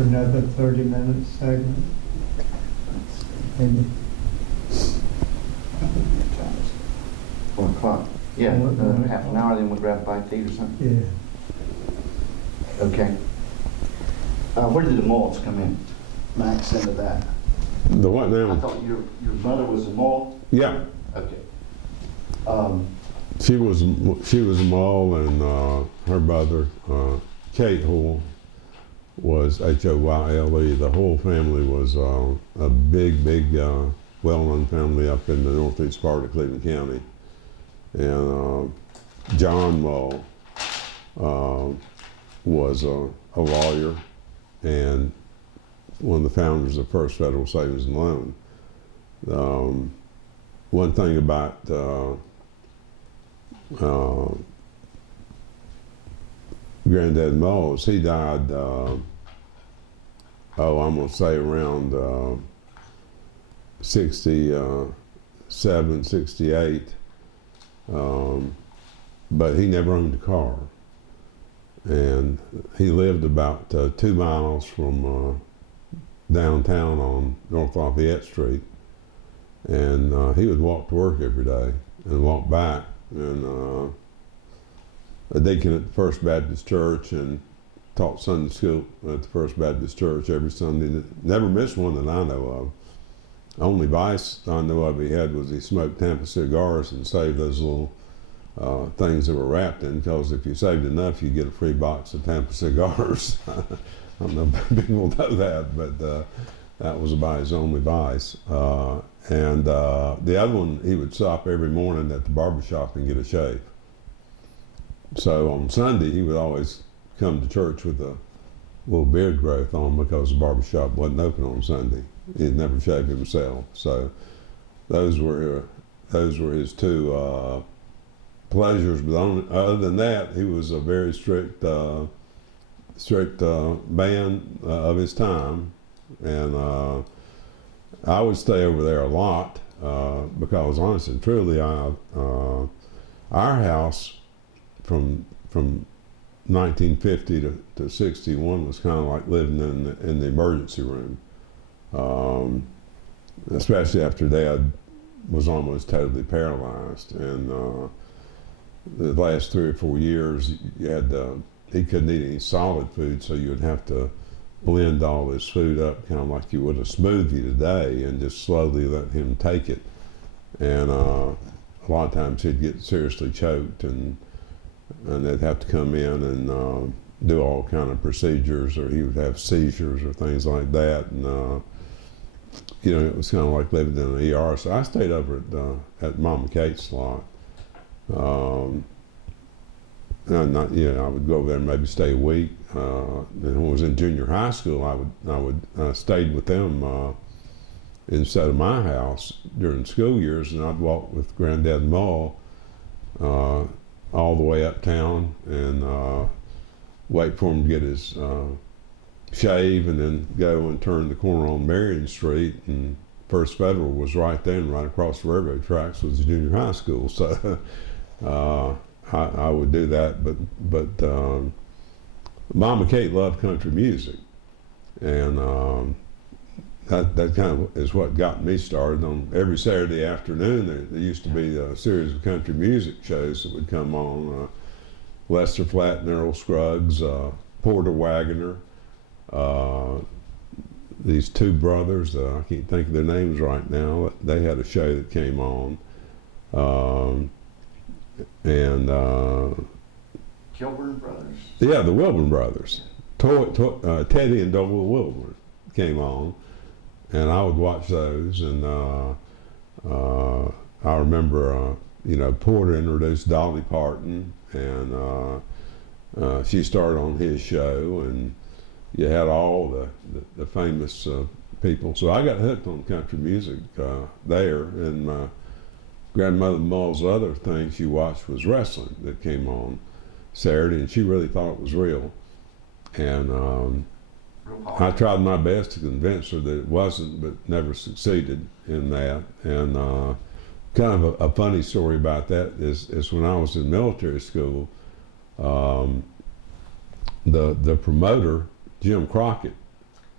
for another 30-minute segment. Maybe. 1 o'clock. Yeah, half an hour, then we'll grab a bite to eat or something. Yeah. Okay. Where did the malls come in? Max, into that. The what now? I thought your mother was a mall? Yeah. Okay. She was a mall, and her brother, Kate Hoyle, was Hoyle. The whole family was a big, well-known family up in the northeast part of Cleveland County. And John Mull was a lawyer and one of the founders of First Federal Savings and Loan. One thing about Granddad Mull is he died, I'm going to say around 67, 68. But he never owned a car. And he lived about 2 miles from downtown on North Lafayette Street. And he would walk to work every day and walk back. And a deacon at the First Baptist Church and taught Sunday school at the First Baptist Church every Sunday. Never missed one that I know of. Only vice I know of he had was he smoked Tampa cigars and saved those little things that were wrapped in, because if you saved enough, you get a free box of Tampa cigars. I don't know if people know that, but that was about his only vice. And the other one, he would stop every morning at the barbershop and get a shave. So on Sunday, he would always come to church with a little beard growth on because the barbershop wasn't open on Sunday. He'd never shaved himself. So those were his two pleasures. But other than that, he was a very strict man of his time. And I would stay over there a lot because honestly and truly, our house from 1950 to 61 was kind of like living in the emergency room, especially after Dad was almost totally paralyzed. And the last 3 or 4 years, he couldn't eat any solid food, so you would have to blend all his food up kind of like you would a smoothie today and just slowly let him take it. And a lot of times he'd get seriously choked, and they'd have to come in and do all kind of procedures, or he would have seizures or things like that. And it was kind of like living in an ER. So I stayed over at Mama Kate's a lot. And I would go over there and maybe stay a week. And when I was in junior high school, I stayed with them instead of my house during school years, and I'd walk with Granddad Mull all the way uptown and wait for him to get his shave, and then go and turn the corner on Marion Street, and First Federal was right there, and right across the railroad tracks was the junior high school. So I would do that, but Mama Kate loved country music, and that kind of is what got me started. On every Saturday afternoon, there used to be a series of country music shows that would come on. Lester Flatt and Earl Scruggs, Porter Wagoner, these two brothers, I can't think of their names right now, they had a show that came on. Kilburn Brothers? Yeah, the Wilburn Brothers. Teddy and Doble Wilburn came on, and I would watch those. And I remember, Porter introduced Dolly Parton, and she started on his show, and you had all the famous people. So I got hooked on country music there, and my grandmother Mull's other thing she watched was wrestling that came on Saturday, and she really thought it was real. And I tried my best to convince her that it wasn't, but never succeeded in that. And kind of a funny story about that is when I was in military school, the promoter, Jim Crockett,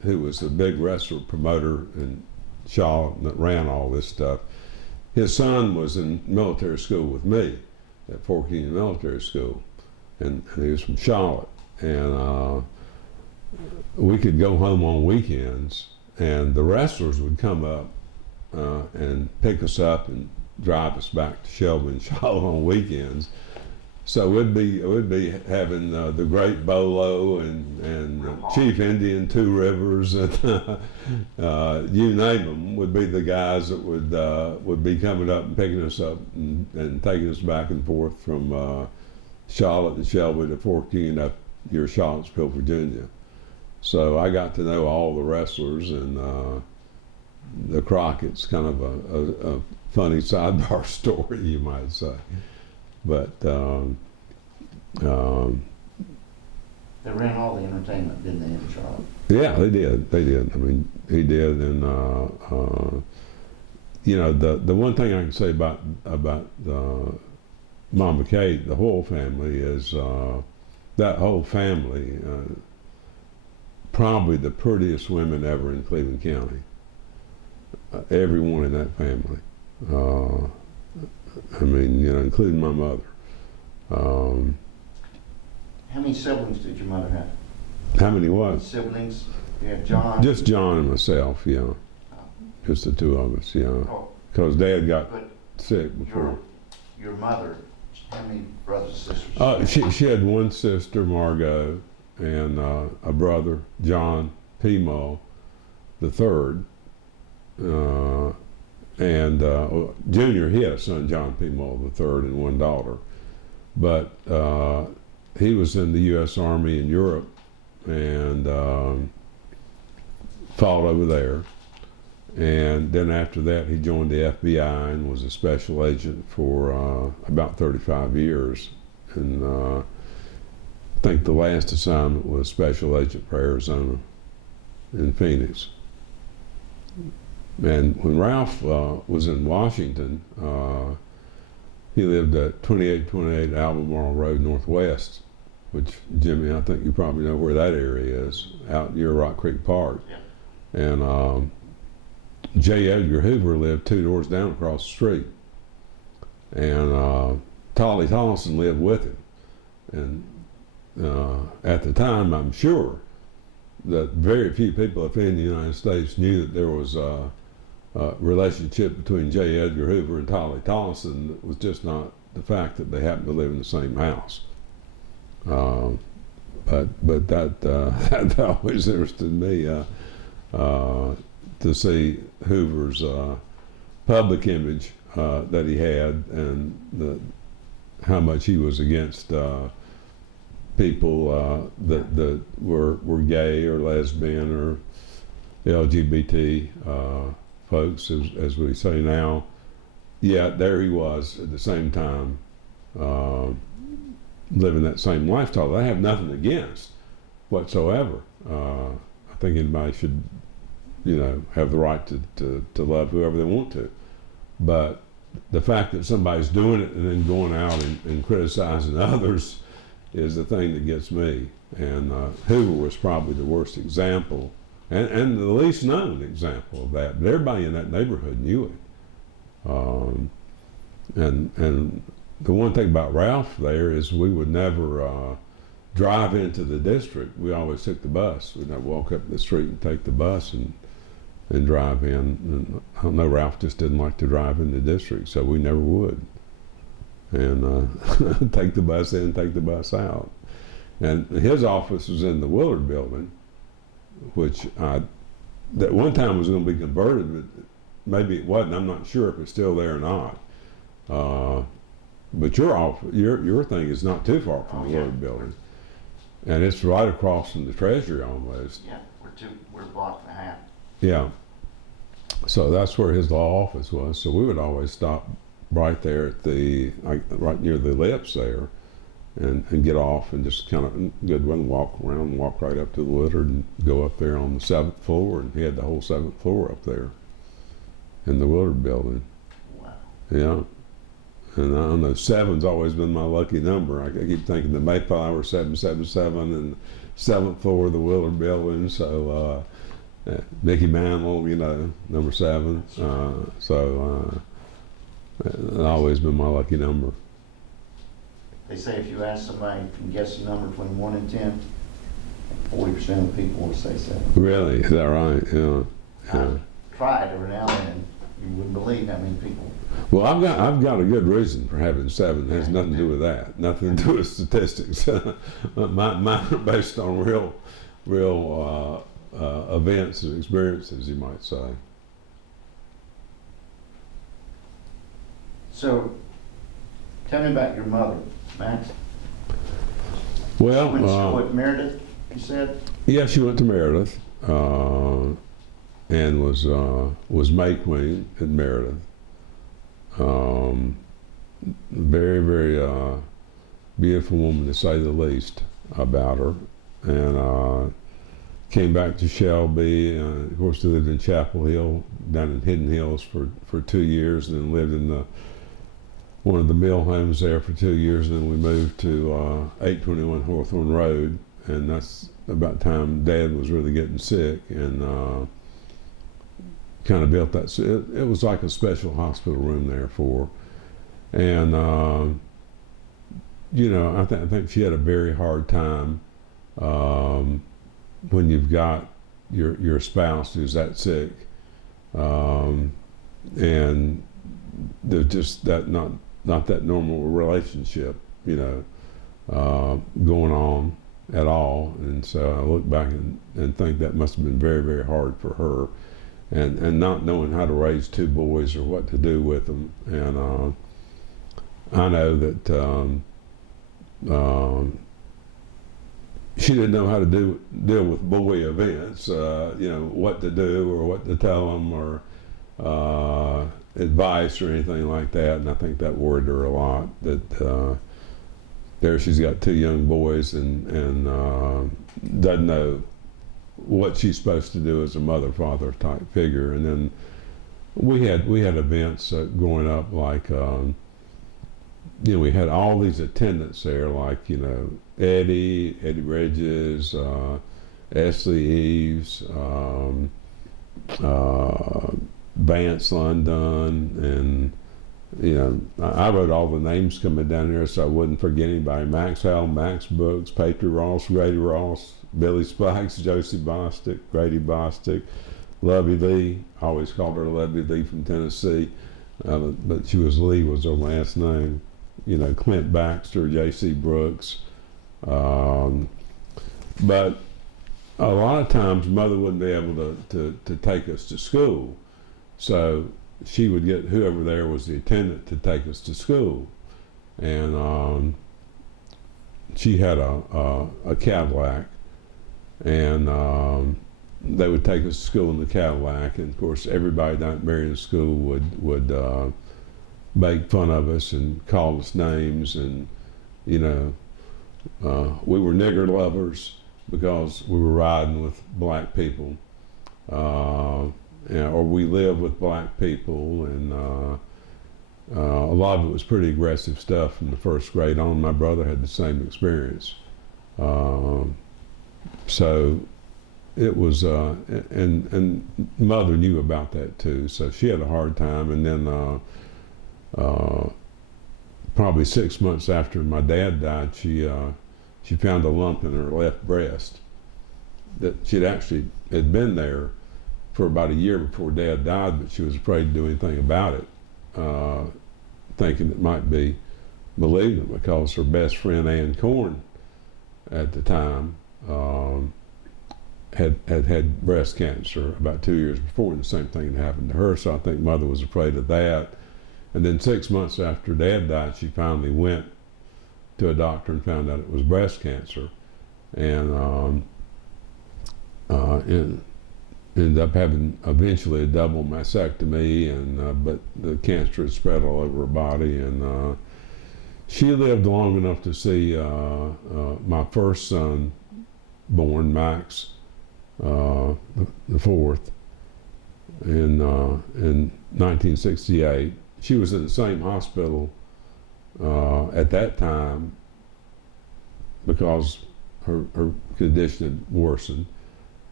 who was the big wrestler promoter in Charlotte that ran all this stuff. His son was in military school with me at Fort Union Military School, and he was from Charlotte. And we could go home on weekends, and the wrestlers would come up and pick us up and drive us back to Shelby and Charlotte on weekends. So we'd be having the Great Bolo and Chief Indian, Two Rivers, and you name them would be the guys that would be coming up and picking us up and taking us back and forth from Charlotte and Shelby to Fort Union up near Charlottesville, Virginia. So I got to know all the wrestlers, and the Crockett's kind of a funny sidebar story, you might say. But They ran all the entertainment, didn't they, in Charlotte? yeah, they did. They did. I mean, he did, and you know, the one thing I can say about Mama Kate, the whole family, is that whole family probably the prettiest women ever in Cleveland County. Everyone in that family. I mean, you know, including my mother. How many siblings did your mother have? How many what? Siblings? You had John? Just John and myself, yeah. Just the two of us, yeah. Because Dad got sick before. Your mother, how many brothers and sisters? She had one sister, Margot, and a brother, John P. Mull, the third. And Junior, he had a son, John P. Mull the third, and one daughter. But he was in the U.S. Army in Europe and fought over there. And then after that, he joined the FBI and was a special agent for about 35 years. And I think the last assignment was special agent for Arizona in Phoenix. And when Ralph was in Washington, he lived at 2828 Albemarle Road Northwest, which, Jimmy, I think you probably know where that area is, out near Rock Creek Park. Yeah. And J. Edgar Hoover lived 2 doors down across the street. And Tolly Tollison lived with him. And at the time, I'm sure that very few people, if any, in the United States knew that there was a relationship between J. Edgar Hoover and Tolly Tollison. That was just not the fact that they happened to live in the same house. But that that always interested me to see Hoover's public image that he had, and how much he was against people that were gay or lesbian or LGBT folks, as we say now. Yeah, there he was at the same time living that same lifestyle. I have nothing against whatsoever. I think anybody should, you know, have the right to love whoever they want to. But the fact that somebody's doing it and then going out and criticizing others is the thing that gets me. And Hoover was probably the worst example and the least known example of that. But everybody in that neighborhood knew it. And the one thing about Ralph there is we would never drive into the district. We always took the bus. We'd not walk up the street and take the bus and drive in. And I don't know, Ralph just didn't like to drive in the district, so we never would. And take the bus in, take the bus out. And his office was in the Willard building, which that one time was going to be converted, but maybe it wasn't. I'm not sure if it's still there or not. But your thing is not too far from the Willard building, and it's right across from the Treasury almost. Yeah, we're a block and a half. Yeah. So that's where his law office was. So we would always stop right there at right near the ellipse there, and get off and just kind of good one walk around and walk right up to the Willard and go up there on the 7th floor, and he had the whole 7th floor up there in the Willard building. Wow. Yeah. And I don't know, 7's always been my lucky number. I keep thinking the Mayflower 777 and 7th floor of the Willard building. So Mickey Mantle, you know, number 7. It's always been my lucky number. They say if you ask somebody, if you can guess the number between 1 and 10, 40% of people will say 7. Really? Is that right? Yeah. Yeah. I try it every now and then. You wouldn't believe how many people. Well, I've got a good reason for having 7. It has nothing to do with that. Nothing to do with statistics. Mine are based on real events and experiences, you might say. So, tell me about your mother, Max. Well, She went to school at Meredith, you said? yeah, she went to Meredith and was May Queen at Meredith. Very, very beautiful woman, to say the least, about her. And came back to Shelby. Of course, they lived in Chapel Hill, down in Hidden Hills for 2 years, and then lived in one of the mill homes there for 2 years, and then we moved to 821 Hawthorne Road, and that's about the time Dad was really getting sick, and kind of built that. It was like a special hospital room there for her. And you know, I think she had a very hard time when you've got your spouse who's that sick, and there's just that not that normal relationship, you know, going on at all. And so I look back and think that must have been very, very hard for her, and not knowing how to raise 2 boys or what to do with them. And I know that she didn't know how to deal with boy events, you know, what to do or what to tell them, or advice or anything like that. And I think that worried her a lot, that there she's got 2 young boys and doesn't know what she's supposed to do as a mother-father type figure. And then we had events growing up, like you know, we had all these attendants there, like, you know, Eddie Bridges, Ashley Eves, Vance London, and you know, I wrote all the names coming down there so I wouldn't forget anybody. Max Howell, Max Brooks, Patriot Ross, Grady Ross, Billy Spikes, Josie Bostic, Grady Bostic, Lovey Lee. I always called her Lovey Lee from Tennessee, but she was Lee was her last name. You know, Clint Baxter, J.C. Brooks. But a lot of times Mother wouldn't be able to take us to school. So she would get whoever there was the attendant to take us to school. And she had a Cadillac, and they would take us to school in the Cadillac. And of course, everybody down at Marion School would make fun of us and call us names, and you know, we were nigger lovers because we were riding with black people, or we lived with black people, and a lot of it was pretty aggressive stuff from the 1st grade on. My brother had the same experience, so it was, and Mother knew about that too, so she had a hard time. And then probably 6 months after my dad died, she found a lump in her left breast that she'd actually had been there for about a year before Dad died, but she was afraid to do anything about it, thinking it might be malignant, because her best friend Ann Corn at the time had breast cancer about 2 years before, and the same thing had happened to her. So I think Mother was afraid of that. And then 6 months after Dad died, she finally went to a doctor and found out it was breast cancer, and ended up having eventually a double mastectomy, and but the cancer had spread all over her body. And she lived long enough to see my first son born, Max, the 4th, in 1968. She was in the same hospital at that time because her condition had worsened.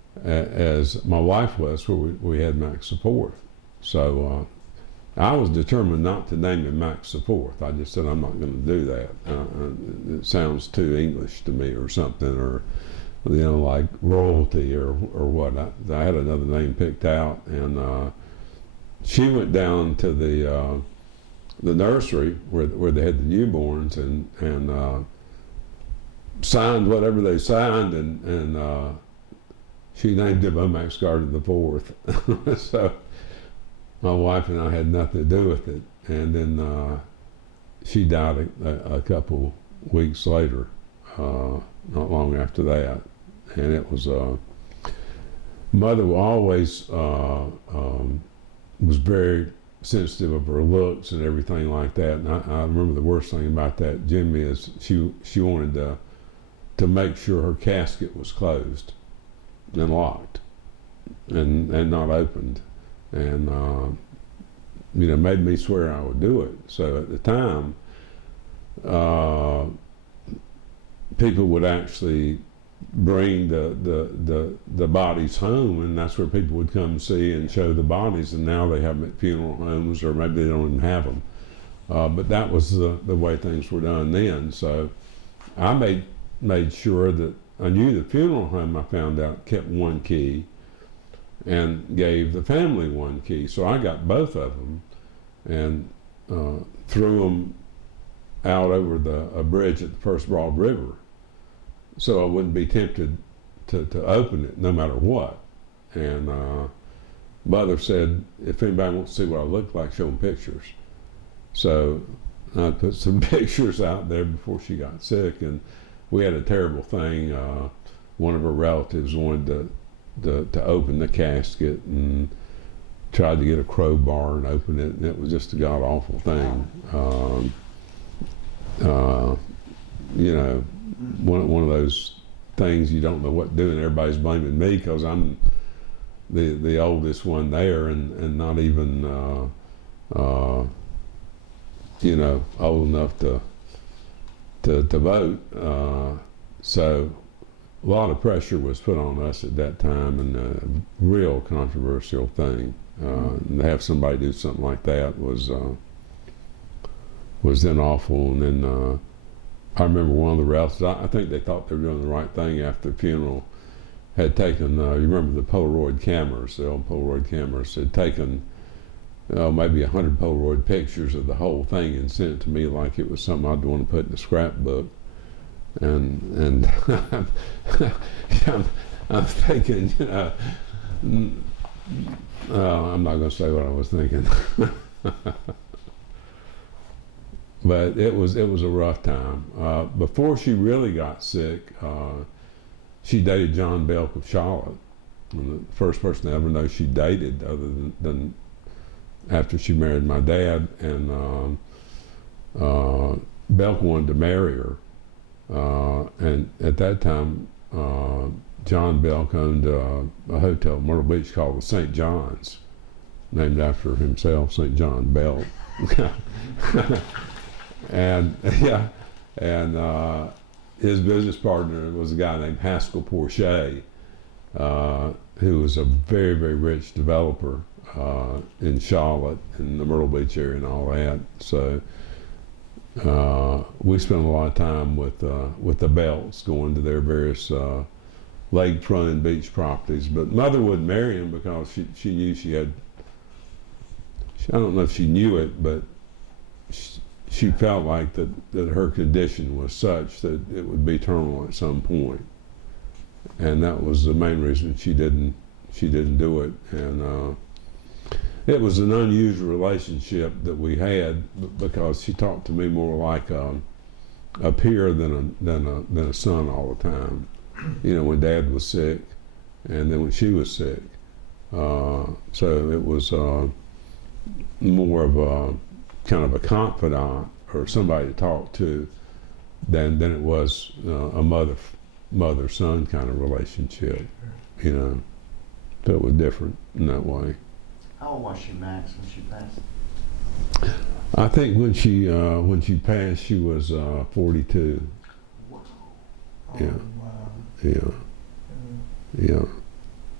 as my wife was, where we had Max the Fourth. So I was determined not to name him Max the Fourth. I just said I'm not going to do that. It sounds too English to me, or something, or like royalty or what. I had another name picked out, and she went down to the nursery where they had the newborns and signed whatever they signed, and she named him Max Gardner IV. So my wife and I had nothing to do with it, and then she died a couple weeks later, not long after that, and it was mother always was very sensitive of her looks and everything like that. And I remember the worst thing about that, Jimmy, is she wanted to make sure her casket was closed and locked and not opened, and made me swear I would do it. So at the time, people would actually bring the bodies home, and that's where people would come see and show the bodies. And now they have them at funeral homes, or maybe they don't even have them. But that was the way things were done then. So I made sure that I knew the funeral home, I found out, kept one key and gave the family one key. So I got both of them and threw them out over a bridge at the First Broad River, so I wouldn't be tempted to open it no matter what. And mother said, if anybody wants to see what I look like, show them pictures. So I put some pictures out there before she got sick, and we had a terrible thing. One of her relatives wanted to open the casket and tried to get a crowbar and open it, and it was just a god-awful thing. One of those things you don't know what to do, and everybody's blaming me because I'm the oldest one there, and not even old enough to vote. So a lot of pressure was put on us at that time, and a real controversial thing. And to have somebody do something like that was then awful. And then I remember one of the relatives, I think they thought they were doing the right thing after the funeral, had taken, you remember the Polaroid cameras, the old Polaroid cameras, had taken maybe 100 Polaroid pictures of the whole thing and sent it to me like it was something I'd want to put in a scrapbook. And I'm thinking, I'm not going to say what I was thinking. But it was a rough time. Before she really got sick, she dated John Belk of Charlotte. And the first person I ever know she dated, other than after she married my dad. And Belk wanted to marry her. And at that time, John Belk owned a hotel in Myrtle Beach called the St. John's, named after himself, St. John Belk. And his business partner was a guy named Haskell Porcher, who was a very, very rich developer in Charlotte and the Myrtle Beach area and all that. So we spent a lot of time with the Belts, going to their various lakefront and beach properties. But mother wouldn't marry him because she knew she had, I don't know if she knew it, but she felt like that her condition was such that it would be terminal at some point. And that was the main reason she didn't do it. And it was an unusual relationship that we had, because she talked to me more like a peer than a son all the time. When Dad was sick, and then when she was sick. So it was more of a kind of a confidant or somebody to talk to than it was a mother-son kind of relationship. So it was different in that way. How old was she, Max, when she passed? I think when she passed, she was 42. Wow. Oh, Yeah. wow. Yeah. Yeah.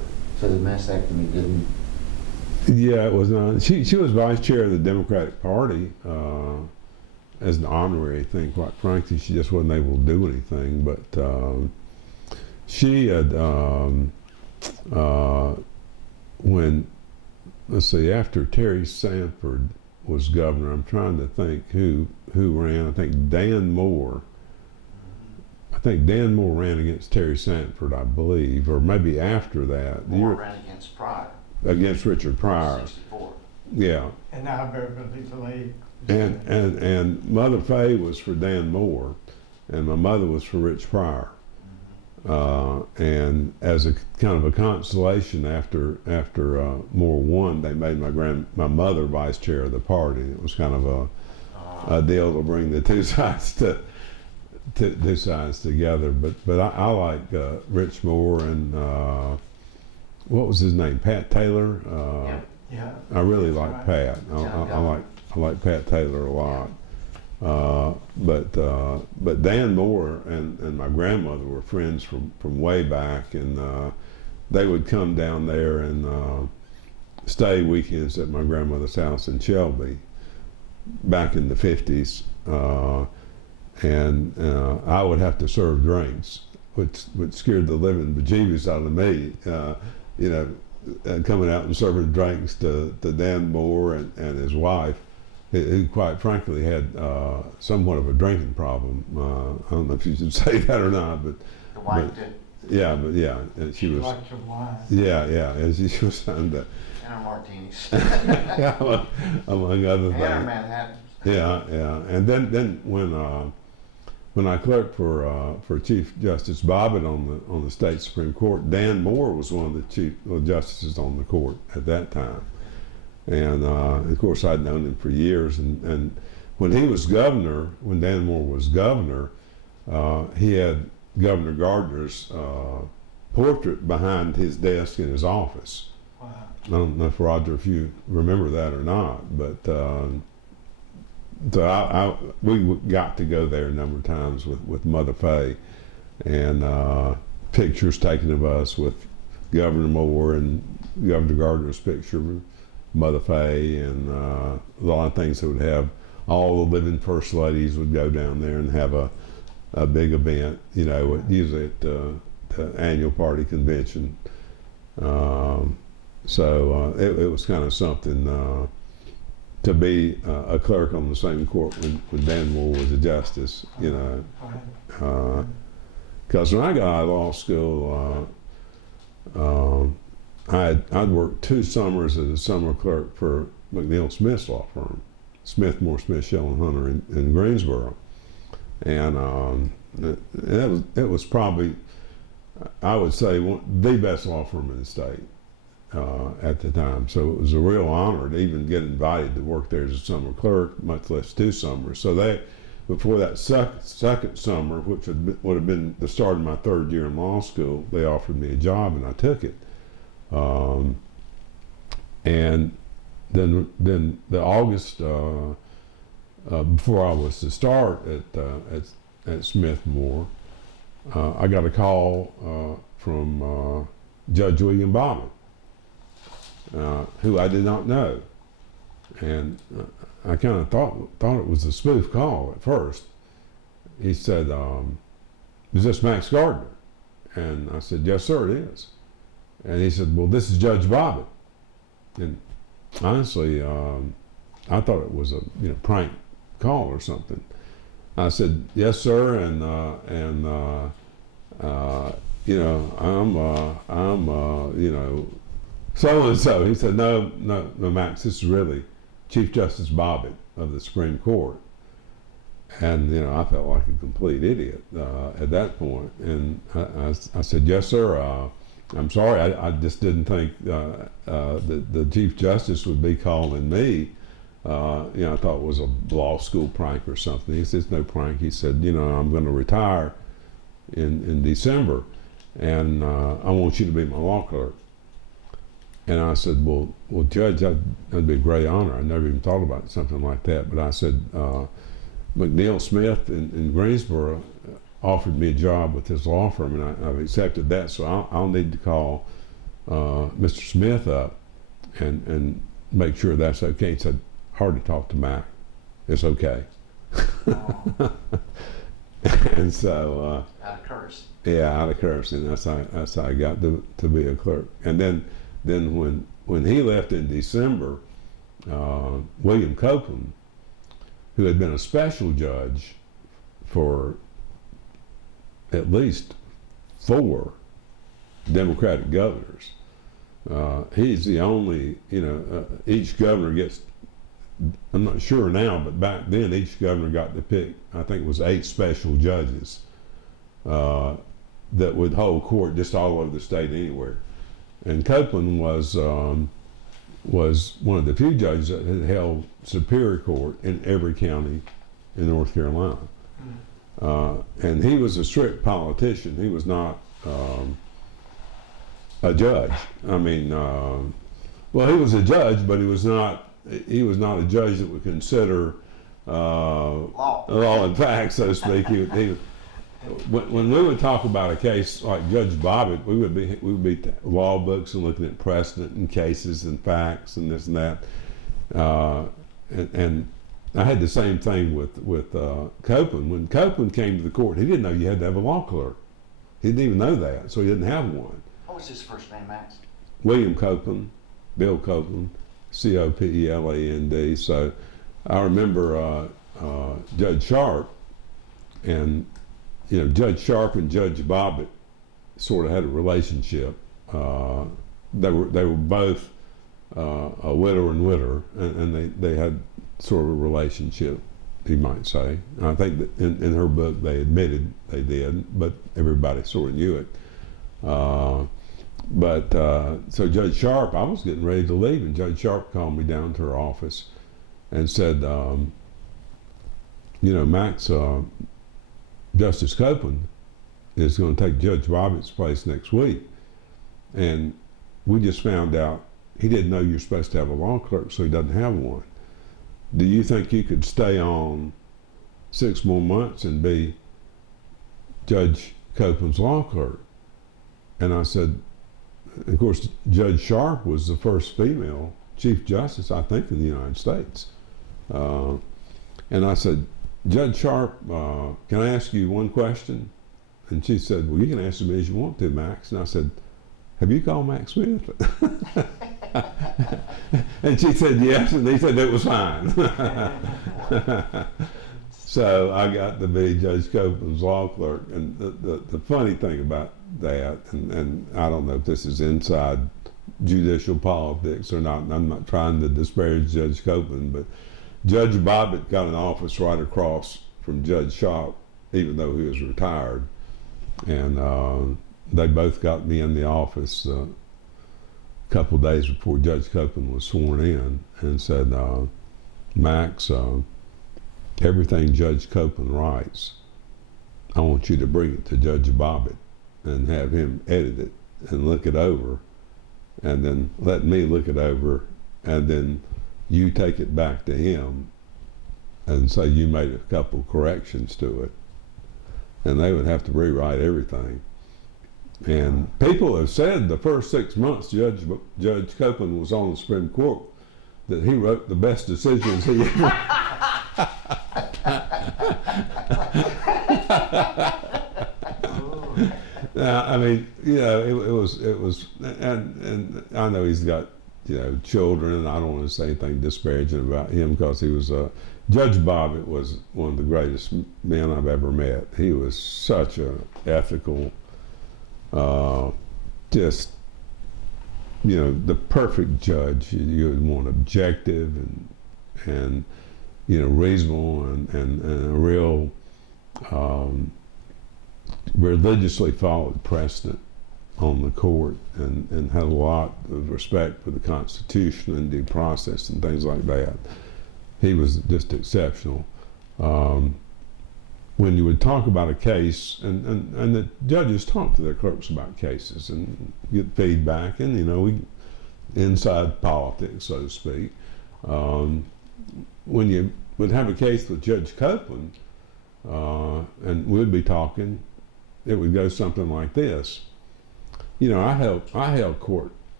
So the mastectomy didn't. Yeah, it was not. She was vice chair of the Democratic Party as an honorary thing. Quite frankly, she just wasn't able to do anything. But she had when, let's see, after Terry Sanford was governor, I'm trying to think who ran. I think Dan Moore. I think Dan Moore ran against Terry Sanford, I believe, or maybe after that. Moore ran against Pryor. Against Richard Pryor. 64. Yeah. And I Beverly Lake. And Mother Fay was for Dan Moore, and my mother was for Rich Pryor. And as a kind of a consolation, after Moore won, they made my mother vice chair of the party. It was kind of a deal to bring the two sides two sides together. But I like Rich Moore and what was his name? Pat Taylor. Yeah. I really like right. Pat. I like Pat Taylor a lot. But Dan Moore and my grandmother were friends from way back, and they would come down there and stay weekends at my grandmother's house in Shelby back in the 50s. And I would have to serve drinks, which scared the living bejeebies out of me. Coming out and serving drinks to Dan Moore and his wife, who quite frankly had somewhat of a drinking problem. I don't know if you should say that or not, but The wife did. Yeah, but yeah, and she was. Liked her wine. Yeah, and she was on the. And her martinis. Yeah, among other And her things. Manhattans. Yeah, and then when I clerked for Chief Justice Bobbitt on the state Supreme Court, Dan Moore was one of the chief justices on the court at that time, and of course I'd known him for years. And when he was governor, when Dan Moore was governor, he had Governor Gardner's portrait behind his desk in his office. Wow. I don't know if Roger, if you remember that or not, but. So we got to go there a number of times with Mother Fay, and pictures taken of us with Governor Moore and Governor Gardner's picture with Mother Fay, and a lot of things that would have all the living first ladies would go down there and have a big event, usually at the annual party convention. So it was kind of something. To be a clerk on the same court when Dan Moore was a justice, because when I got out of law school, I'd worked 2 summers as a summer clerk for McNeil Smith's law firm, Smith, Moore, Smith, Shell and Hunter in Greensboro, and it was probably, I would say, the best law firm in the state. At the time, so it was a real honor to even get invited to work there as a summer clerk, much less 2 summers. So before that second summer, which would have been the start of my 3rd year in law school, they offered me a job and I took it. And then the August before I was to start at Smith Moore, I got a call from Judge William Bobbitt. Who I did not know, and I kind of thought it was a spoof call at first. He said, "Is this Max Gardner?" And I said, "Yes, sir, it is." And he said, "Well, this is Judge Bobbitt." And honestly, I thought it was a prank call or something. I said, "Yes, sir," and I'm so and so. He said, no, Max, this is really Chief Justice Bobbitt of the Supreme Court. And, I felt like a complete idiot at that point. And I said, yes, sir. I'm sorry. I just didn't think the Chief Justice would be calling me. I thought it was a law school prank or something. He said, it's no prank. He said, I'm going to retire in December, and I want you to be my law clerk. And I said, well, Judge, that'd be a great honor. I never even thought about something like that. But I said, McNeil Smith in Greensboro offered me a job with his law firm, and I've accepted that. So I'll need to call Mr. Smith up and make sure that's okay. He said, hard to talk to Mac. It's okay. Oh, And so, out of courtesy. yeah, out of courtesy, and that's how I got to be a clerk. And then when he left in December, William Copeland, who had been a special judge for at least 4 Democratic governors, he's the only, each governor gets, I'm not sure now, but back then each governor got to pick, I think it was 8 special judges that would hold court just all over the state anywhere. And Copeland was one of the few judges that had held Superior Court in every county in North Carolina. And he was a strict politician. He was not a judge. I mean, well, he was a judge, but he was not a judge that would consider law and fact, so to speak. When we would talk about a case like Judge Bobbitt, we would be law books and looking at precedent and cases and facts and this and that. And I had the same thing with Copeland. When Copeland came to the court, he didn't know you had to have a law clerk. He didn't even know that, so he didn't have one. What was his first name, Max? William Copeland, Bill Copeland, Copeland. So I remember Judge Sharp, and Judge Sharp and Judge Bobbitt sort of had a relationship. They were both a widower and widower, and they had sort of a relationship, you might say. And I think that in her book they admitted they did, but everybody sort of knew it. So Judge Sharp, I was getting ready to leave, and Judge Sharp called me down to her office and said, Max, Justice Copeland is going to take Judge Bobbitt's place next week. And we just found out he didn't know you're supposed to have a law clerk, so he doesn't have one. Do you think you could stay on 6 more months and be Judge Copeland's law clerk? And I said, of course, Judge Sharp was the first female Chief Justice, I think, in the United States. And I said, Judge Sharp, can I ask you one question? And she said, well, you can ask me as you want to, Max. And I said, have you called Max Smith? And she said yes, and he said it was fine. So I got to be Judge Copeland's law clerk. And the funny thing about that, and I don't know if this is inside judicial politics or not, and I'm not trying to disparage Judge Copeland, but Judge Bobbitt got an office right across from Judge Sharp, even though he was retired. And they both got me in the office a couple of days before Judge Copeland was sworn in and said, Max, everything Judge Copeland writes, I want you to bring it to Judge Bobbitt and have him edit it and look it over, and then let me look it over, and then you take it back to him and say you made a couple corrections to it. And they would have to rewrite everything. And people have said the first 6 months Judge Copeland was on the Supreme Court that he wrote the best decisions he ever. I mean, it was, and I know he's got, children, and I don't want to say anything disparaging about him, because he was, Judge Bobbitt was one of the greatest men I've ever met. He was such an ethical, just, the perfect judge. You would want objective and reasonable and a real religiously followed precedent on the court, and had a lot of respect for the Constitution and due process and things like that. He was just exceptional. When you would talk about a case, and the judges talk to their clerks about cases and get feedback, and we inside politics, so to speak. When you would have a case with Judge Copeland, and we'd be talking, it would go something like this. I held court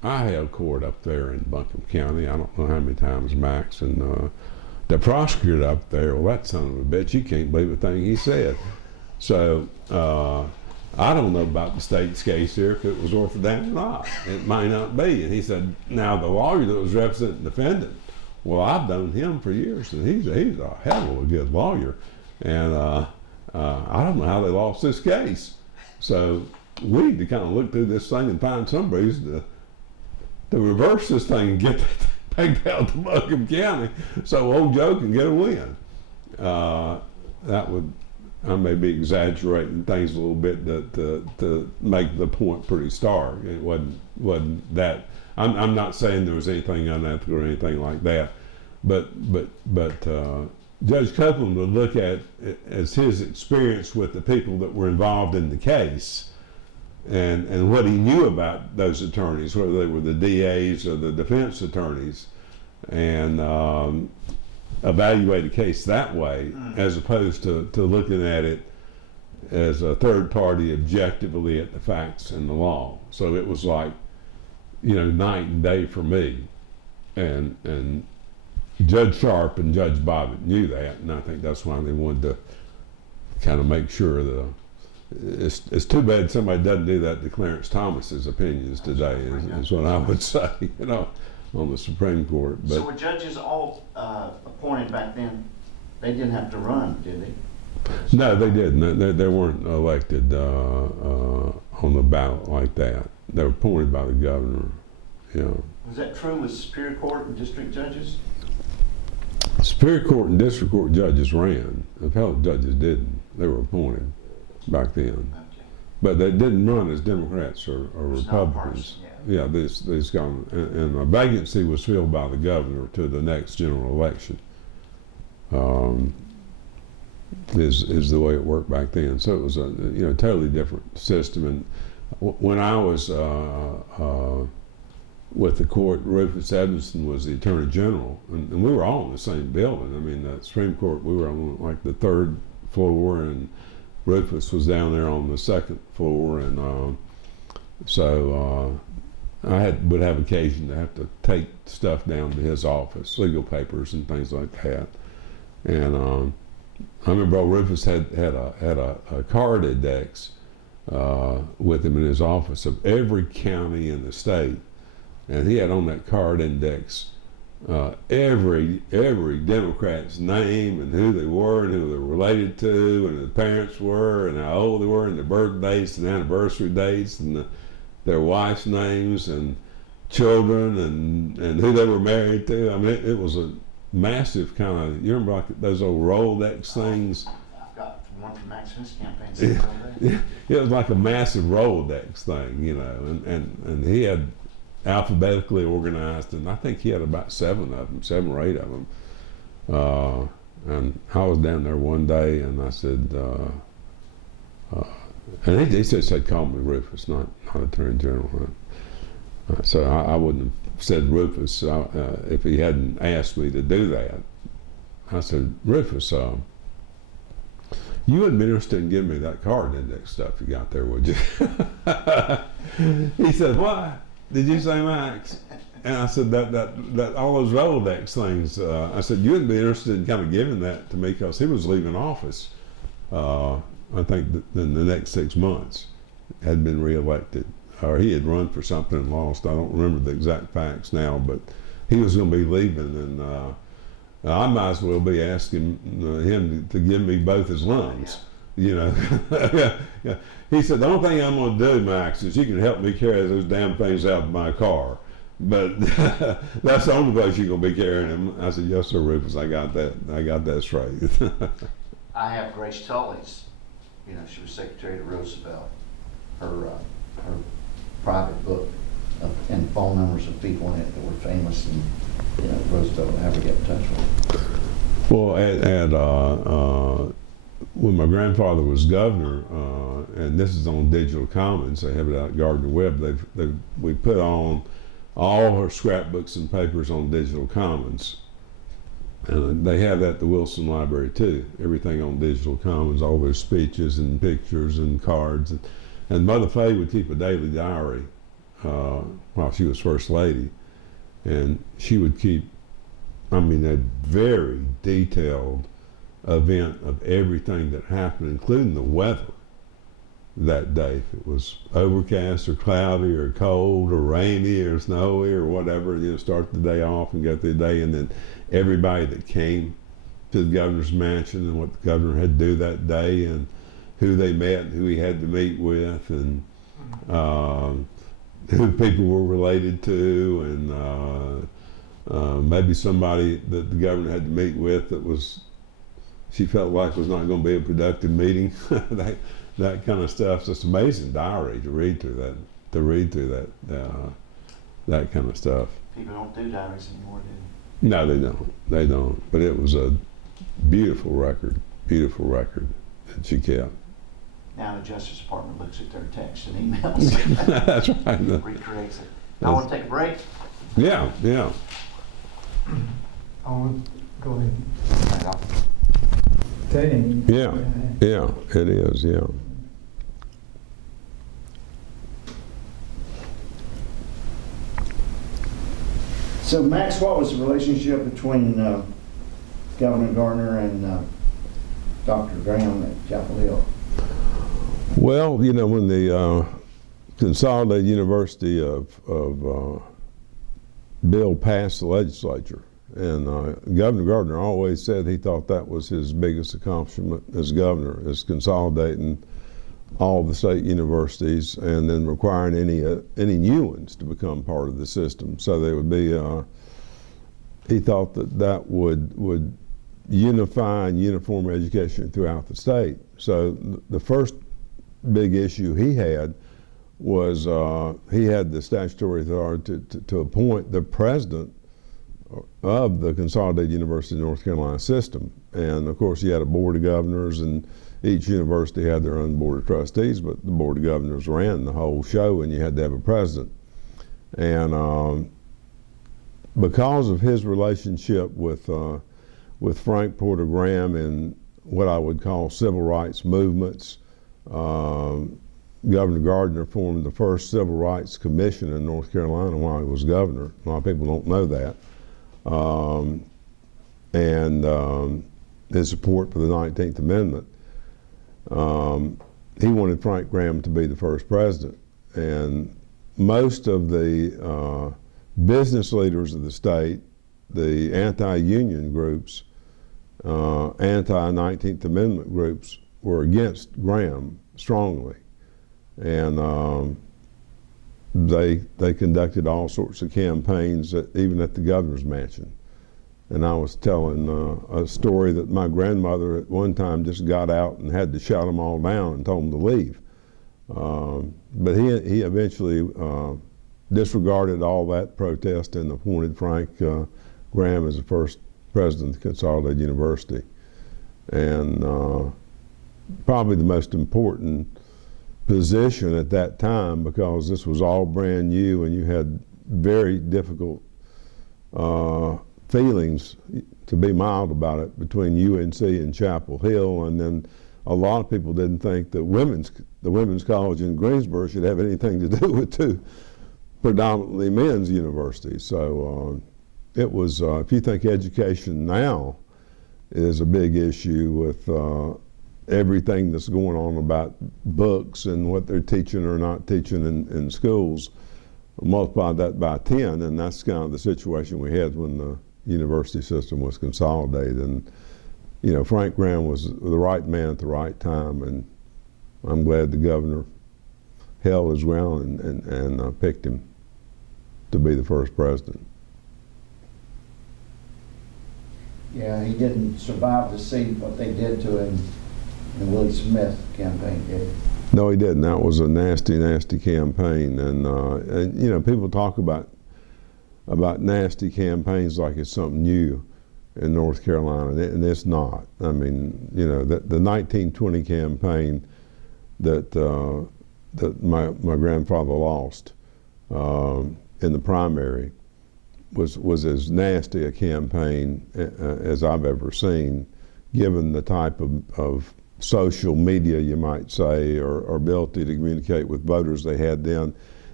I held court up there in Buncombe County. I don't know how many times, Max, and the prosecutor up there, well, that son of a bitch, you can't believe a thing he said. So I don't know about the state's case here, if it was worth a damn or not. It might not be. And he said, now the lawyer that was representing the defendant, well, I've known him for years, and he's a hell of a good lawyer. And I don't know how they lost this case. So we need to kind of look through this thing and find some reason to reverse this thing and get that thing back down to Buncombe County so old Joe can get a win. That would, I may be exaggerating things a little bit to make the point pretty stark. It wasn't that. I'm not saying there was anything unethical or anything like that, but Judge Copeland would look at it as his experience with the people that were involved in the case, and what he knew about those attorneys, whether they were the DAs or the defense attorneys, and evaluate a case that way, as opposed to looking at it as a third party objectively at the facts and the law. So it was like, night and day for me. And Judge Sharp and Judge Bobbitt knew that, and I think that's why they wanted to kind of make sure it's too bad somebody doesn't do that to Clarence Thomas's opinions today, is what I would say, on the Supreme Court. But so were judges all appointed back then? They didn't have to run, did they? no, they didn't. They weren't elected on the ballot like that. They were appointed by the governor. Was that true with Superior Court and district judges? Superior Court and district court judges ran. Appellate judges didn't. They were appointed back then. Okay. But they didn't run as Democrats or It's Republicans. nonpartisan, yeah. These gone, and a vacancy was filled by the governor to the next general election. Is the way it worked back then. So it was a totally different system. And when I was with the court, Rufus Edmondson was the Attorney General, and we were all in the same building. I mean, the Supreme Court, we were on like the third floor, and Rufus was down there on the second floor, and so I would have occasion to have to take stuff down to his office, legal papers and things like that. And I remember Rufus had a card index with him in his office of every county in the state, and he had on that card index every Democrat's name and who they were and who they were related to and who the parents were and how old they were and their birth dates and anniversary dates and their wife's names and children and who they were married to. I mean, it was a massive kind of, you remember like those old Rolodex things? I've got one from Maximus campaign. It was like a massive Rolodex thing, and he had alphabetically organized, and I think he had about 7 or 8 of them. And I was down there one day, and I said, and he said call me Rufus, not Attorney General. So I wouldn't have said Rufus if he hadn't asked me to do that. I said, Rufus, you wouldn't be interested in giving me that card index stuff you got there, would you? He said, why? Did you say Max? And I said, that all those Rolodex things, I said, you wouldn't be interested in kind of giving that to me, because he was leaving office, I think in the next 6 months, had been reelected, or he had run for something and lost. I don't remember the exact facts now, but he was going to be leaving, and I might as well be asking him to give me both his lungs. Yeah. He said, the only thing I'm going to do, Max, is you can help me carry those damn things out of my car. But that's the only place you're going to be carrying them. I said, yes, sir, Rufus, I got that straight. I have Grace Tully's. She was secretary to Roosevelt. Her private book and phone numbers of people in it that were famous, and Roosevelt would never get in touch with. Well, when my grandfather was governor, and this is on Digital Commons, they have it out at Gardner Webb. We put on all her scrapbooks and papers on Digital Commons, and they have that at the Wilson Library too. Everything on Digital Commons, all their speeches and pictures and cards, and Mother Fay would keep a daily diary while she was First Lady. And she would keep, I mean, a very detailed event of everything that happened, including the weather that day. If it was overcast or cloudy or cold or rainy or snowy or whatever, start the day off and get the day, and then everybody that came to the governor's mansion and what the governor had to do that day and who they met and who he had to meet with and who people were related to and maybe somebody that the governor had to meet with that she felt like was not going to be a productive meeting. that kind of stuff. So it's amazing diary to read through that kind of stuff. People don't do diaries anymore, do No, they don't. But it was a beautiful record that she kept. Now the Justice Department looks at their texts and emails. That's right. Recreates it. I want to take a break. Yeah. I want to go ahead. Right, I'll Dang. Yeah, it is, yeah. So Max, what was the relationship between Governor Gardner and Dr. Graham at Chapel Hill? Well, when the Consolidated University of bill passed the legislature, and Governor Gardner always said he thought that was his biggest accomplishment as governor, is consolidating all the state universities and then requiring any new ones to become part of the system. So there would be, he thought that would unify and uniform education throughout the state. So the first big issue he had was he had the statutory authority to appoint the president of the Consolidated University of North Carolina system. And of course, you had a board of governors, and each university had their own board of trustees, but the board of governors ran the whole show, and you had to have a president. And because of his relationship with Frank Porter Graham and what I would call civil rights movements, Governor Gardner formed the first Civil Rights Commission in North Carolina while he was governor. A lot of people don't know that. And his support for the 19th Amendment. He wanted Frank Graham to be the first president. And most of the business leaders of the state, the anti-union groups, anti-19th Amendment groups, were against Graham strongly. And they conducted all sorts of campaigns, even at the governor's mansion. And I was telling a story that my grandmother at one time just got out and had to shut them all down and told them to leave. But he eventually disregarded all that protest and appointed Frank Graham as the first president of Consolidated University. And probably the most important position at that time, because this was all brand new and you had very difficult feelings, to be mild about it, between UNC and Chapel Hill. And then a lot of people didn't think that the women's college in Greensboro should have anything to do with two predominantly men's universities. So it was, if you think education now is a big issue with everything that's going on about books and what they're teaching or not teaching in schools, multiply that by 10, and that's kind of the situation we had when the university system was consolidated. And Frank Graham was the right man at the right time, and I'm glad the governor held his ground and picked him to be the first president. Yeah, he didn't survive to see what they did to him in the Willie Smith campaign, did he? No, he didn't. That was a nasty, nasty campaign. And people talk about nasty campaigns like it's something new in North Carolina, and it's not. I mean, the 1920 campaign that my grandfather lost in the primary was as nasty a campaign as I've ever seen, given the type of social media, you might say, or ability to communicate with voters they had then.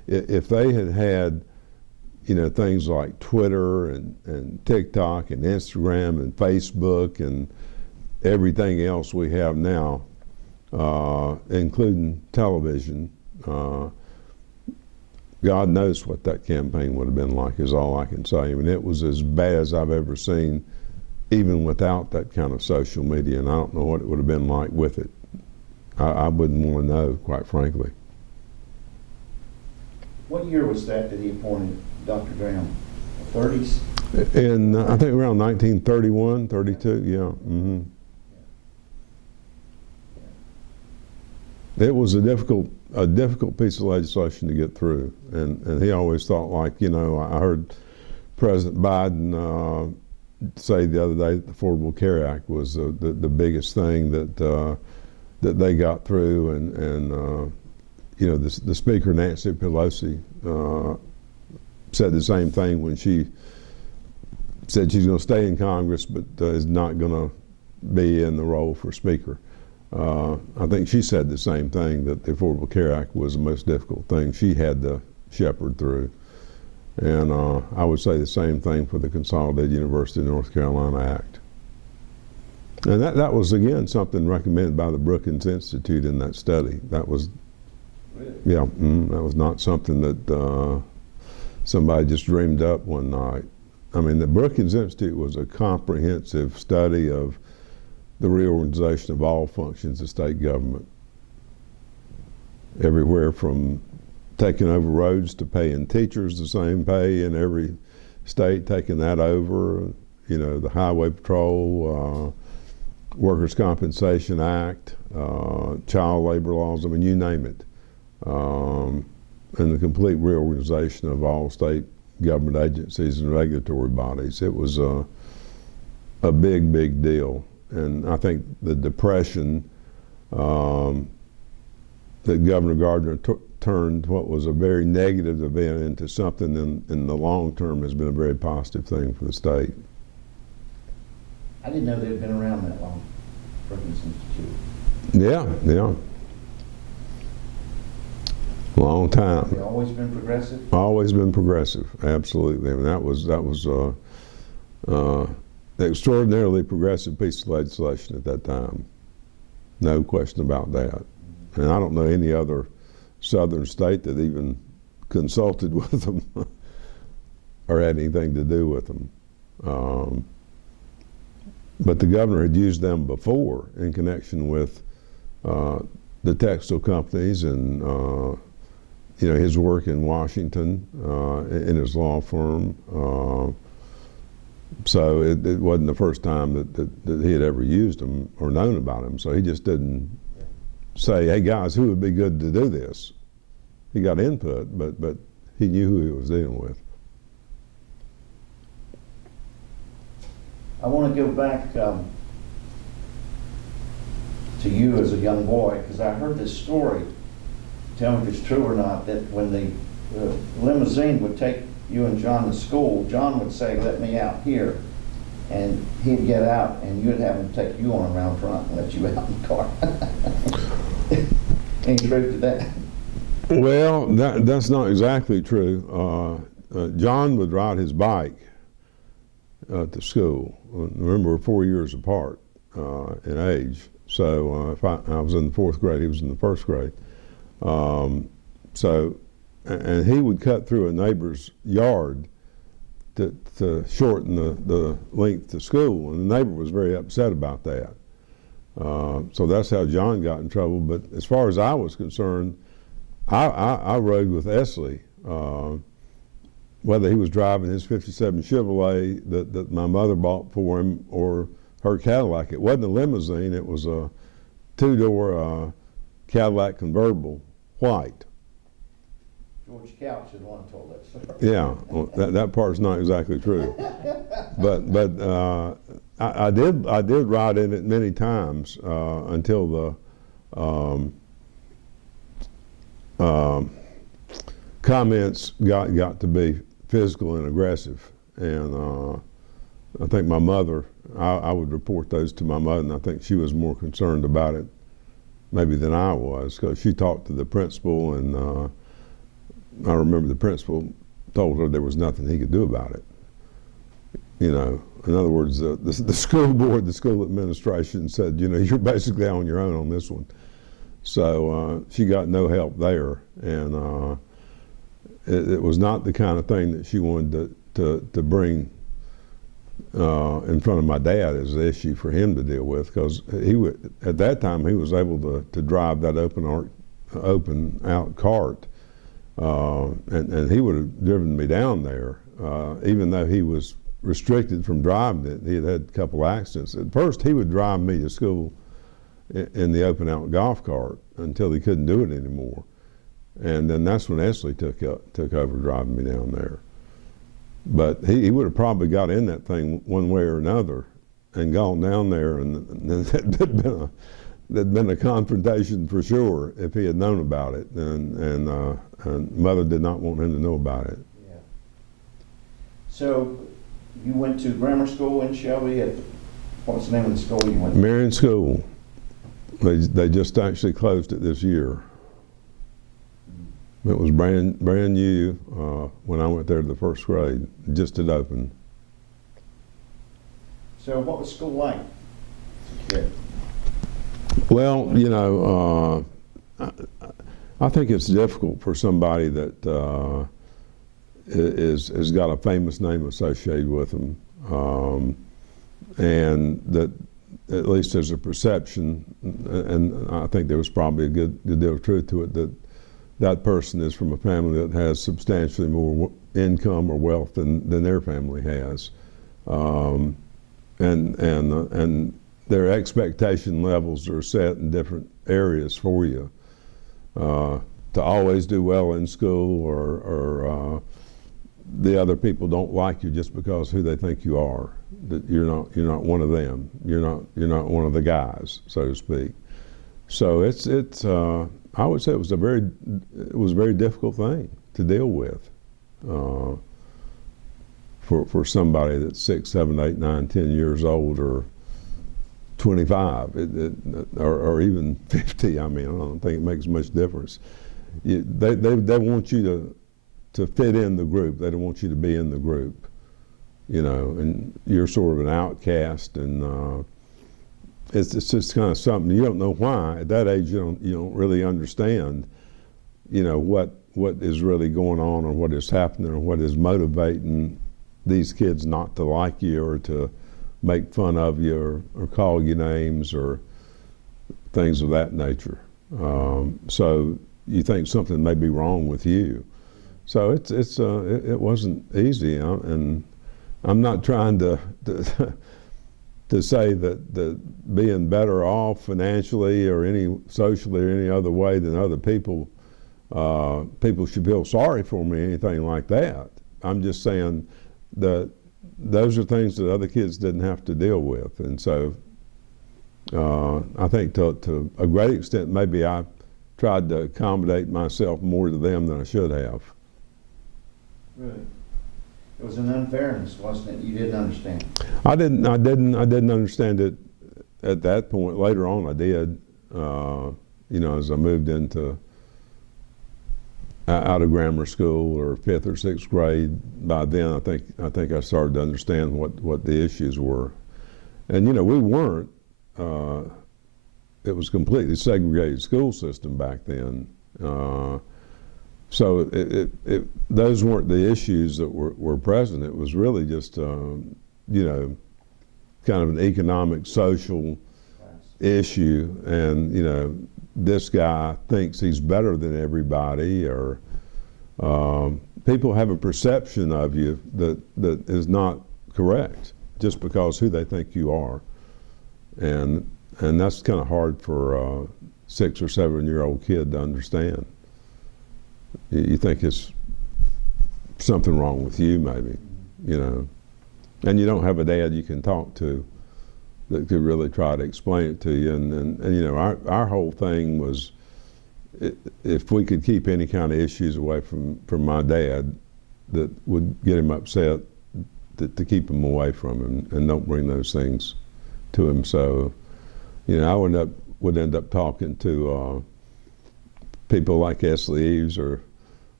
if they had had, you know, things like Twitter and TikTok and Instagram and Facebook and everything else we have now, including television, God knows what that campaign would have been like, is all I can say. I mean, it was as bad as I've ever seen, even without that kind of social media, and I don't know what it would have been like with it. I wouldn't want to know, quite frankly. What year was that he appointed Dr. Graham? 30s? In, I think around 1931, 32, yeah. Mm-hmm. It was a difficult piece of legislation to get through, and he always thought, like, you know, I heard President Biden say the other day that the Affordable Care Act was the biggest thing that they got through, and you know, the Speaker, Nancy Pelosi, said the same thing when she said she's going to stay in Congress but is not going to be in the role for Speaker. I think she said the same thing, that the Affordable Care Act was the most difficult thing she had to shepherd through. And I would say the same thing for the Consolidated University of North Carolina Act. And that was, again, something recommended by the Brookings Institute in that study. That was, really? Yeah, that was not something that somebody just dreamed up one night. I mean, the Brookings Institute was a comprehensive study of the reorganization of all functions of state government, everywhere from taking over roads to paying teachers the same pay in every state, taking that over, you know, the Highway Patrol, Workers' Compensation Act, child labor laws, I mean, you name it, and the complete reorganization of all state government agencies and regulatory bodies. It was a big, big deal. And I think the Depression that Governor Gardner turned what was a very negative event into something in the long term has been a very positive thing for the state. I didn't know they'd been around that long, Brookings Institute. Yeah. Long time. They've always been progressive? Always been progressive, absolutely. I mean, that was extraordinarily progressive piece of legislation at that time. No question about that. And I don't know any other southern state that even consulted with them or had anything to do with them. But the governor had used them before in connection with the textile companies and you know, his work in Washington in his law firm. So it wasn't the first time that he had ever used them or known about them. So he just didn't say, hey guys, who would be good to do this? He got input, but he knew who he was dealing with. I want to go back to you as a young boy, because I heard this story, tell me if it's true or not, that when the limousine would take you and John to school, John would say, let me out here, and he'd get out and you'd have him take you on around front and let you out in the car. Any truth to that? Well, that's not exactly true. John would ride his bike to school. Remember, we're 4 years apart in age. So if I was in the 4th grade, he was in the 1st grade. And he would cut through a neighbor's yard to shorten the length to school, and the neighbor was very upset about that. So that's how John got in trouble. But as far as I was concerned, I rode with Esley, whether he was driving his '57 Chevrolet that my mother bought for him or her Cadillac. It wasn't a limousine; it was a 2-door Cadillac convertible, white. George Couch is the one who told that story. Yeah, well, that part's not exactly true, but I did ride in it many times until the comments got to be physical and aggressive, and I think my mother, I would report those to my mother, and I think she was more concerned about it maybe than I was, because she talked to the principal and I remember the principal told her there was nothing he could do about it. You know, in other words, the school board, the school administration said, you know, you're basically on your own on this one. So she got no help there, and it was not the kind of thing that she wanted to bring in front of my dad as an issue for him to deal with, because at that time he was able to drive that open out cart, and he would have driven me down there, even though he was restricted from driving it. He had had a couple accidents. At first he would drive me to school in the open out golf cart until he couldn't do it anymore, and then that's when Esley took over driving me down there. But he would have probably got in that thing one way or another and gone down there, and there'd been a confrontation for sure if he had known about it, and Mother did not want him to know about it. Yeah. So you went to grammar school in Shelby what was the name of the school you went to? Marion School. They just actually closed it this year. It was brand new when I went there to the first grade. Just had opened. So what was school like as a kid? Well, you know, I think it's difficult for somebody that has got a famous name associated with them, and that at least there's a perception, and I think there was probably a good deal of truth to it, that person is from a family that has substantially more income or wealth than their family has, and their expectation levels are set in different areas for you. To always do well in school, or the other people don't like you just because who they think you are. That you're not one of them. You're not one of the guys, so to speak. So it's I would say it was a very difficult thing to deal with for somebody that's 6, 7, 8, 9, 10 years old, or 25, or even 50. I mean, I don't think it makes much difference. They want you to fit in the group. They don't want you to be in the group, you know, and you're sort of an outcast, and it's just kind of something you don't know why. At that age, you don't really understand, you know, what is really going on, or what is happening, or what is motivating these kids not to like you, or to make fun of you, or call you names, or things of that nature. So you think something may be wrong with you. So it wasn't easy, and I'm not trying to say that being better off financially or socially or any other way than other people, people should feel sorry for me, anything like that. I'm just saying that those are things that other kids didn't have to deal with, and so I think to a great extent maybe I tried to accommodate myself more to them than I should have. Really? It was an unfairness, wasn't it? You didn't understand. I didn't understand it at that point. Later on, I did. You know, as I moved into out of grammar school, or 5th or 6th grade, by then I think I started to understand what the issues were. And you know, we weren't. It was a completely segregated school system back then. So those weren't the issues that were present. It was really just, you know, kind of an economic, social issue. And, you know, this guy thinks he's better than everybody, or people have a perception of you that is not correct just because who they think you are. And that's kind of hard for a 6 or 7-year-old kid to understand. You think it's something wrong with you, maybe, you know, and you don't have a dad you can talk to that could really try to explain it to you. And you know, our whole thing was, if we could keep any kind of issues away from my dad that would get him upset, to keep him away from him and don't bring those things to him. So, you know, I would end up talking to people like Esley Eves, or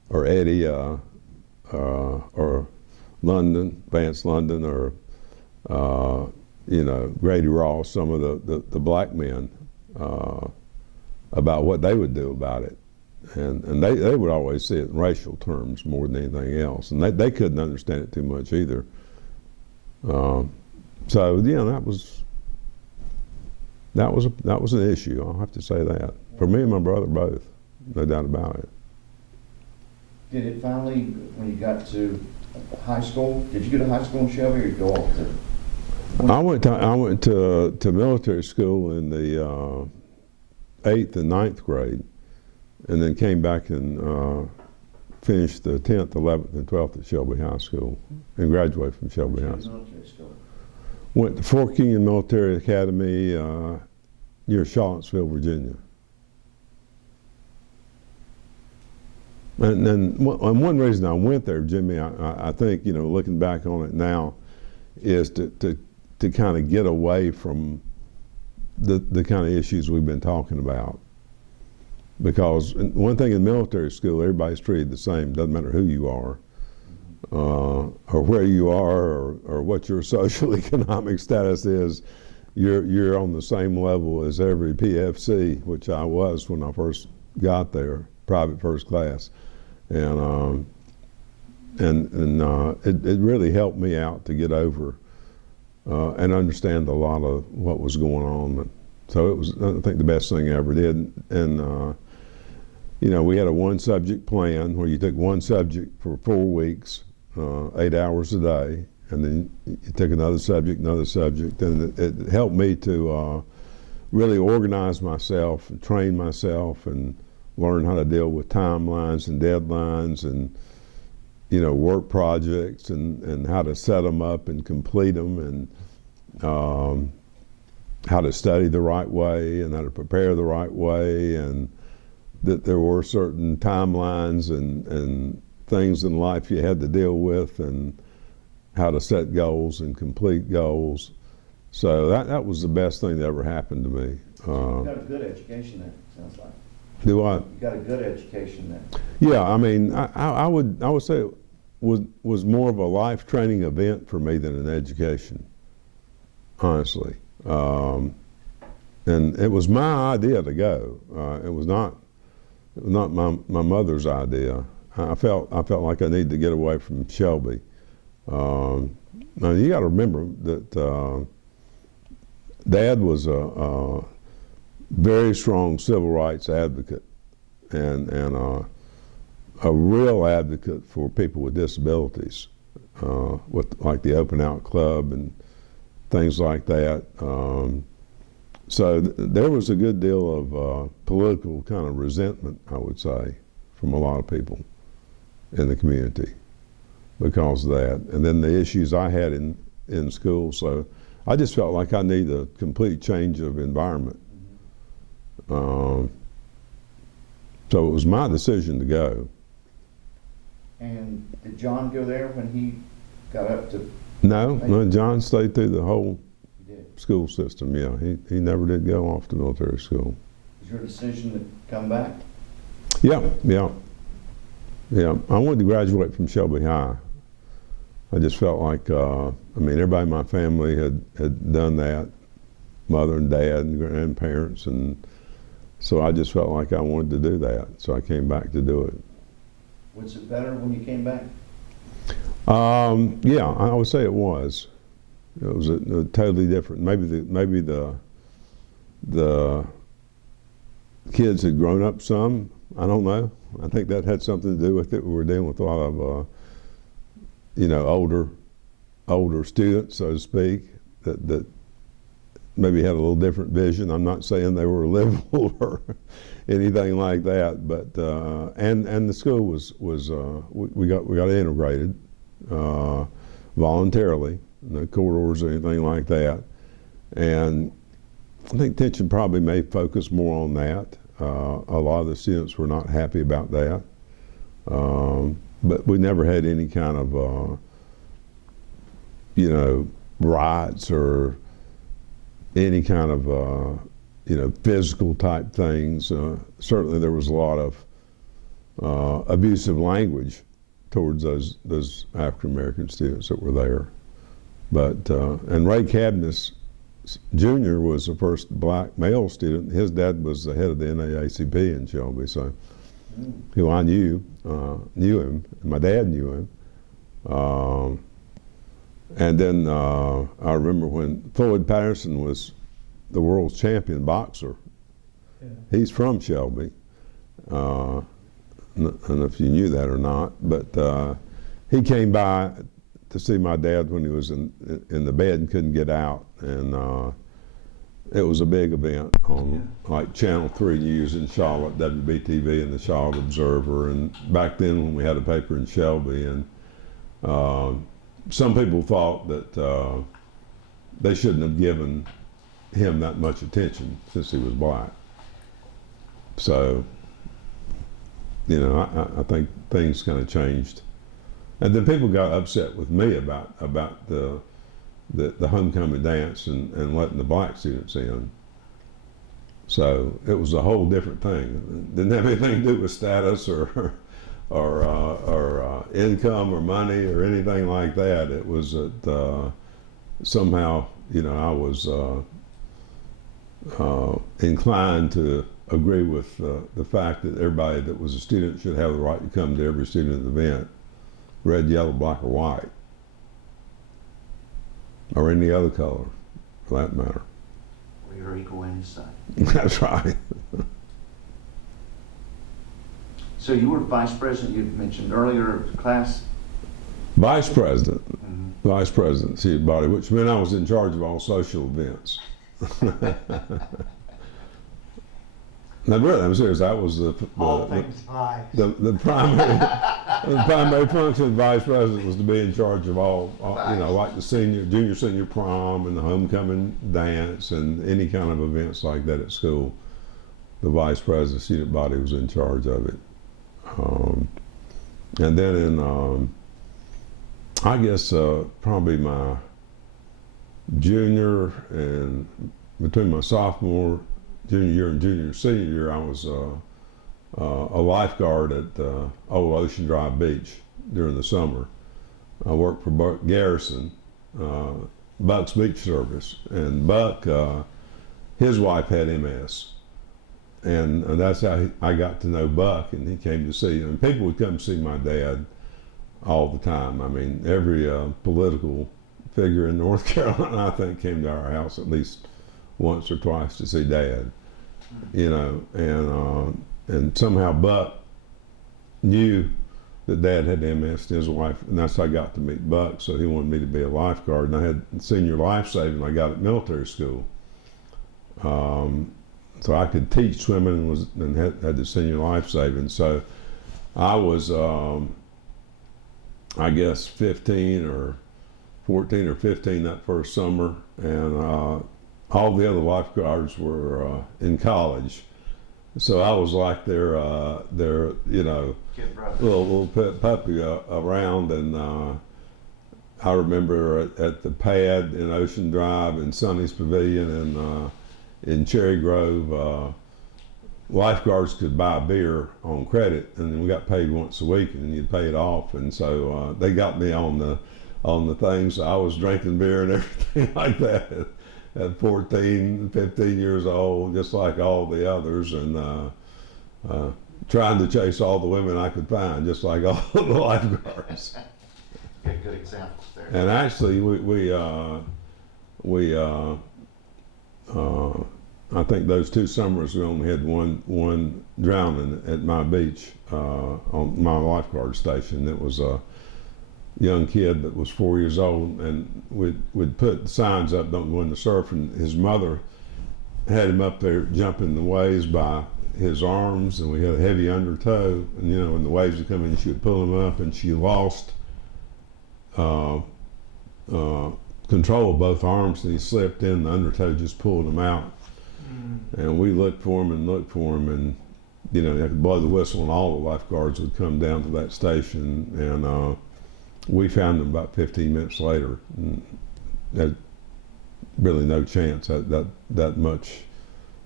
or Eddie, or London, Vance London, or Grady Ross, some of the black men, about what they would do about it. And they would always see it in racial terms more than anything else. And they couldn't understand it too much either. So that was an issue. I'll have to say that for me and my brother both, no doubt about it. Did it finally, when you got to high school, did you go to high school in Shelby or go off to? I went to military school in the 8th and 9th grade, and then came back and finished the 10th, 11th, and 12th at Shelby High School, and graduated from Shelby High School. Military school. Went to Fort Union Military Academy near Charlottesville, Virginia. And one reason I went there, Jimmy, I think, looking back on it now, is to kind of get away from the kind of issues we've been talking about. Because one thing in military school, everybody's treated the same. Doesn't matter who you are, or where you are, or what your social economic status is. You're on the same level as every PFC, which I was when I first got there, private first class, and it really helped me out to get over and understand a lot of what was going on. So it was, I think, the best thing I ever did. And we had a one-subject plan where you took one subject for 4 weeks, 8 hours a day, and then you took another subject, and it helped me to really organize myself and train myself and learn how to deal with timelines and deadlines and work projects and how to set them up and complete them, and how to study the right way and how to prepare the right way, and that there were certain timelines and things in life you had to deal with, and how to set goals and complete goals. So that was the best thing that ever happened to me. You got a good education there, sounds like. Do I? You got a good education there. Yeah, I mean, I would say it was more of a life training event for me than an education, honestly. And it was my idea to go. It was not my mother's idea. I felt like I needed to get away from Shelby. Now you got to remember that Dad was a very strong civil rights advocate, and a real advocate for people with disabilities, with like the Open Out Club and things like that. So there was a good deal of political kind of resentment, I would say, from a lot of people in the community because of that. And then the issues I had in school. So I just felt like I needed a complete change of environment. So it was my decision to go. And did John go there when he got up to? No, John stayed through the whole He did. school system. Yeah, he never did go off to military school. Was your decision to come back? Yeah. I wanted to graduate from Shelby High. I just felt like, everybody in my family had done that, mother and dad and grandparents, and so I just felt like I wanted to do that. So I came back to do it. Was it better when you came back? Yeah, I would say it was. It was a totally different. Maybe the kids had grown up some. I don't know. I think that had something to do with it. We were dealing with a lot of, older students, so to speak, that maybe had a little different vision. I'm not saying they were liberal or anything like that, but and the school was we got integrated voluntarily, no court orders or anything like that, and I think attention probably may focus more on that. A lot of the students were not happy about that, but we never had any kind of riots or any kind of physical type things. Certainly there was a lot of abusive language towards those African American students that were there. But and Ray Cabness Jr. was the first black male student. His dad was the head of the NAACP in Shelby, so who I knew him. My dad knew him. And then I remember when Floyd Patterson was the world's champion boxer. Yeah. He's from Shelby. I don't know if you knew that or not, but he came by to see my dad when he was in the bed and couldn't get out, and it was a big event on like Channel 3 News in Charlotte, WBTV, and the Charlotte Observer, and back then when we had a paper in Shelby, and some people thought that they shouldn't have given him that much attention since he was black. So, you know, I think things kind of changed. And then people got upset with me about the homecoming dance and letting the black students in. So it was a whole different thing. It didn't have anything to do with status or income or money or anything like that. It was that somehow, you know, I was inclined to agree with the fact that everybody that was a student should have the right to come to every student event, red, yellow, black, or white, or any other color, for that matter. We are equal in his sight. That's right. So you were vice president, you mentioned earlier, of the class? Vice president. Mm-hmm. Vice president, student body, which meant I was in charge of all social events. Now, really, I'm serious. That was All things vice. the primary function of vice president was to be in charge of all you know, like the junior, senior prom and the homecoming dance and any kind of events like that at school. The vice president, student body, was in charge of it. And then in, I guess probably my junior and between my sophomore, junior year and senior year, I was a lifeguard at Old Ocean Drive Beach during the summer. I worked for Buck Garrison, Buck's Beach Service, and Buck, his wife had MS, and that's how I got to know Buck, and he came to see him. And people would come see my dad all the time. I mean, every political figure in North Carolina, I think, came to our house at least once or twice to see Dad, you know, and somehow Buck knew that Dad had MS and his wife, and that's how I got to meet Buck. So he wanted me to be a lifeguard, and I had senior life saving. I got at military school, so I could teach swimming and had the senior life saving. So I was, I guess, 14 or 15 that first summer, and all the other lifeguards were in college, so I was like their you know, little puppy around. And I remember at the pad in Ocean Drive and Sonny's Pavilion and in Cherry Grove, lifeguards could buy beer on credit, and then we got paid once a week, and you'd pay it off. And so they got me on the things. I was drinking beer and everything like that at 14, 15 years old, just like all the others, and trying to chase all the women I could find, just like all the lifeguards. Good examples there. And actually, I think those 2 summers we only had one drowning at my beach on my lifeguard station. It was a young kid that was 4 years old, and we'd put signs up, "Don't go in the surf," and his mother had him up there jumping the waves by his arms, and we had a heavy undertow, and you know, when the waves would come in, she would pull him up, and she lost control of both arms, and he slipped in, the undertow just pulled him out. And we looked for him, and you know, you had to blow the whistle, and all the lifeguards would come down to that station, and we found him about 15 minutes later. And had really no chance. That much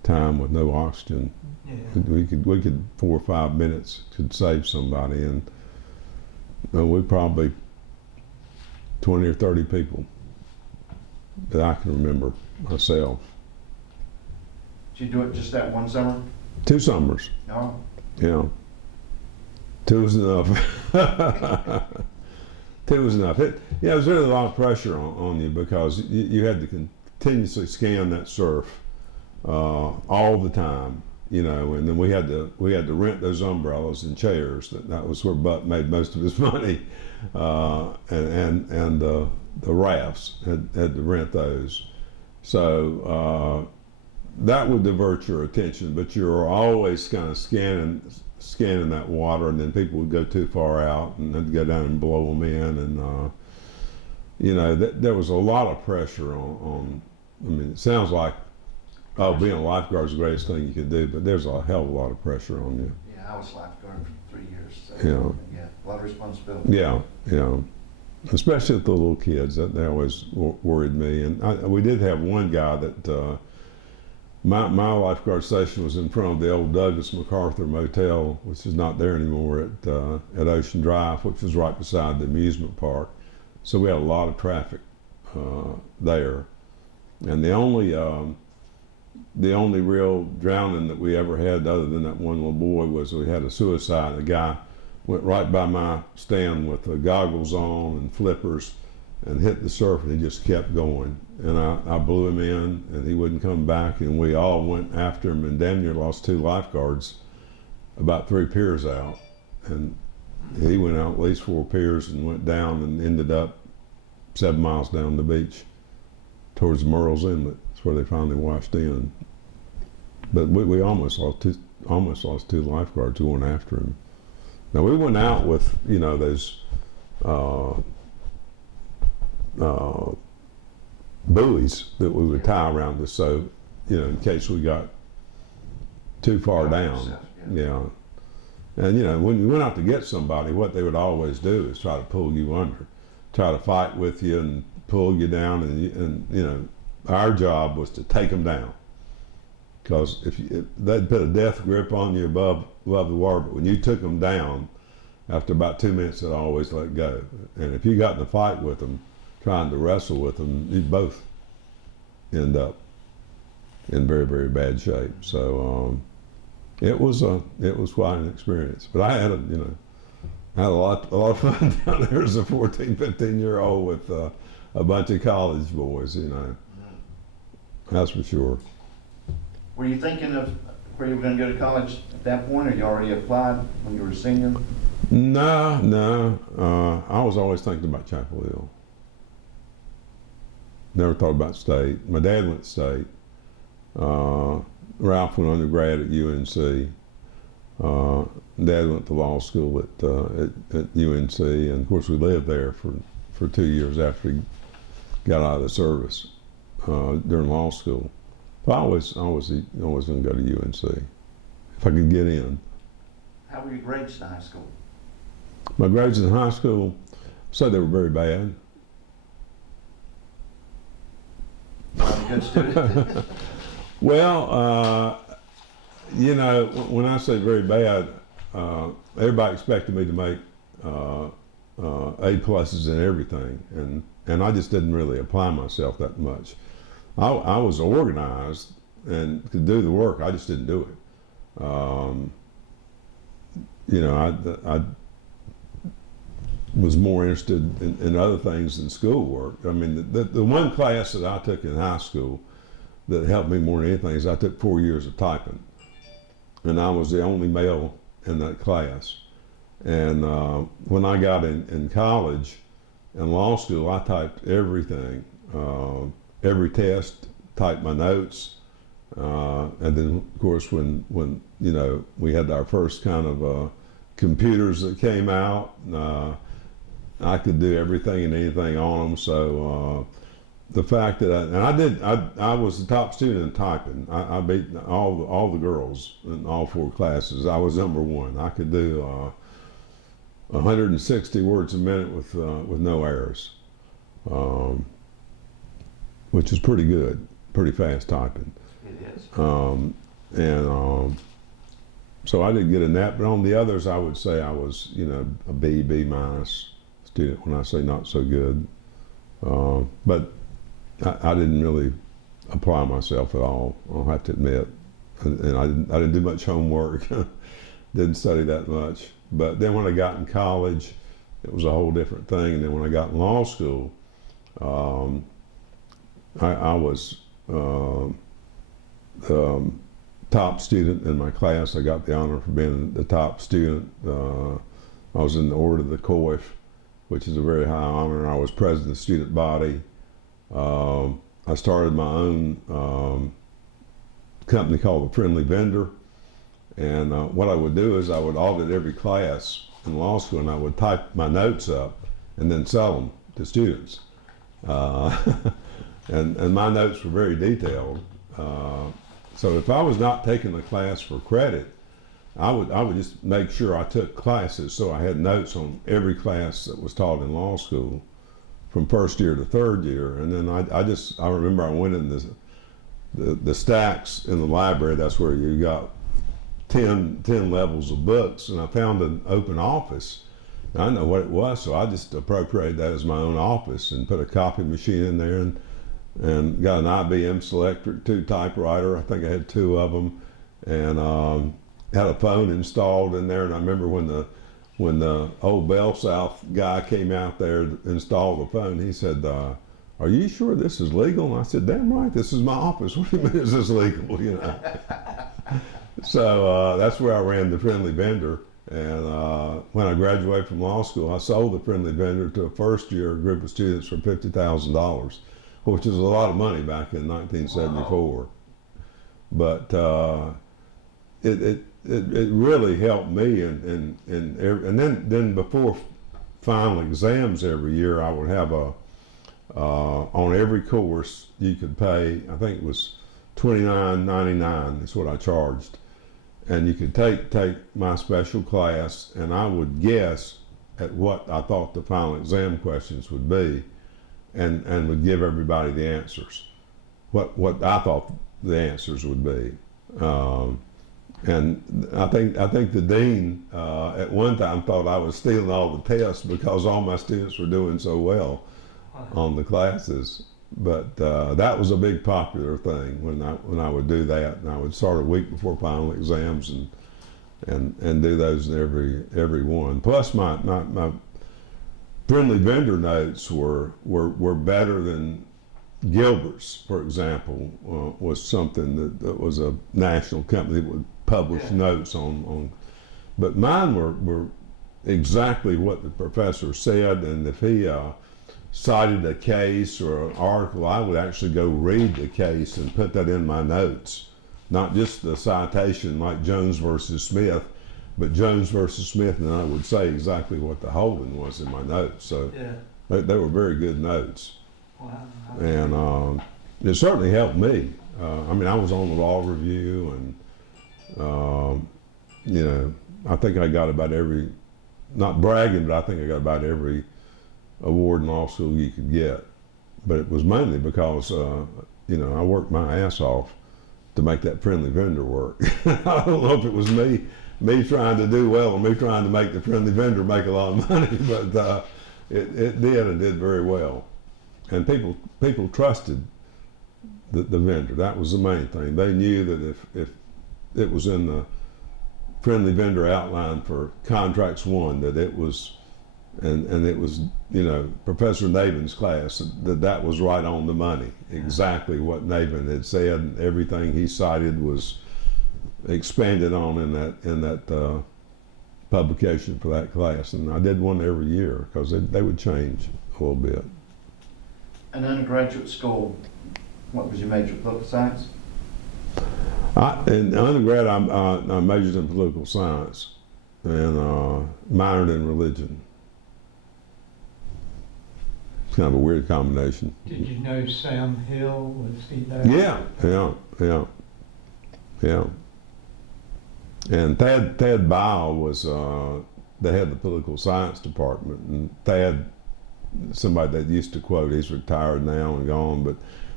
time with no oxygen. Yeah. We could 4 or 5 minutes could save somebody, and we probably 20 or 30 people that I can remember myself. Did you do it just that one summer? 2 summers, No. yeah. 2 was enough. 2 was enough. It was really a lot of pressure on you because you had to continuously scan that surf all the time, and then we had to rent those umbrellas and chairs. That was where Buck made most of his money, and the rafts had to rent those. So that would divert your attention, but you're always kind of scanning that water, and then people would go too far out and then go down and blow them in, and there was a lot of pressure on. I mean, it sounds like, being a lifeguard is the greatest thing you can do, but there's a hell of a lot of pressure on you. Yeah, I was lifeguard for 3 years. So Yeah. a lot of responsibility. Yeah. Especially with the little kids, they always worried me. And we did have one guy that my lifeguard station was in front of the old Douglas MacArthur Motel, which is not there anymore, at Ocean Drive, which was right beside the amusement park. So we had a lot of traffic there. And the only real drowning that we ever had, other than that one little boy, was we had a suicide. A guy went right by my stand with the goggles on and flippers and hit the surf, and he just kept going. And I blew him in, and he wouldn't come back, and we all went after him and damn near lost 2 lifeguards about 3 piers out. And he went out at least 4 piers and went down and ended up 7 miles down the beach towards Murrells Inlet. That's where they finally washed in. But we almost lost 2 lifeguards who went after him. Now we went out with those buoys that we would tie around us, so in case we got too far down. Yeah. And when you went out to get somebody, what they would always do is try to pull you under, try to fight with you and pull you down, and our job was to take them down, because if they'd put a death grip on you above the water, but when you took them down, after about 2 minutes, they'd always let go. And if you got in a fight with them, trying to wrestle with them, you'd both end up in very, very bad shape. So it was quite an experience. But I had a lot of fun down there as a 14, 15-year-old with a bunch of college boys. That's for sure. Were you thinking of where you were going to go to college at that point, or you already applied when you were a senior? No. I was always thinking about Chapel Hill. Never thought about state. My dad went to state. Ralph went undergrad at UNC. Dad went to law school at UNC, and of course we lived there for 2 years after he got out of the service during law school. But I was going to go to UNC if I could get in. How were your grades in high school? My grades in high school, they were very bad. Not a good student? Well, when I say very bad, everybody expected me to make A+ in everything, and I just didn't really apply myself that much. I was organized and could do the work. I just didn't do it. I was more interested in other things than schoolwork. I mean, the one class that I took in high school that helped me more than anything is I took 4 years of typing, and I was the only male in that class. And when I got in college and law school, I typed everything, every test, typed my notes, and then of course when we had our first kind of computers that came out, I could do everything and anything on them. So the fact that I was the top student in typing. I beat all the girls in all 4 classes. I was number 1. I could do 160 words a minute with no errors, which is pretty good, pretty fast typing. It Yes. So I didn't get in that, but on the others, I would say I was, you know, a B minus student when I say not so good. But I didn't really apply myself at all, I'll have to admit. And I didn't do much homework, didn't study that much. But then when I got in college, it was a whole different thing. And then when I got in law school, I was top student in my class. I got the honor for being the top student. I was in the Order of the Coif, which is a very high honor. I was president of the student body. I started my own company called the Friendly Vendor. And what I would do is I would audit every class in law school, and I would type my notes up and then sell them to students. And my notes were very detailed. So if I was not taking the class for credit, I would just make sure I took classes so I had notes on every class that was taught in law school from first year to third year. And then I remember I went in the stacks in the library. That's where you got 10 levels of books, and I found an open office. I didn't know what it was, so I just appropriated that as my own office and put a copy machine in there and got an IBM Selectric 2 typewriter. I think I had 2 of them, and had a phone installed in there. And I remember when the old Bell South guy came out there to install the phone, he said, "Are you sure this is legal?" And I said, "Damn right, this is my office. What do you mean is this legal?" You know. So that's where I ran the Friendly Vendor. And when I graduated from law school, I sold the Friendly Vendor to a first-year group of students for $50,000, which is a lot of money back in 1974. Wow. But it really helped me. And then before final exams every year, I would have on every course you could pay, I think it was $29.99 is what I charged. And you could take my special class, and I would guess at what I thought the final exam questions would be, and would give everybody the answers, what I thought the answers would be. And I think the dean at one time thought I was stealing all the tests because all my students were doing so well on the classes. But that was a big popular thing when I would do that, and I would start a week before final exams and do those in every one. Plus my Friendly Vendor notes were better than Gilbert's, for example, was something that was a national company that would publish notes on. But mine were exactly what the professor said, and if he cited a case or an article, I would actually go read the case and put that in my notes. Not just the citation like Jones versus Smith, but Jones versus Smith, and I would say exactly what the holding was in my notes. So they were very good notes. Wow. And it certainly helped me. I mean, I was on the law review, and you know, I think I got about every, not bragging, but I think I got about every award in law school you could get. But it was mainly because you know, I worked my ass off to make that Friendly Vendor work. I don't know if it was me trying to do well or me trying to make the Friendly Vendor make a lot of money, but it did, and did very well. And people trusted the vendor. That was the main thing. They knew that if it was in the Friendly Vendor outline for contracts won, that it was, and it was, you know, Professor Navin's class, that was right on the money. Exactly what Navin had said. Everything he cited was expanded on in that publication for that class. And I did one every year because they would change a little bit. In undergraduate school, what was your major? Political science? In undergrad, I majored in political science and minored in religion. It's kind of a weird combination. Did you know Sam Hill? Was he there? Yeah. And Thad Bile was the head of the political science department, and Thad, somebody that used to quote, he's retired now and gone, but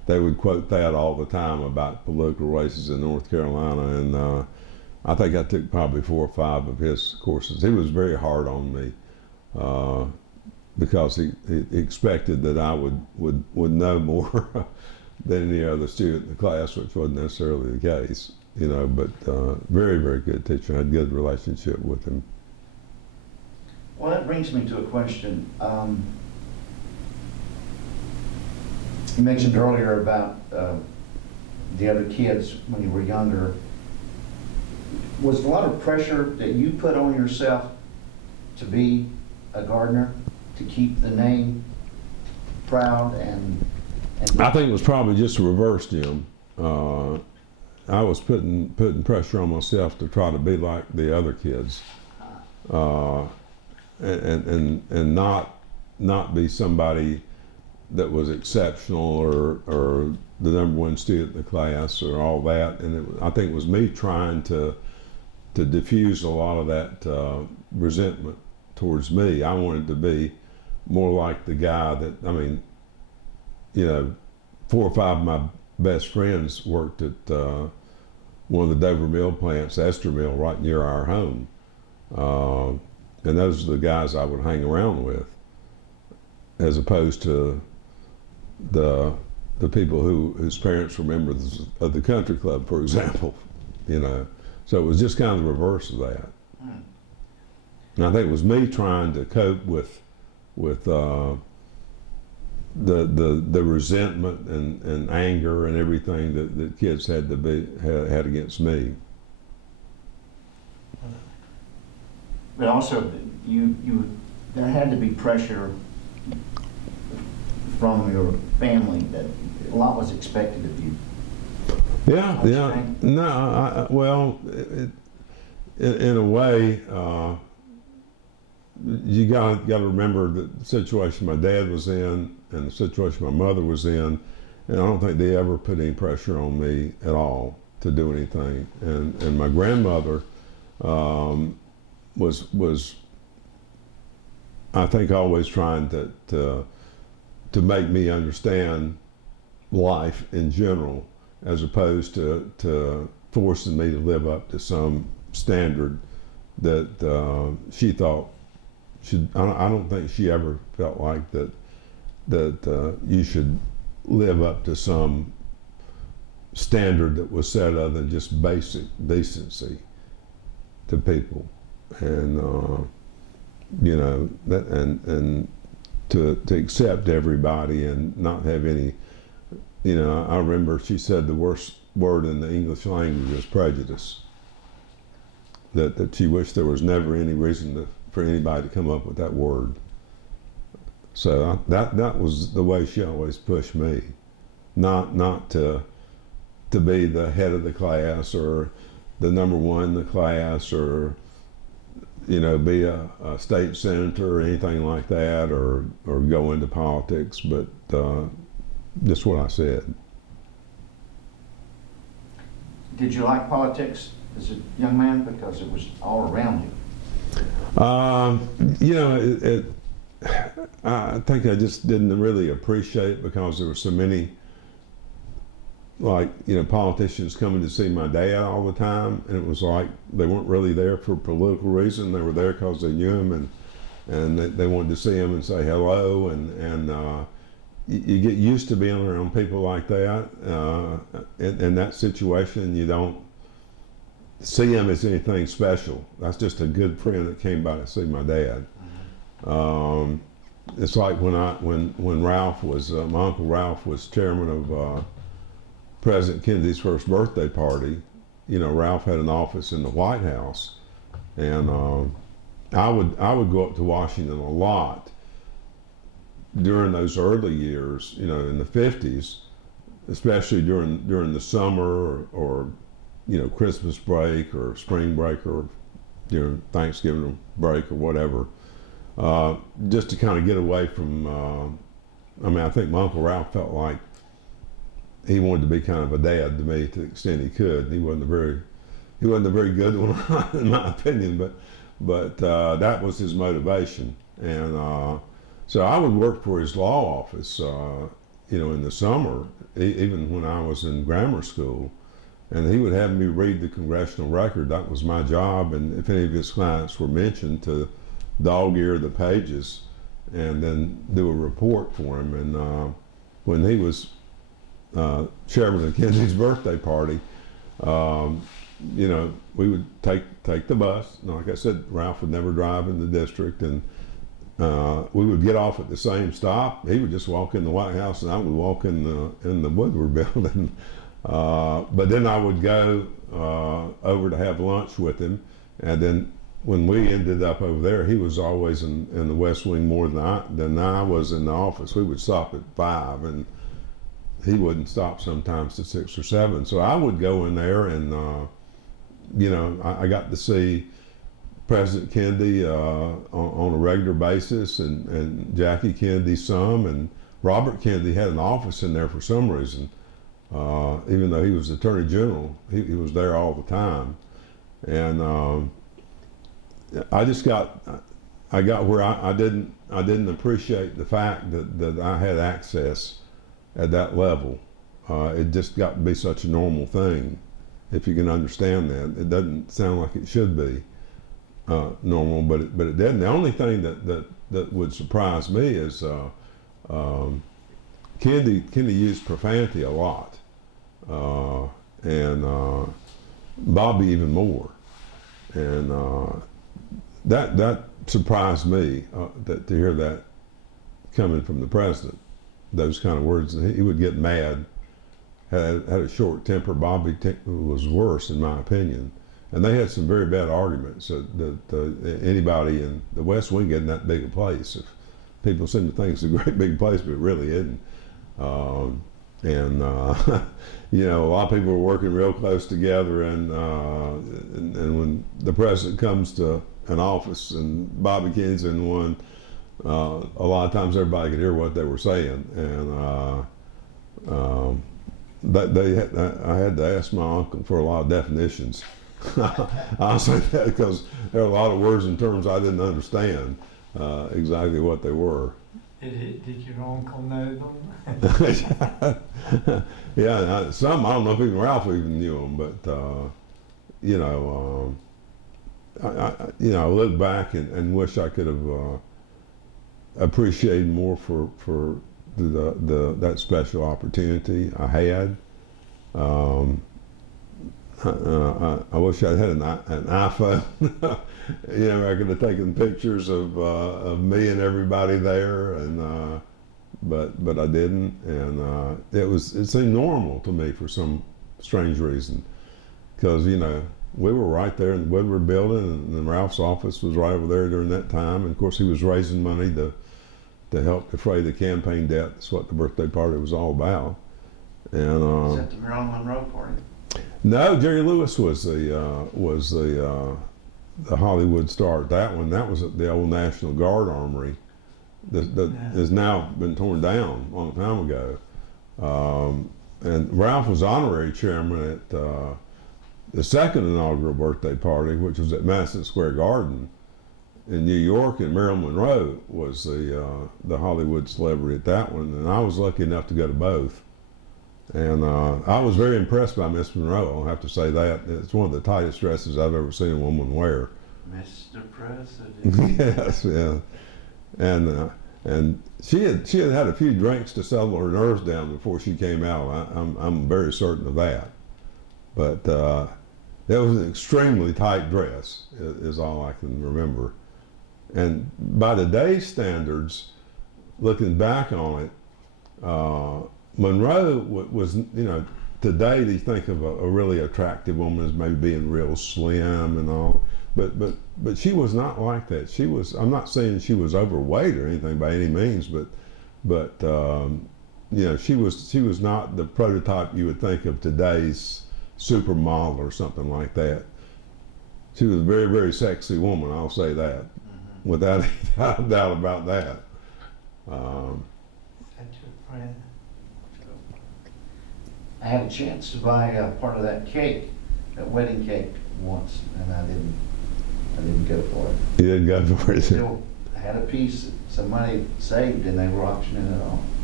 they would quote that all the time about political races in North Carolina, and I think I took probably 4 or 5 of his courses. He was very hard on me because he expected that I would know more than any other student in the class, which wasn't necessarily the case, you know. But very, very good teacher. I had a good relationship with him. Well, that brings me to a question. You mentioned earlier about the other kids when you were younger. Was there a lot of pressure that you put on yourself to be a Gardner, to keep the name proud and I think it was probably just the reverse, Jim. I was putting pressure on myself to try to be like the other kids, and not be somebody that was exceptional or the #1 student in the class or all that. And I think it was me trying to diffuse a lot of that resentment towards me. I wanted to be more like the guy that, I mean, you know, 4 or 5 of my best friends worked at one of the Dover mill plants, Ester Mill, right near our home. And those are the guys I would hang around with, as opposed to the people whose parents were members of the country club, for example, you know. So it was just kind of the reverse of that. And I think it was me trying to cope with the resentment and anger and everything that kids had against me. but also there had to be pressure from your family that a lot was expected of you. Yeah. No, well, in a way, you got to remember the situation my dad was in and the situation my mother was in, and I don't think they ever put any pressure on me at all to do anything. And my grandmother was I think always trying to make me understand life in general, as opposed to forcing me to live up to some standard that she thought should. I don't think she ever felt like that you should live up to some standard that was set other than just basic decency to people, and you know that, and to accept everybody and not have any. You know, I remember she said the worst word in the English language is prejudice. That she wished there was never any reason for anybody to come up with that word. So that was the way she always pushed me, not to be the head of the class or the number one in the class, or you know, be a state senator or anything like that, or go into politics, but just what I said. Did you like politics as a young man, because it was all around you? You know, I think I just didn't really appreciate it because there were so many, like, you know, politicians coming to see my dad all the time, and it was like they weren't really there for political reason. They were there because they knew him and they wanted to see him and say hello, and you get used to being around people like that. In that situation, you don't see him as anything special. That's just a good friend that came by to see my dad. It's like when Ralph was, my Uncle Ralph was chairman of President Kennedy's first birthday party. You know, Ralph had an office in the White House, and I would go up to Washington a lot during those early years, you know, in the 50s, especially during the summer or you know, Christmas break or spring break or during Thanksgiving break or whatever, just to kind of get away from. I mean, I think my Uncle Ralph felt like he wanted to be kind of a dad to me to the extent he could. He wasn't a very good one in my opinion, but that was his motivation, and so I would work for his law office in the summer, even when I was in grammar school, and he would have me read the congressional record. That was my job, and if any of his clients were mentioned, to dog-ear the pages and then do a report for him. And when he was chairman of Kennedy's birthday party, we would take the bus. And like I said, Ralph would never drive in the district, and we would get off at the same stop. He would just walk in the White House, and I would walk in the Woodward building. But then I would go over to have lunch with him, and then when we ended up over there, he was always in the West Wing more than I was in the office. We would stop at 5, and he wouldn't stop sometimes to 6 or 7. So I would go in there, and I got to see President Kennedy on a regular basis, and Jackie Kennedy some, and Robert Kennedy had an office in there for some reason. Even though he was Attorney General, he was there all the time. And I got where I didn't appreciate the fact that I had access at that level. It just got to be such a normal thing, if you can understand that. It doesn't sound like it should be normal, but it didn't. The only thing that would surprise me is Kennedy used profanity a lot, and Bobby even more, and that surprised me to hear that coming from the president. Those kind of words. He would get mad, had a short temper. Bobby was worse, in my opinion. And they had some very bad arguments. That anybody in the West Wing isn't that big a place. If people seem to think it's a great big place, but it really isn't. A lot of people are working real close together, and when the president comes to an office and Bobby Kennedy's in one, a lot of times everybody could hear what they were saying, and I had to ask my uncle for a lot of definitions. I say that because there are a lot of words and terms I didn't understand exactly what they were. Did your uncle know them? Yeah, some, I don't know if even Ralph even knew them, but I look back and wish I could have appreciated more for that special opportunity I had. I wish I'd had an iPhone. I could have taken pictures of me and everybody there, and but I didn't, and it seemed normal to me for some strange reason, because we were right there in the Woodward building, and Ralph's office was right over there during that time, and of course he was raising money to help defray the campaign debt. That's what the birthday party was all about. And is that the Marilyn Monroe party? No, Jerry Lewis was the Hollywood star at that one. That was at the old National Guard Armory that has now been torn down a long time ago. And Ralph was honorary chairman at the second inaugural birthday party, which was at Madison Square Garden in New York, and Marilyn Monroe was the Hollywood celebrity at that one, and I was lucky enough to go to both. And I was very impressed by Miss Monroe. I'll have to say that. It's one of the tightest dresses I've ever seen a woman wear. Mr. President. Yes, yeah. And she had a few drinks to settle her nerves down before she came out. I'm very certain of that. But that was an extremely tight dress, is all I can remember. And by today's standards, looking back on it, Monroe was, today they think of a really attractive woman as maybe being real slim and all, but she was not like that. She was, I'm not saying she was overweight or anything by any means, but she was not the prototype you would think of today's supermodel or something like that. She was a very, very sexy woman, I'll say that, without any doubt about that. That's your friend. I had a chance to buy a part of that cake, that wedding cake once, and I didn't go for it. You didn't go for it? Still had a piece, some money saved, and they were auctioning it off.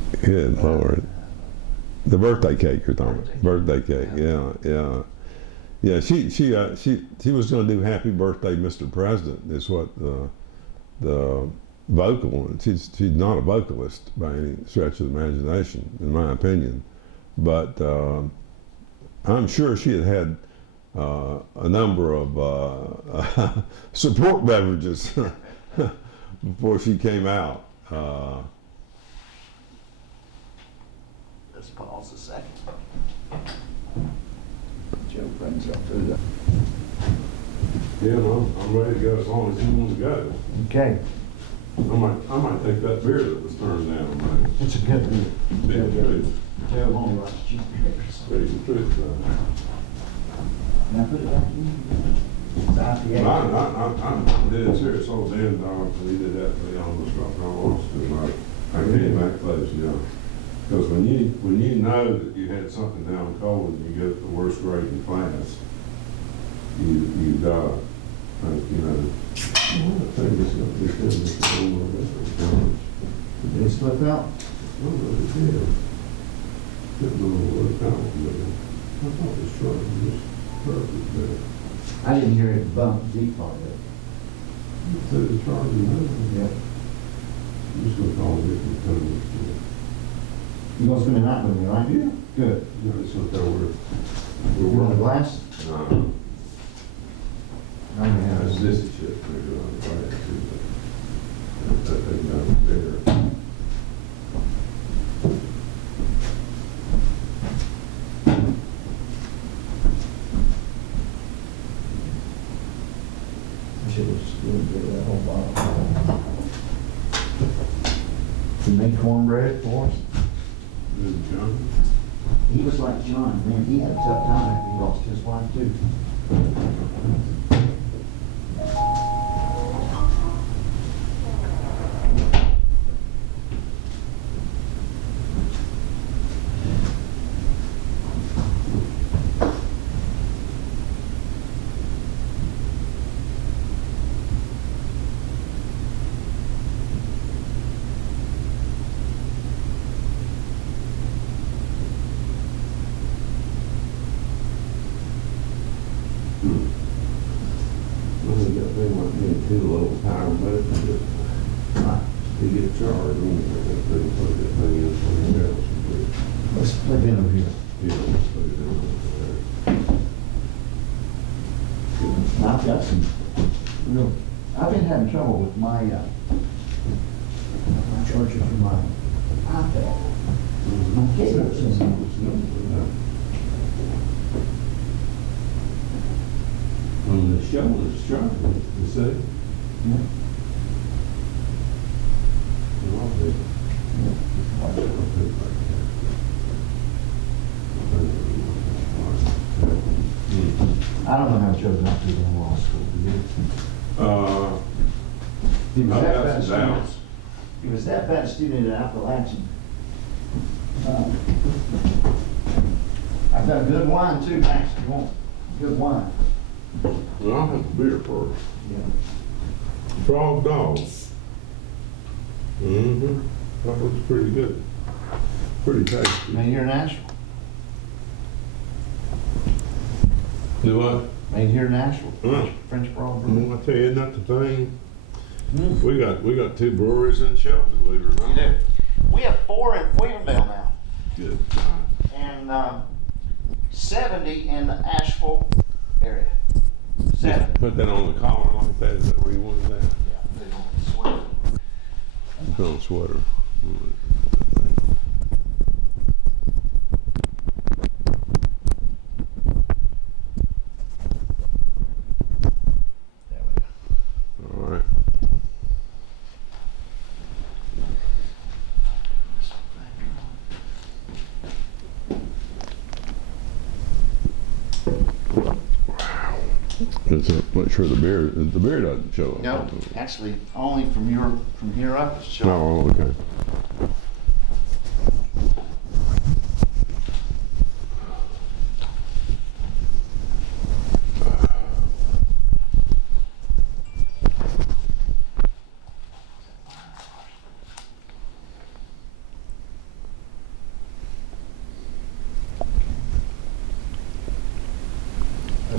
Good Lord. The birthday cake you're talking about. Birthday cake, yeah. Yeah, she was going to do Happy Birthday, Mr. President, is what the vocal, she's not a vocalist by any stretch of the imagination, in my opinion. But I'm sure she had a number of support beverages before she came out. Let's pause a second. Joe brings up through the. Yeah, no, I'm ready to go as long as you want to go. Okay, I might take that beer that was turned down, man. it's a good deal. Tell you the truth. Joe only likes cheap Tell you the truth, though. Now put it back in. It's IPA. I'm dead serious. I was Dan Dog, and he did that for me almost dropped all off. Like, I can get back close, because when you know that you had something down cold and you get the worst grade in class, you die. I think it's going to be good. Did it slip out? No, it did. Didn't know what it out, but I thought it was short. It was perfect there. I didn't hear it bump deep part of it. So the charging now. Yep. I'm just going to call it and tell them You gonna spend the night with me, right? Yeah. Good. it's not that we're You want a glass? Oh, yeah. That's this is shit. We're doing it right too. That thing down there. I should have just really did that whole bottle. You make cornbread for us? Good, John. He was like John, man, he had a tough time after he lost his wife too. I think that thing might be too low power, but to get charged, we need to that thing, plug that thing in somewhere else. Let's plug in over here. Yeah, let's put it in there. I've got some real, I've been having trouble with my charger for my iPad. My cables and On the shoulder's charging, you see? yeah. I'll do it. I'll do it like that. I don't know how Joe got through the law school, did he? He was I've that got bad a some student. doubts. He was that bad a student at Appalachian. I've got good wine too, Max, if you want good wine. Well, I'll have the beer first. Yeah. Frog Dog. Mm-hmm. That looks pretty good. Pretty tasty. Made here in Nashville. Do what? Made here in Nashville. Mm. French Broad Brewery. I tell you, isn't that the thing? We got two breweries in Shelton, believe it or not. We do. We have 4 in Weaverville now, Good. and 70 in the Asheville area. 7. Put that on the collar like that. Is that where you wanted that? Put on a sweater. There we go. All right. Make sure the beer doesn't show up. No, actually, only from here up it's showing. Oh, okay.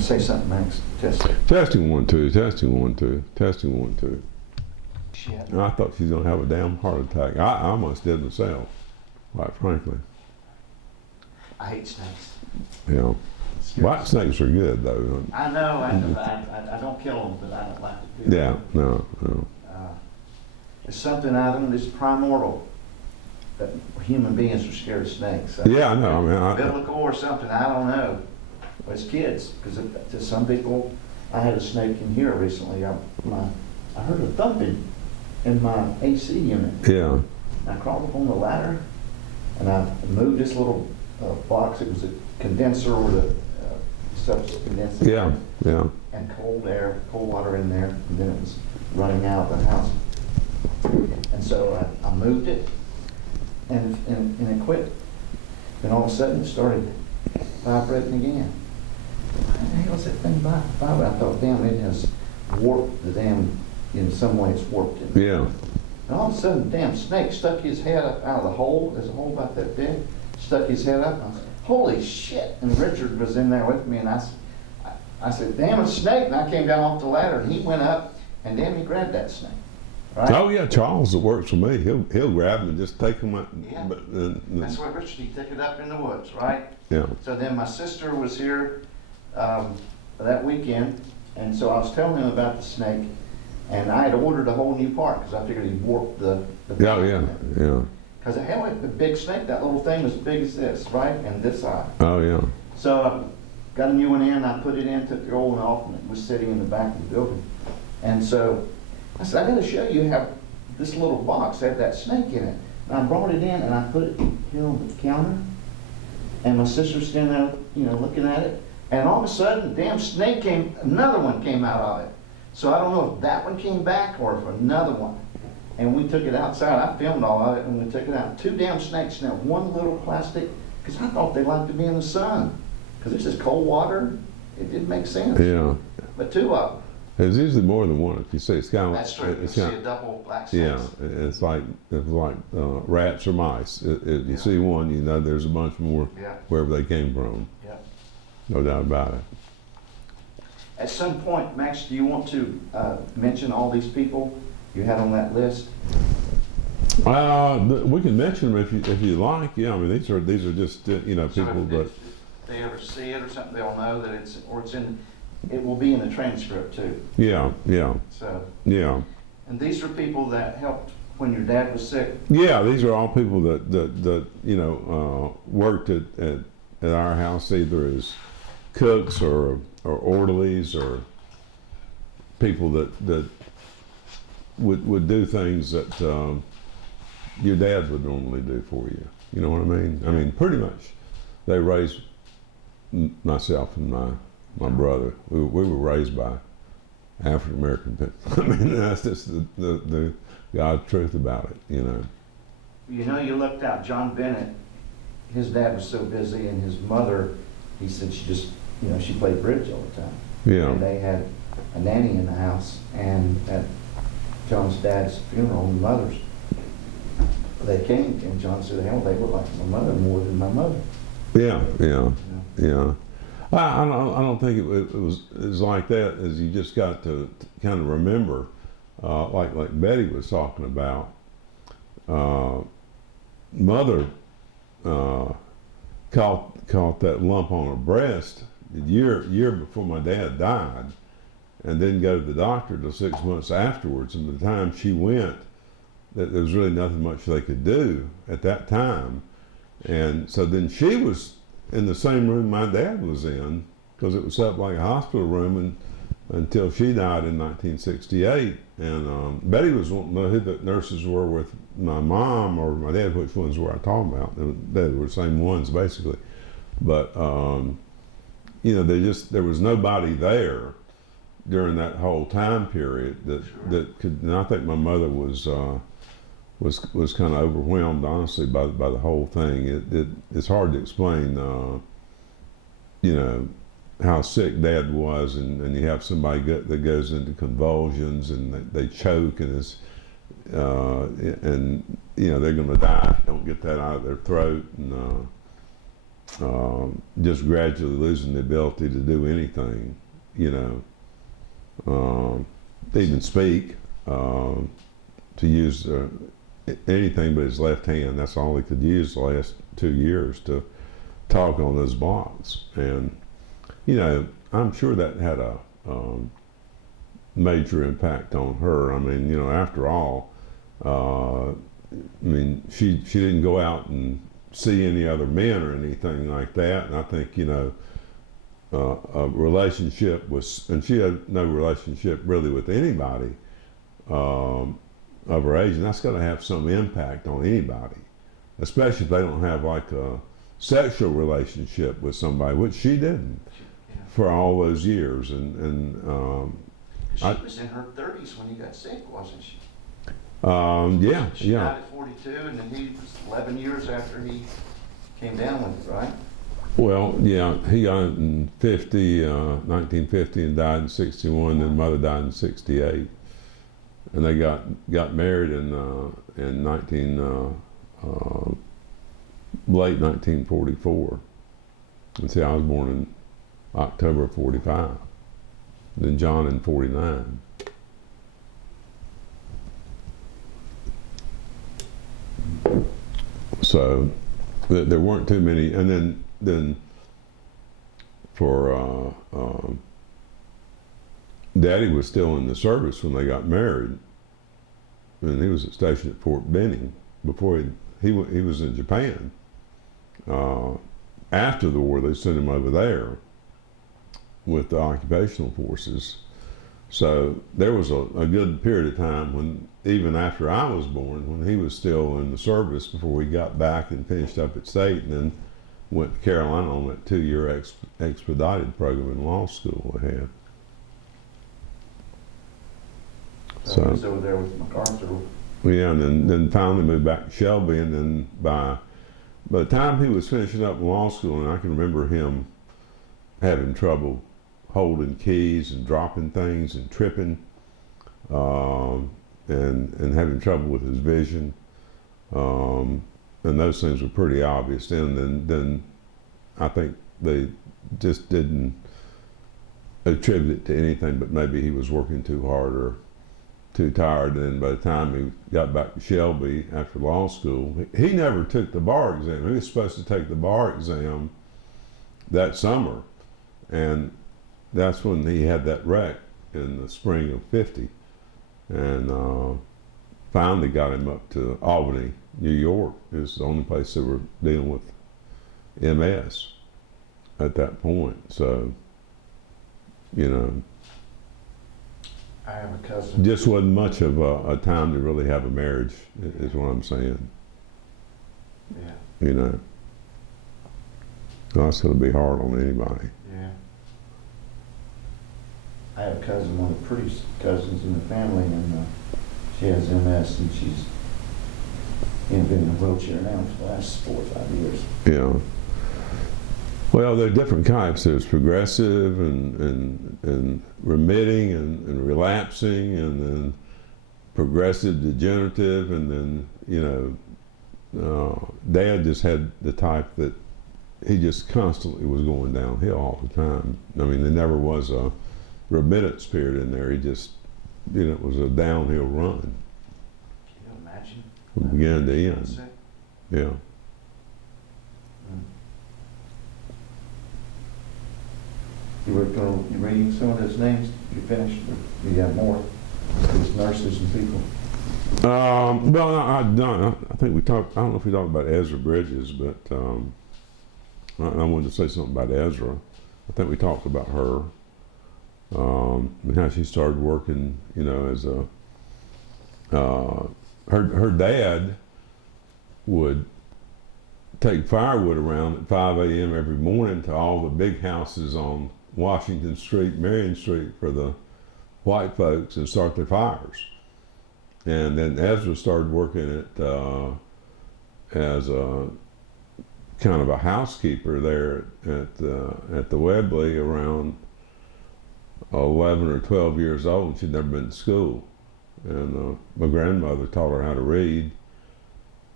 Say something, Max. Test it. Testing 1 2. Testing 1 2. Testing 1 2. Shit. I thought she's gonna have a damn heart attack. I almost did myself, quite frankly. I hate snakes. Yeah. Scares Black me. snakes are good though. I know. I don't kill them, but I don't like to do Yeah. them. No. There's something out of them that's primordial. That human beings are scared of snakes. Yeah, I know. I mean, Biblical or something, I don't know. But it's kids, because to some people, I had a snake in here recently. I heard a thumping in my AC unit. yeah. I crawled up on the ladder, and I moved this little box. It was a condenser where the stuff was condensing. Yeah. Yeah. And cold air, cold water in there, and then it was running out of the house. And so I moved it, and it quit. Then all of a sudden it started vibrating again. What the hell is that thing vibrating? I thought, damn, it has warped the damn, in some way it's warped it. Yeah. And all of a sudden, the damn snake stuck his head up out of the hole. There's a hole about that big. Stuck his head up. And I said, holy shit. And Richard was in there with me, and I said, damn, it's a snake. And I came down off the ladder, and he went up, and damn, he grabbed that snake. Right? Oh yeah, Charles that works for me. He'll grab them and just take them out. Yeah. But, That's why Richard, he took it up in the woods, right? yeah. So then my sister was here that weekend, and so I was telling him about the snake, and I had ordered a whole new part because I figured he'd warped the Yeah. Because hell, the big snake, that little thing was as big as this, right? And this eye. Oh yeah. So I got a new one in, I put it in, took the old one off, and it was sitting in the back of the building. And so I said, I got to show you how this little box had that snake in it. And I brought it in and I put it here on the counter. And my sister's standing there, looking at it. And all of a sudden, the damn snake another one came out of it. So I don't know if that one came back or if another one. And we took it outside. I filmed all of it and we took it out. 2 damn snakes in that one little plastic, because I thought they liked to be in the sun. Because it's just cold water. It didn't make sense. Yeah. But 2 of them. There's usually more than one. If you see, it's kind of That's true. You see a double black snake. yeah. It's like rats or mice. You Yeah. see one, you know there's a bunch more Yeah. wherever they came from. Yeah. No doubt about it. At some point, Max, do you want to mention all these people you had on that list? We can mention them if you like. Yeah, I mean these are just people So that. if they ever see it or something, they'll know that it will be in the transcript too. Yeah. So, Yeah. and these are people that helped when your dad was sick. Yeah, these are all people that worked at our house either as cooks or orderlies or people that would do things that your dad would normally do for you. You know what I mean? I mean, pretty much they raised myself and my brother. We were raised by African American people. I mean, that's just the God's truth about it, You looked out. John Bennett, his dad was so busy, and his mother, he said she just, she played bridge all the time. Yeah. And they had a nanny in the house, and at John's dad's funeral, and mother's, they came, and John said, hell, they were like my mother more than my mother. Yeah. I don't think it was like that. As you just got to kind of remember, like Betty was talking about. Mother caught that lump on her breast a year before my dad died, and didn't go to the doctor till 6 months afterwards. And the time she went, that there was really nothing much they could do at that time. And so then she was in the same room my dad was in, because it was set up like a hospital room, and until she died in 1968. And Betty was wanting to know who the nurses were with my mom or my dad, which ones were I talking about. They were the same ones basically. But there was nobody there during that whole time period that could. And I think my mother was kind of overwhelmed, honestly, by the whole thing. It's hard to explain, how sick Dad was, and you have somebody that goes into convulsions and they choke and they're going to die if you don't get that out of their throat. And just gradually losing the ability to do anything, you to even speak, to use anything but his left hand. That's all he could use the last 2 years to talk on those blocks. And, I'm sure that had a major impact on her. I mean, after all, she didn't go out and see any other men or anything like that. And I think, a relationship was, and she had no relationship really with anybody of her age, and that's got to have some impact on anybody, especially if they don't have like a sexual relationship with somebody, which she didn't for all those years. And She was in her 30s when he got sick, wasn't she? Yeah, She died at 42, and then he was 11 years after he came down with it, right? Well, yeah, he got it in 1950, and died in 61. Then mother died in 68, and they got married in late 1944. And see, I was born in October of 45. Then John in 49. So there weren't too many, and then for Daddy was still in the service when they got married, and he was stationed at Fort Benning before he was in Japan. After the war, they sent him over there with the occupational forces. So there was a good period of time when, even after I was born, when he was still in the service before he got back and finished up at State, and then went to Carolina on that 2-year expedited program in law school they had. So he was over there with MacArthur. Yeah, and then finally moved back to Shelby, and then by the time he was finishing up law school, and I can remember him having trouble holding keys and dropping things and tripping, and having trouble with his vision, and those things were pretty obvious then. Then I think they just didn't attribute it to anything, but maybe he was working too hard or too tired. And by the time he got back to Shelby after law school, he never took the bar exam. He was supposed to take the bar exam that summer, and that's when he had that wreck in the spring of 50, and finally got him up to Albany, New York. It was the only place they were dealing with MS at that point. So, I have a cousin. just wasn't much of a time to really have a marriage, is what I'm saying. Yeah. That's going to be hard on anybody. Yeah. I have a cousin, one of the prettiest cousins in the family, and she has MS, and she's been in a wheelchair now for the last 4 or 5 years. Yeah. Well, there are different types. There's progressive and remitting and relapsing, and then progressive degenerative, and then, Dad just had the type that he just constantly was going downhill all the time. I mean, there never was a remittance period in there. He just, it was a downhill run. Can you imagine? From beginning to end. Yeah. You were reading some of those names? You finished? Or you got more? These nurses and people? Well, I think we talked, I don't know if we talked about Ezra Bridges, but I wanted to say something about Ezra. I think we talked about her, and how she started working, as her dad would take firewood around at 5 a.m. every morning to all the big houses on Washington Street, Marion Street, for the white folks, and start their fires. And then Ezra started working as a kind of a housekeeper there at the Webley around 11 or 12 years old. She'd never been to school, and my grandmother taught her how to read,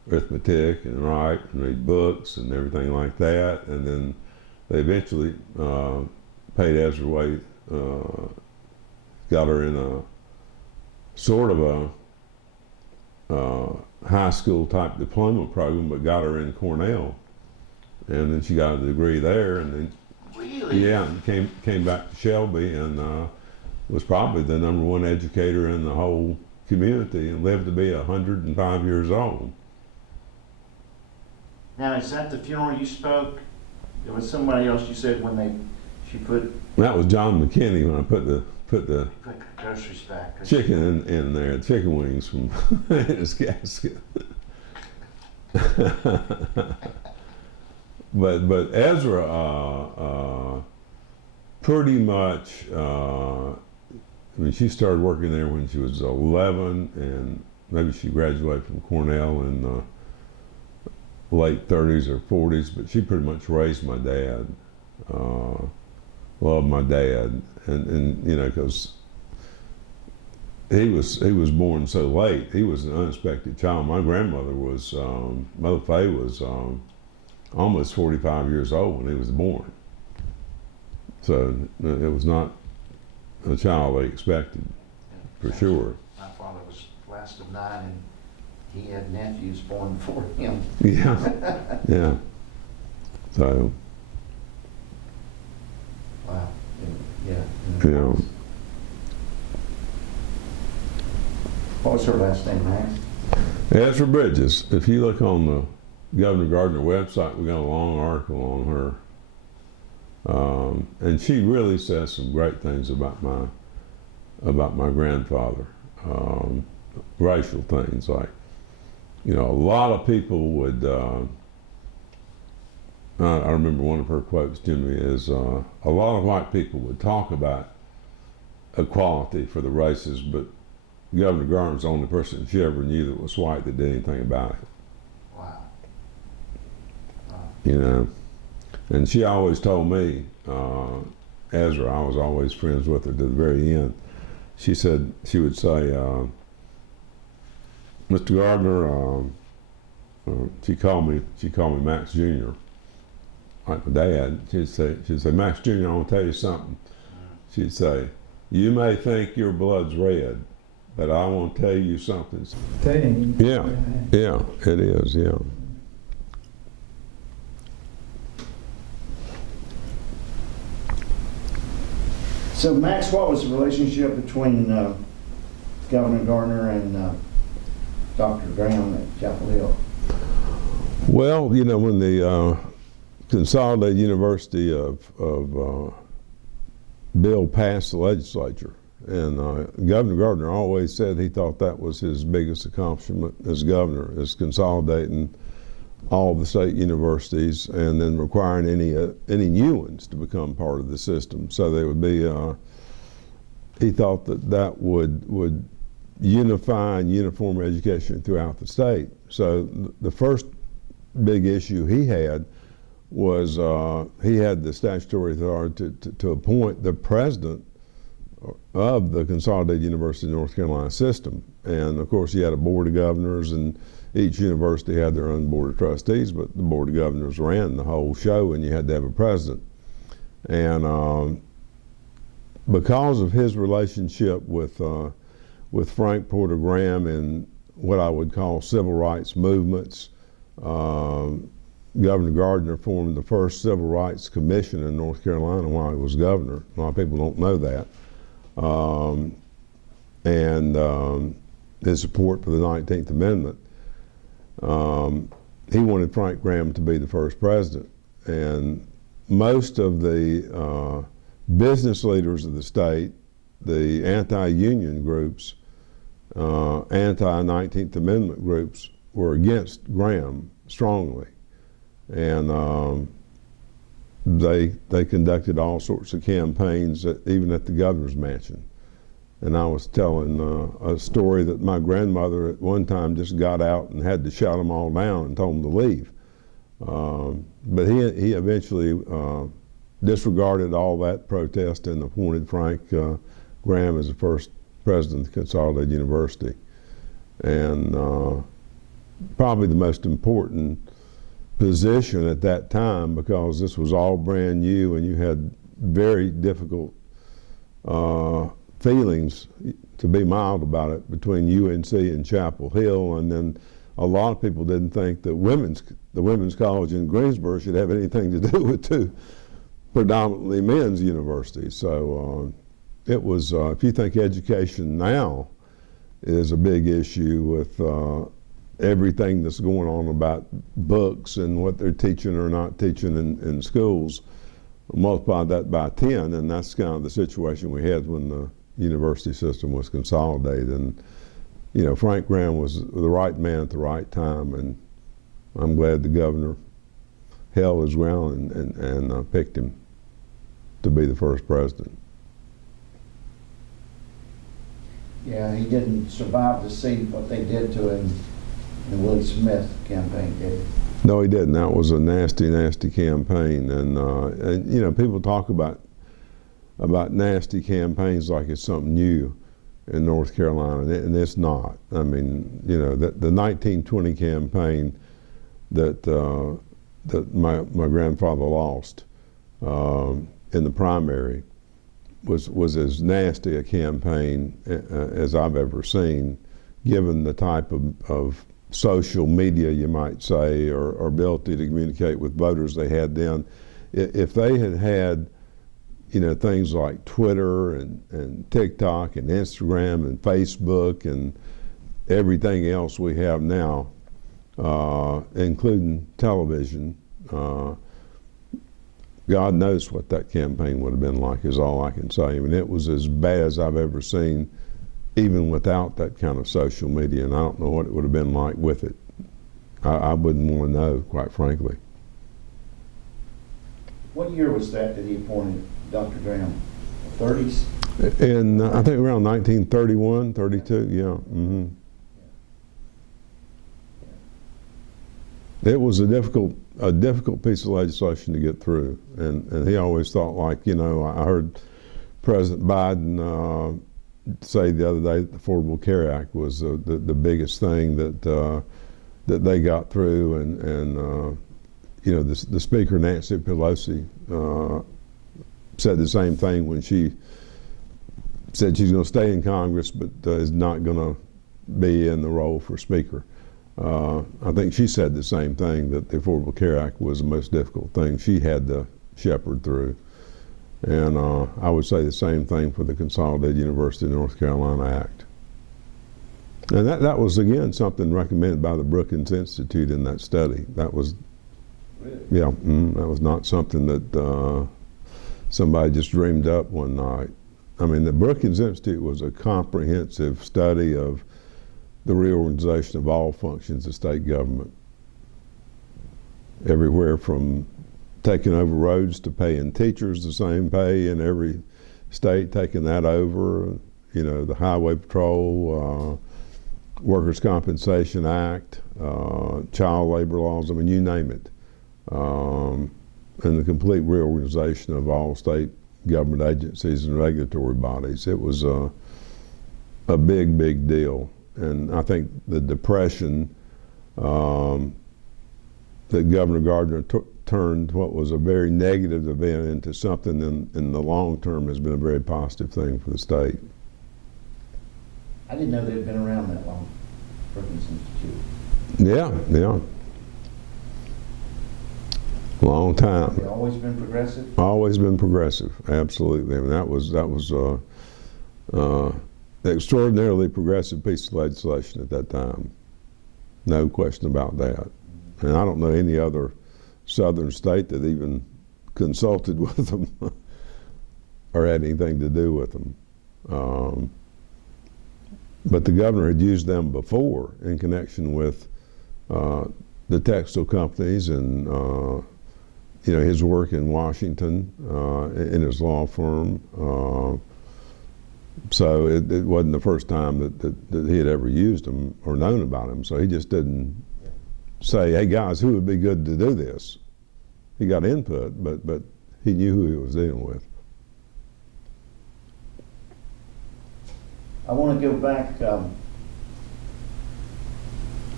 arithmetic and write and read books and everything like that. And then they eventually paid Ezra way, got her in a sort of a high school type diploma program, but got her in Cornell. And then she got a degree there, and then Really? yeah, and came back to Shelby and was probably the #1 educator in the whole community, and lived to be 105 years old. Now, is that the funeral you spoke? There was somebody else you said when she put That was John McKinney when I put the groceries back. chicken in there, chicken wings from his casket. But Ezra pretty much. I mean, she started working there when she was 11, and maybe she graduated from Cornell in the late 30s or 40s. But she pretty much raised my dad. Loved my dad, and you know, because he was born so late. He was an unexpected child. My grandmother was Mother Fay was almost 45 years old when he was born. So it was not a child they expected, for sure. My father was last of 9, and he had nephews born before him. Yeah, yeah. So. Wow. Yeah. Yeah. What was her last name, Max? Ezra Bridges. If you look on the Governor Gardner website, we got a long article on her. And she really says some great things about my grandfather. Racial things like, you know, a lot of people would. I remember one of her quotes, Jimmy, is a lot of white people would talk about equality for the races, but Governor Gardner's the only person she ever knew that was white that did anything about it. Wow. You know, and she always told me, Ezra, I was always friends with her to the very end. She would say, Mr. Gardner, she called me Max Jr., like my dad. She'd say, Max Jr., I want to tell you something. She'd say, you may think your blood's red, but I want to tell you something. Yeah, yeah, it is, yeah. So, Max, what was the relationship between Governor Gardner and Dr. Graham at Chapel Hill? Well, you know, when the Consolidated University of bill passed the legislature, and Governor Gardner always said he thought that was his biggest accomplishment as governor, is consolidating all the state universities and then requiring any new ones to become part of the system. So there would be, he thought that would unify and uniform education throughout the state. So the first big issue he had was he had the statutory authority to appoint the president of the Consolidated University of North Carolina system. And of course, he had a board of governors, and each university had their own board of trustees, but the board of governors ran the whole show, and you had to have a president. And because of his relationship with Frank Porter Graham and what I would call civil rights movements, Governor Gardner formed the first Civil Rights Commission in North Carolina while he was governor. A lot of people don't know that. And his support for the 19th Amendment. He wanted Frank Graham to be the first president. And most of the business leaders of the state, the anti-union groups, anti-19th Amendment groups, were against Graham strongly. And they conducted all sorts of campaigns, even at the governor's mansion. And I was telling a story that my grandmother at one time just got out and had to shut them all down and told them to leave. But he eventually disregarded all that protest and appointed Frank Graham as the first president of Consolidated University. And probably the most important position at that time, because this was all brand new and you had very difficult feelings, to be mild about it, between UNC and Chapel Hill. And then a lot of people didn't think that the women's college in Greensboro should have anything to do with two predominantly men's universities. So it was, if you think education now is a big issue with everything that's going on about books and what they're teaching or not teaching in schools, multiply that by 10, and that's kind of the situation we had when the university system was consolidated. And you know, Frank Graham was the right man at the right time, and I'm glad the governor held his ground and picked him to be the first president. Yeah, he didn't survive to see what they did to him in the Willie Smith campaign, did he? No, he didn't. That was a nasty, nasty campaign. And you know, people talk about nasty campaigns like it's something new in North Carolina, and it's not. I mean, you know, the 1920 campaign that my grandfather lost in the primary was as nasty a campaign as I've ever seen, given the type of social media, you might say, or ability to communicate with voters they had then. If they had you know, things like Twitter and TikTok and Instagram and Facebook and everything else we have now, including television, God knows what that campaign would have been like, is all I can say. I mean, it was as bad as I've ever seen, even without that kind of social media, and I don't know what it would have been like with it. I wouldn't want to know, quite frankly. What year was that he appointed Dr. Graham? The 30s? In, I think around 1931, 32, yeah. Mm-hmm. It was a difficult piece of legislation to get through, and he always thought, like, you know, I heard President Biden say the other day that the Affordable Care Act was the biggest thing that they got through, and you know, the Speaker, Nancy Pelosi, said the same thing when she said she's going to stay in Congress, but is not going to be in the role for Speaker. I think she said the same thing, that the Affordable Care Act was the most difficult thing she had to shepherd through. And I would say the same thing for the Consolidated University of North Carolina Act. And that was, again, something recommended by the Brookings Institute in that study. That was, yeah, that was not something that somebody just dreamed up one night. I mean, the Brookings Institute was a comprehensive study of the reorganization of all functions of state government, everywhere from taking over roads to paying teachers the same pay in every state, taking that over, you know, the Highway Patrol, Workers' Compensation Act, child labor laws, I mean, you name it. And the complete reorganization of all state government agencies and regulatory bodies. It was a big, big deal. And I think the Depression that Governor Gardner turned what was a very negative event into something in the long term has been a very positive thing for the state. I didn't know they'd been around that long, Brookings Institute. Yeah. Long time. They've always been progressive? Always been progressive, absolutely. I mean, that was an extraordinarily progressive piece of legislation at that time. No question about that. And I don't know any other southern state that even consulted with them or had anything to do with them. But the governor had used them before in connection with the textile companies and you know, his work in Washington in his law firm. So it wasn't the first time that he had ever used them or known about them. So he just didn't say, hey guys, who would be good to do this? He got input, but he knew who he was dealing with. I want to go back.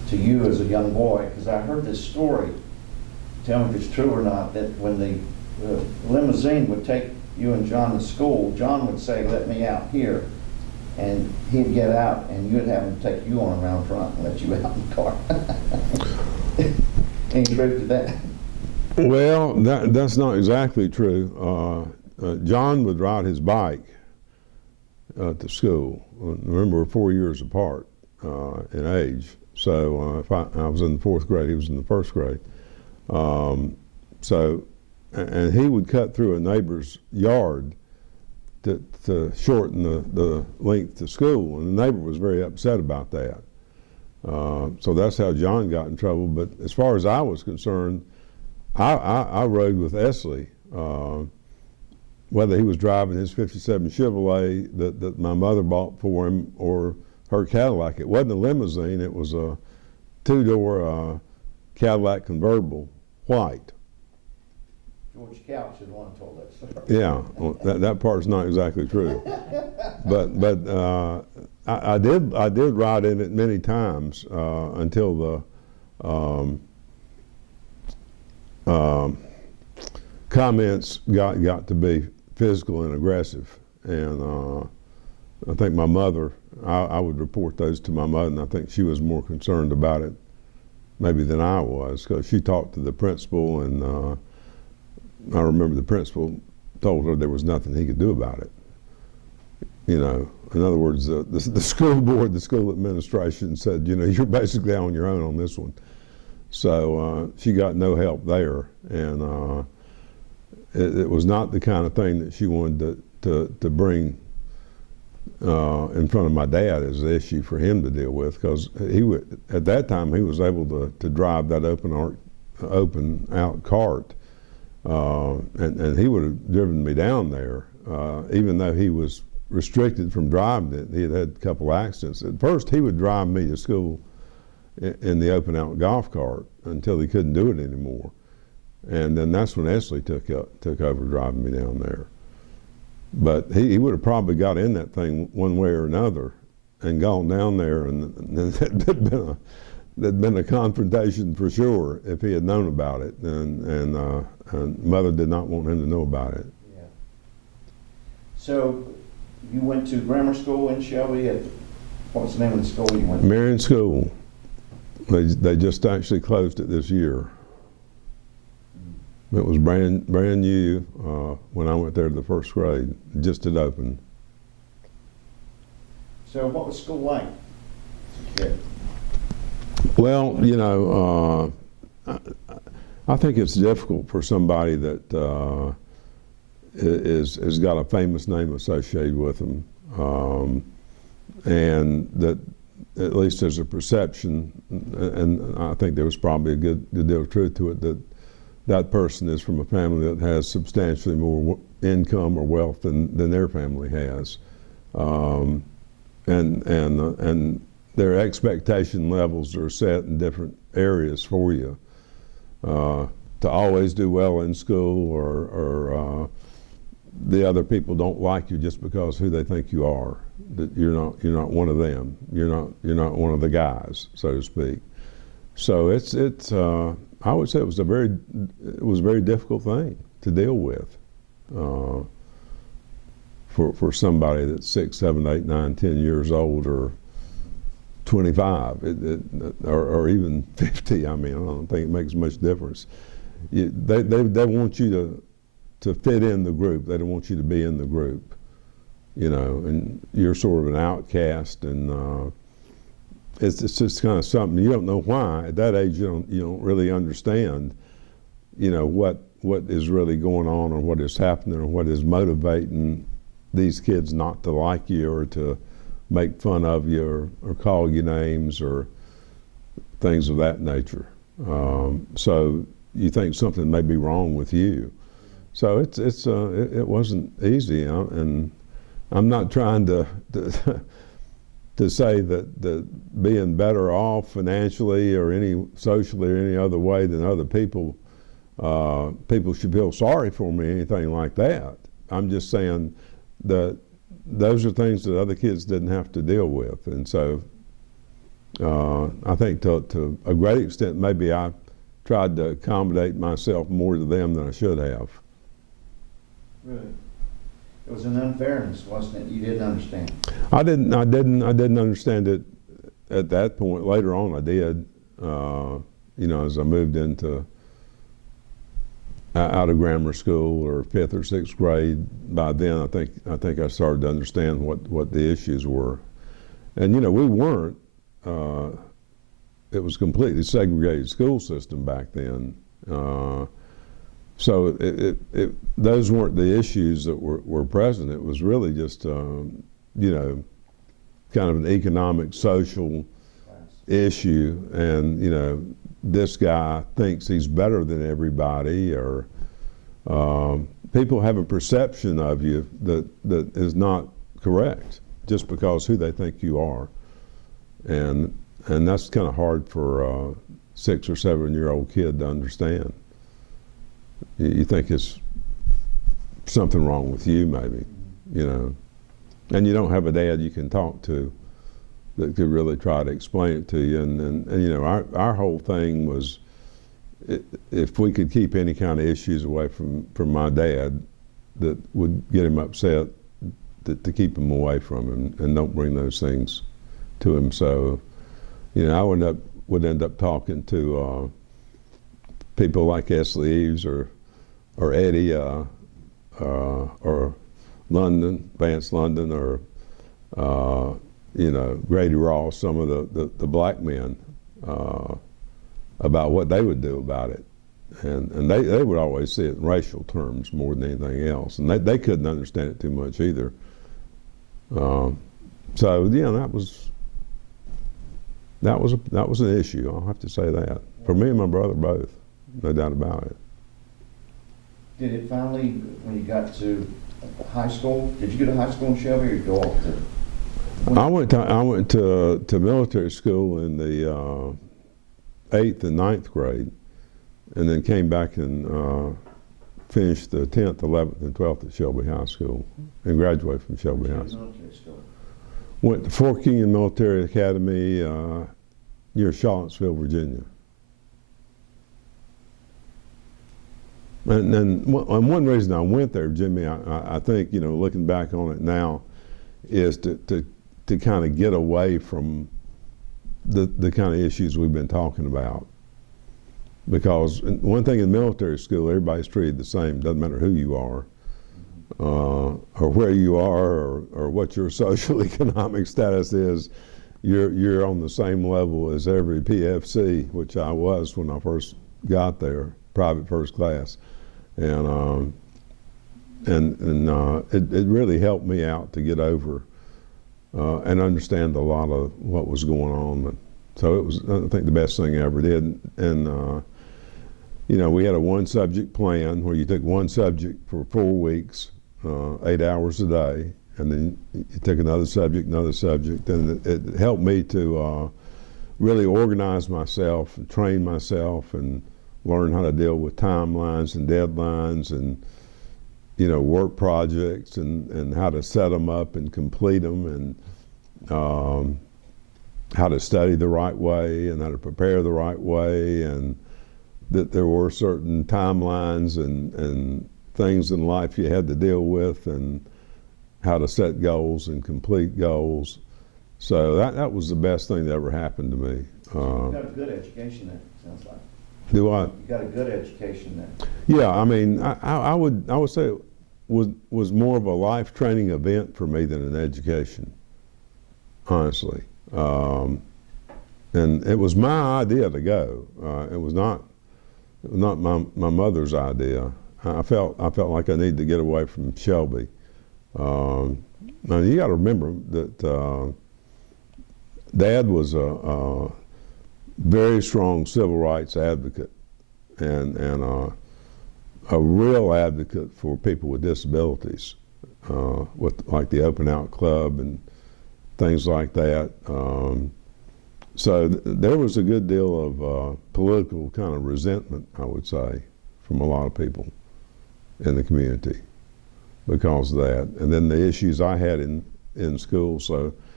to you as a young boy, because I heard this story, tell me if it's true or not, that when the limousine would take you and John to school, John would say, "Let me out here," and he'd get out and you'd have him take you on around front and let you out in the car. Any truth to that? Well, that's not exactly true. John would ride his bike to school. Remember, we're 4 years apart in age. So if I was in the 4th grade, he was in the 1st grade. And he would cut through a neighbor's yard to shorten the length to school, and the neighbor was very upset about that. So that's how John got in trouble. But as far as I was concerned, I rode with Esley, whether he was driving his '57 Chevrolet that my mother bought for him or her Cadillac. It wasn't a limousine, it was a 2-door Cadillac convertible, white. George Couch is the one who told that story. Yeah, well, that part's not exactly true. But I did ride in it many times until the comments got to be physical and aggressive, and I think my mother, I would report those to my mother, and I think she was more concerned about it maybe than I was, because she talked to the principal, and I remember the principal told her there was nothing he could do about it. You know, in other words, the school board, the school administration said, you know, you're basically on your own on this one. So she got no help there, and it was not the kind of thing that she wanted to bring in front of my dad as an issue for him to deal with, because at that time he was able to drive that open out cart, and he would have driven me down there, even though he was restricted from driving it. He had had a couple accidents. At first he would drive me to school in the open out golf cart until he couldn't do it anymore, and then that's when Esley took over driving me down there. But he would have probably got in that thing one way or another and gone down there, and there'd been a confrontation for sure if he had known about it, and Mother did not want him to know about it. Yeah. So you went to grammar school in Shelby. What was the name of the school you went to? Marion School. They just actually closed it this year. It was brand new when I went there to the 1st grade. Just had opened. So what was school like? Yeah. Well, you know, I think it's difficult for somebody that has got a famous name associated with them, and that at least there's a perception, and I think there was probably a good deal of truth to it, that person is from a family that has substantially more income or wealth than their family has, and their expectation levels are set in different areas for you. To always do well in school, or the other people don't like you just because who they think you are. That you're not one of them. You're not one of the guys, so to speak. So it's I would say it was a very difficult thing to deal with for somebody that's 6, 7, 8, 9, 10 years old, or 25, or even 50. I mean, I don't think it makes much difference. They want you to fit in the group. They don't want you to be in the group, you know, and you're sort of an outcast, and it's just kind of something you don't know why. At that age, you don't really understand, you know, what is really going on, or what is happening, or what is motivating these kids not to like you, or to make fun of you, or call you names, or things of that nature. So you think something may be wrong with you. So it wasn't easy, and I'm not trying to say that being better off financially or socially or any other way than other people, people should feel sorry for me, anything like that. I'm just saying that those are things that other kids didn't have to deal with, and so I think to a great extent, maybe I tried to accommodate myself more to them than I should have. Really? It was an unfairness, wasn't it? You didn't understand. I didn't understand it at that point. Later on, I did. As I moved into out of grammar school or 5th or 6th grade, by then I think I started to understand what the issues were. And we weren't. It was a completely segregated school system back then. So those weren't the issues that were present. It was really just, kind of an economic, social issue. And, this guy thinks he's better than everybody, or people have a perception of you that is not correct just because who they think you are. And that's kind of hard for a 6 or 7-year-old kid to understand. You think it's something wrong with you, maybe, and you don't have a dad you can talk to that could really try to explain it to you. And our whole thing was, if we could keep any kind of issues away from my dad that would get him upset, to keep him away from him and don't bring those things to him. So, I would end up talking to people like Esley Eves or Eddie or London, Vance London, or Grady Ross, some of the black men, about what they would do about it. And they would always see it in racial terms more than anything else. And they couldn't understand it too much either. So that was an issue. I'll have to say that. For me and my brother both, no doubt about it. Did it finally, when you got to high school, did you go to high school in Shelby, or you go off to? I went to military school in the 8th and 9th grade, and then came back and finished the 10th, 11th, and 12th at Shelby High School, and graduated from Shelby High School. Went to Fort Union Military Academy near Charlottesville, Virginia. And one reason I went there, Jimmy, I think, looking back on it now, is to kind of get away from the kind of issues we've been talking about. Because one thing in military school, everybody's treated the same. Doesn't matter who you are, or where you are, or what your social economic status is. You're on the same level as every PFC, which I was when I first got there, private first class. And it really helped me out to get over and understand a lot of what was going on. So it was, I think, the best thing I ever did. And we had a one-subject plan where you took one subject for 4 weeks, 8 hours a day, and then you took another subject, and it helped me to really organize myself and train myself and learn how to deal with timelines and deadlines and work projects and how to set them up and complete them, and how to study the right way and how to prepare the right way, and that there were certain timelines and things in life you had to deal with, and how to set goals and complete goals. So that was the best thing that ever happened to me. You got a good education there, sounds like. Do I? You got a good education there. Yeah, I mean, I would say it was more of a life training event for me than an education, honestly. And it was my idea to go. It was not my mother's idea. I felt like I needed to get away from Shelby. Now you got to remember that Dad was a very strong civil rights advocate, and a real advocate for people with disabilities, with like the Open Out Club and things like that. So there was a good deal of political kind of resentment, I would say, from a lot of people in the community because of that. And then the issues I had in school. So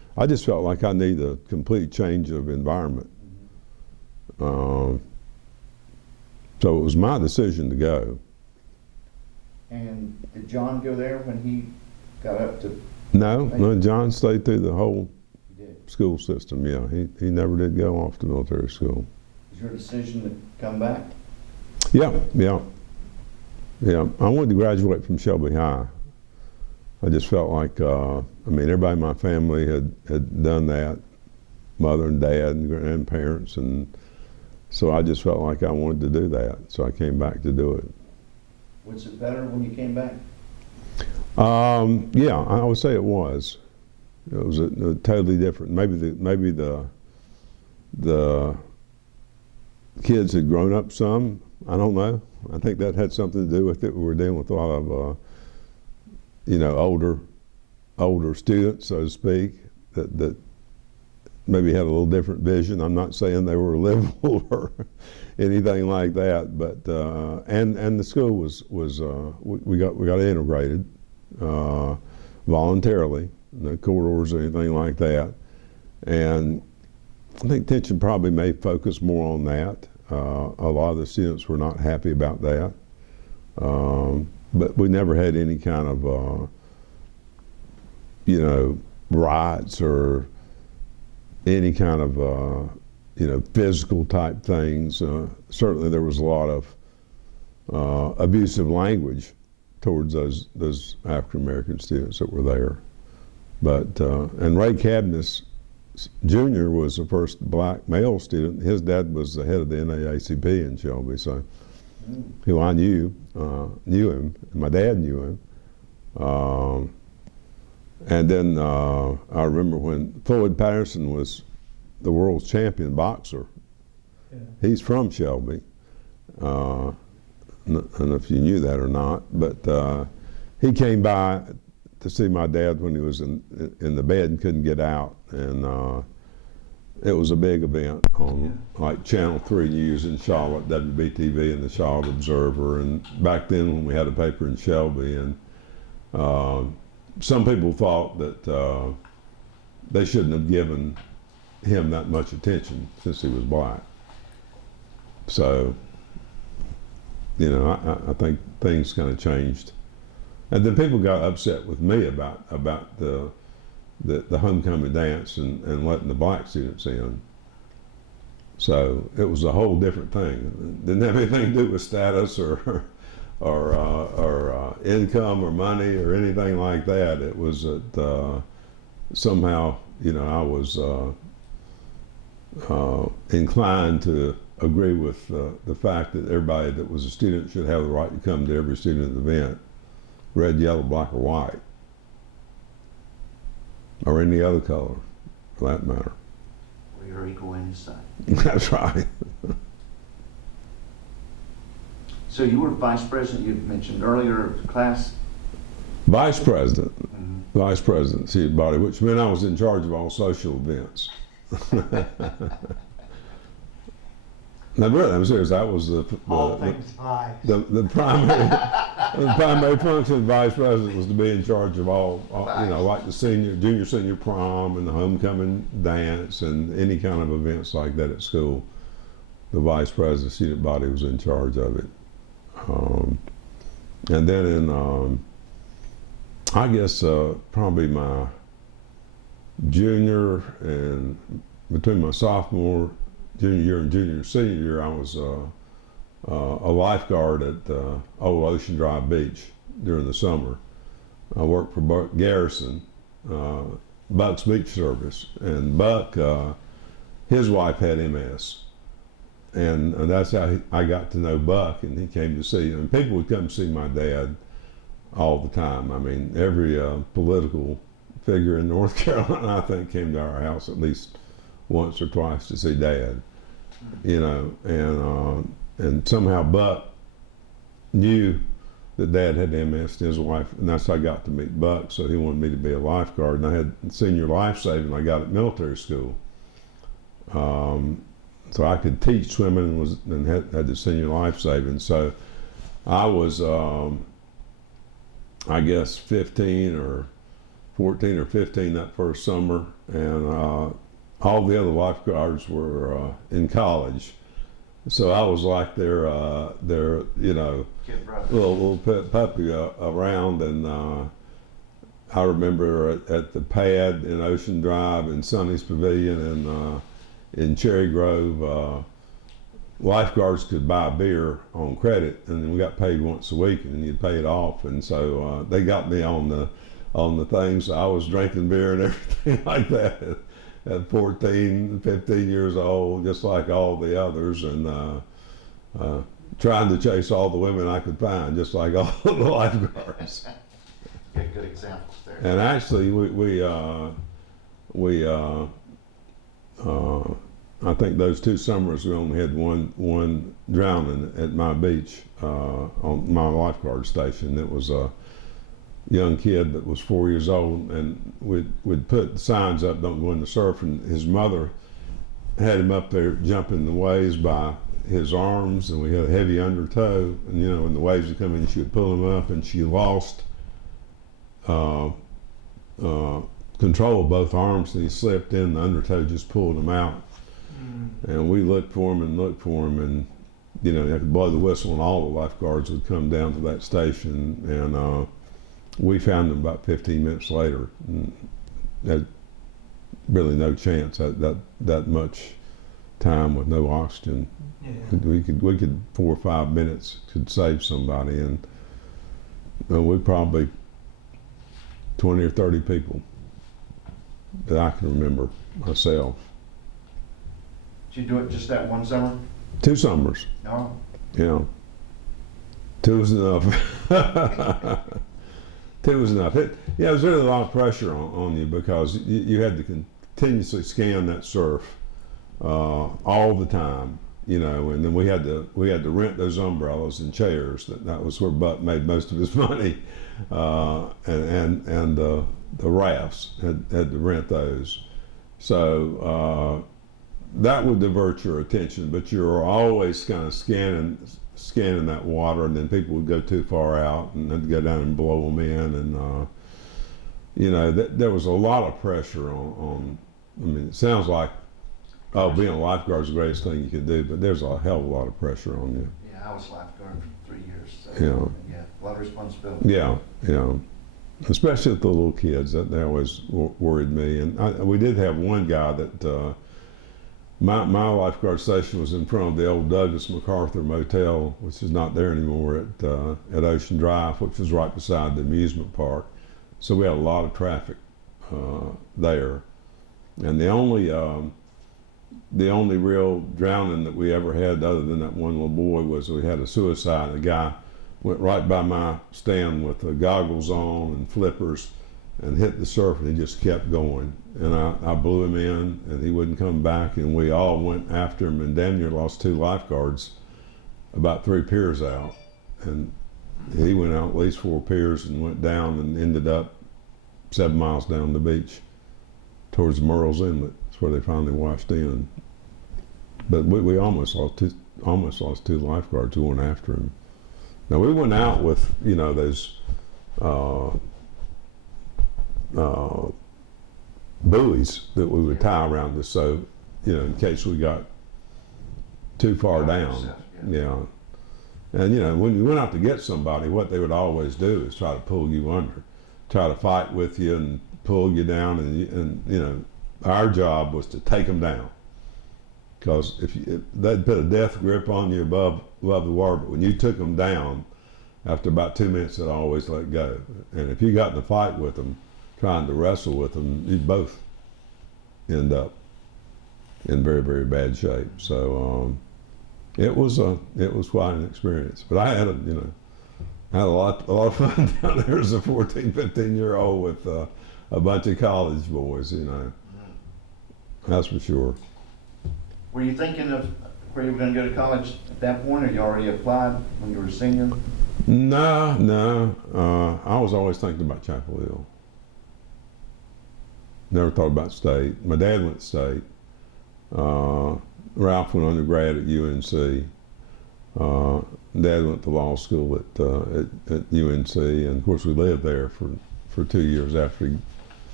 I just felt like I need a complete change of environment. So it was my decision to go. And did John go there when he got up to? No, John stayed through the whole He did. school system. Yeah, he never did go off to military school. Was your decision to come back? Yeah. I wanted to graduate from Shelby High. I just felt like, I mean, everybody in my family had done that, mother and dad and grandparents, and so I just felt like I wanted to do that. So I came back to do it. Was it better when you came back? Yeah, I would say it was. It was a totally different. Maybe the kids had grown up some. I don't know. I think that had something to do with it. We were dealing with a lot of, older students, so to speak, that maybe had a little different vision. I'm not saying they were liberal or anything like that, but and the school was we got integrated voluntarily, no court orders or anything like that, and I think attention probably may focus more on that. A lot of the students were not happy about that, but we never had any kind of riots or any kind of physical type things. Certainly there was a lot of abusive language towards those African American students that were there. But and Ray Cabness Jr. was the first black male student. His dad was the head of the NAACP in Shelby, so who I knew him. My dad knew him. And then I remember when Floyd Patterson was the world's champion boxer. Yeah. He's from Shelby. I don't know if you knew that or not, but he came by to see my dad when he was in the bed and couldn't get out, and it was a big event on like Channel 3 News in Charlotte, WBTV, and the Charlotte Observer, and back then when we had a paper in Shelby, and some people thought that they shouldn't have given him that much attention since he was black. So, I think things kind of changed. And then people got upset with me about the homecoming dance and letting the black students in. So it was a whole different thing. It didn't have anything to do with status or income or money or anything like that. It was that somehow, I was inclined to agree with the fact that everybody that was a student should have the right to come to every student event, red, yellow, black, or white, or any other color, for that matter. We are equal in His sight. That's right. So you were vice president, you mentioned earlier, of the class? Vice president. Mm-hmm. Vice president, student body, which meant I was in charge of all social events. Now, really, I'm serious. That was the primary function of the vice president was to be in charge of all like the junior, senior prom and the homecoming dance and any kind of events like that at school. The vice president, student body, was in charge of it. And then in, I guess probably my junior and between my sophomore, junior year and senior year, I was a lifeguard at Old Ocean Drive Beach during the summer. I worked for Buck Garrison, Buck's Beach Service, and Buck, his wife had MS, and that's how I got to know Buck, and he came to see, and people would come see my dad all the time. I mean, every political figure in North Carolina, I think, came to our house at least once or twice to see Dad, and somehow Buck knew that Dad had MS and his wife, and that's how I got to meet Buck, so he wanted me to be a lifeguard, and I had senior life saving I got at military school. So I could teach swimming and had the senior life saving. So I was, I guess, 14 14 or 15 that first summer, and all the other lifeguards were in college. So I was like their you know, Kid brother. little puppy around, and I remember at the pad in Ocean Drive and Sonny's Pavilion and in Cherry Grove, lifeguards could buy beer on credit, and then we got paid once a week, and you'd pay it off. And so they got me on the things. I was drinking beer and everything like that at 14, 15 years old, just like all the others, and trying to chase all the women I could find, just like all the lifeguards. Get good examples there. And actually, I think those 2 summers we only had one drowning at my beach on my lifeguard station. It was a young kid that was 4 years old, and we'd put signs up, "Don't go in the surf," and his mother had him up there jumping the waves by his arms, and we had a heavy undertow, and you know, when the waves would come in, she would pull him up, and she lost control of both arms, and he slipped in, the undertow just pulled him out. And we looked for him, and you know, you had to blow the whistle, and all the lifeguards would come down to that station, and we found him about 15 minutes later. And had really no chance that much time with no oxygen. Yeah. We could 4 or 5 minutes could save somebody, and we probably 20 or 30 people that I can remember myself. Did you do it just that one summer? 2 summers, No. yeah. 2 was enough. 2 was enough. It was really a lot of pressure on you, because you had to continuously scan that surf all the time, you know. And then we had to rent those umbrellas and chairs. That was where Buck made most of his money, and the rafts had to rent those. So that would divert your attention, but you're always kind of scanning that water, and then people would go too far out, and then go down and blow them in, and you know, there was a lot of pressure on. I mean, it sounds like, oh, being a lifeguard is the greatest thing you can do, but there's a hell of a lot of pressure on you. Yeah, I was lifeguard for 3 years. So, Yeah. yeah, a lot of responsibility. Yeah, especially with the little kids, that they always worried me. And we did have one guy that my lifeguard station was in front of the old Douglas MacArthur Motel, which is not there anymore, at Ocean Drive, which was right beside the amusement park. So we had a lot of traffic there, and the only real drowning that we ever had, other than that one little boy, was we had a suicide. A guy went right by my stand with the goggles on and flippers, and hit the surf, and he just kept going. And I blew him in, and he wouldn't come back, and we all went after him, and damn near lost 2 lifeguards about 3 piers out. And he went out at least 4 piers and went down, and ended up 7 miles down the beach towards Murrells Inlet. That's where they finally washed in. But we almost lost 2 lifeguards who went after him. Now, we went out with, you know, those buoys that we would tie around us, so, you know, in case we got too far down. Yeah. And, you know, when you went out to get somebody, what they would always do is try to pull you under, try to fight with you and pull you down, and you know, our job was to take them down, because if they'd put a death grip on you above the water, but when you took them down, after about 2 minutes, they'd always let go. And if you got in a fight with them, trying to wrestle with them, you'd both end up in very, very bad shape. So it was quite an experience. But I had a lot of fun down there as a 14, 15-year-old with a bunch of college boys, you know. That's for sure. Were you thinking of where you were going to go to college at that point, or you already applied when you were a senior? No. I was always thinking about Chapel Hill. Never thought about state. My dad went to state. Ralph went undergrad at UNC. Dad went to law school at UNC, and of course we lived there for 2 years after he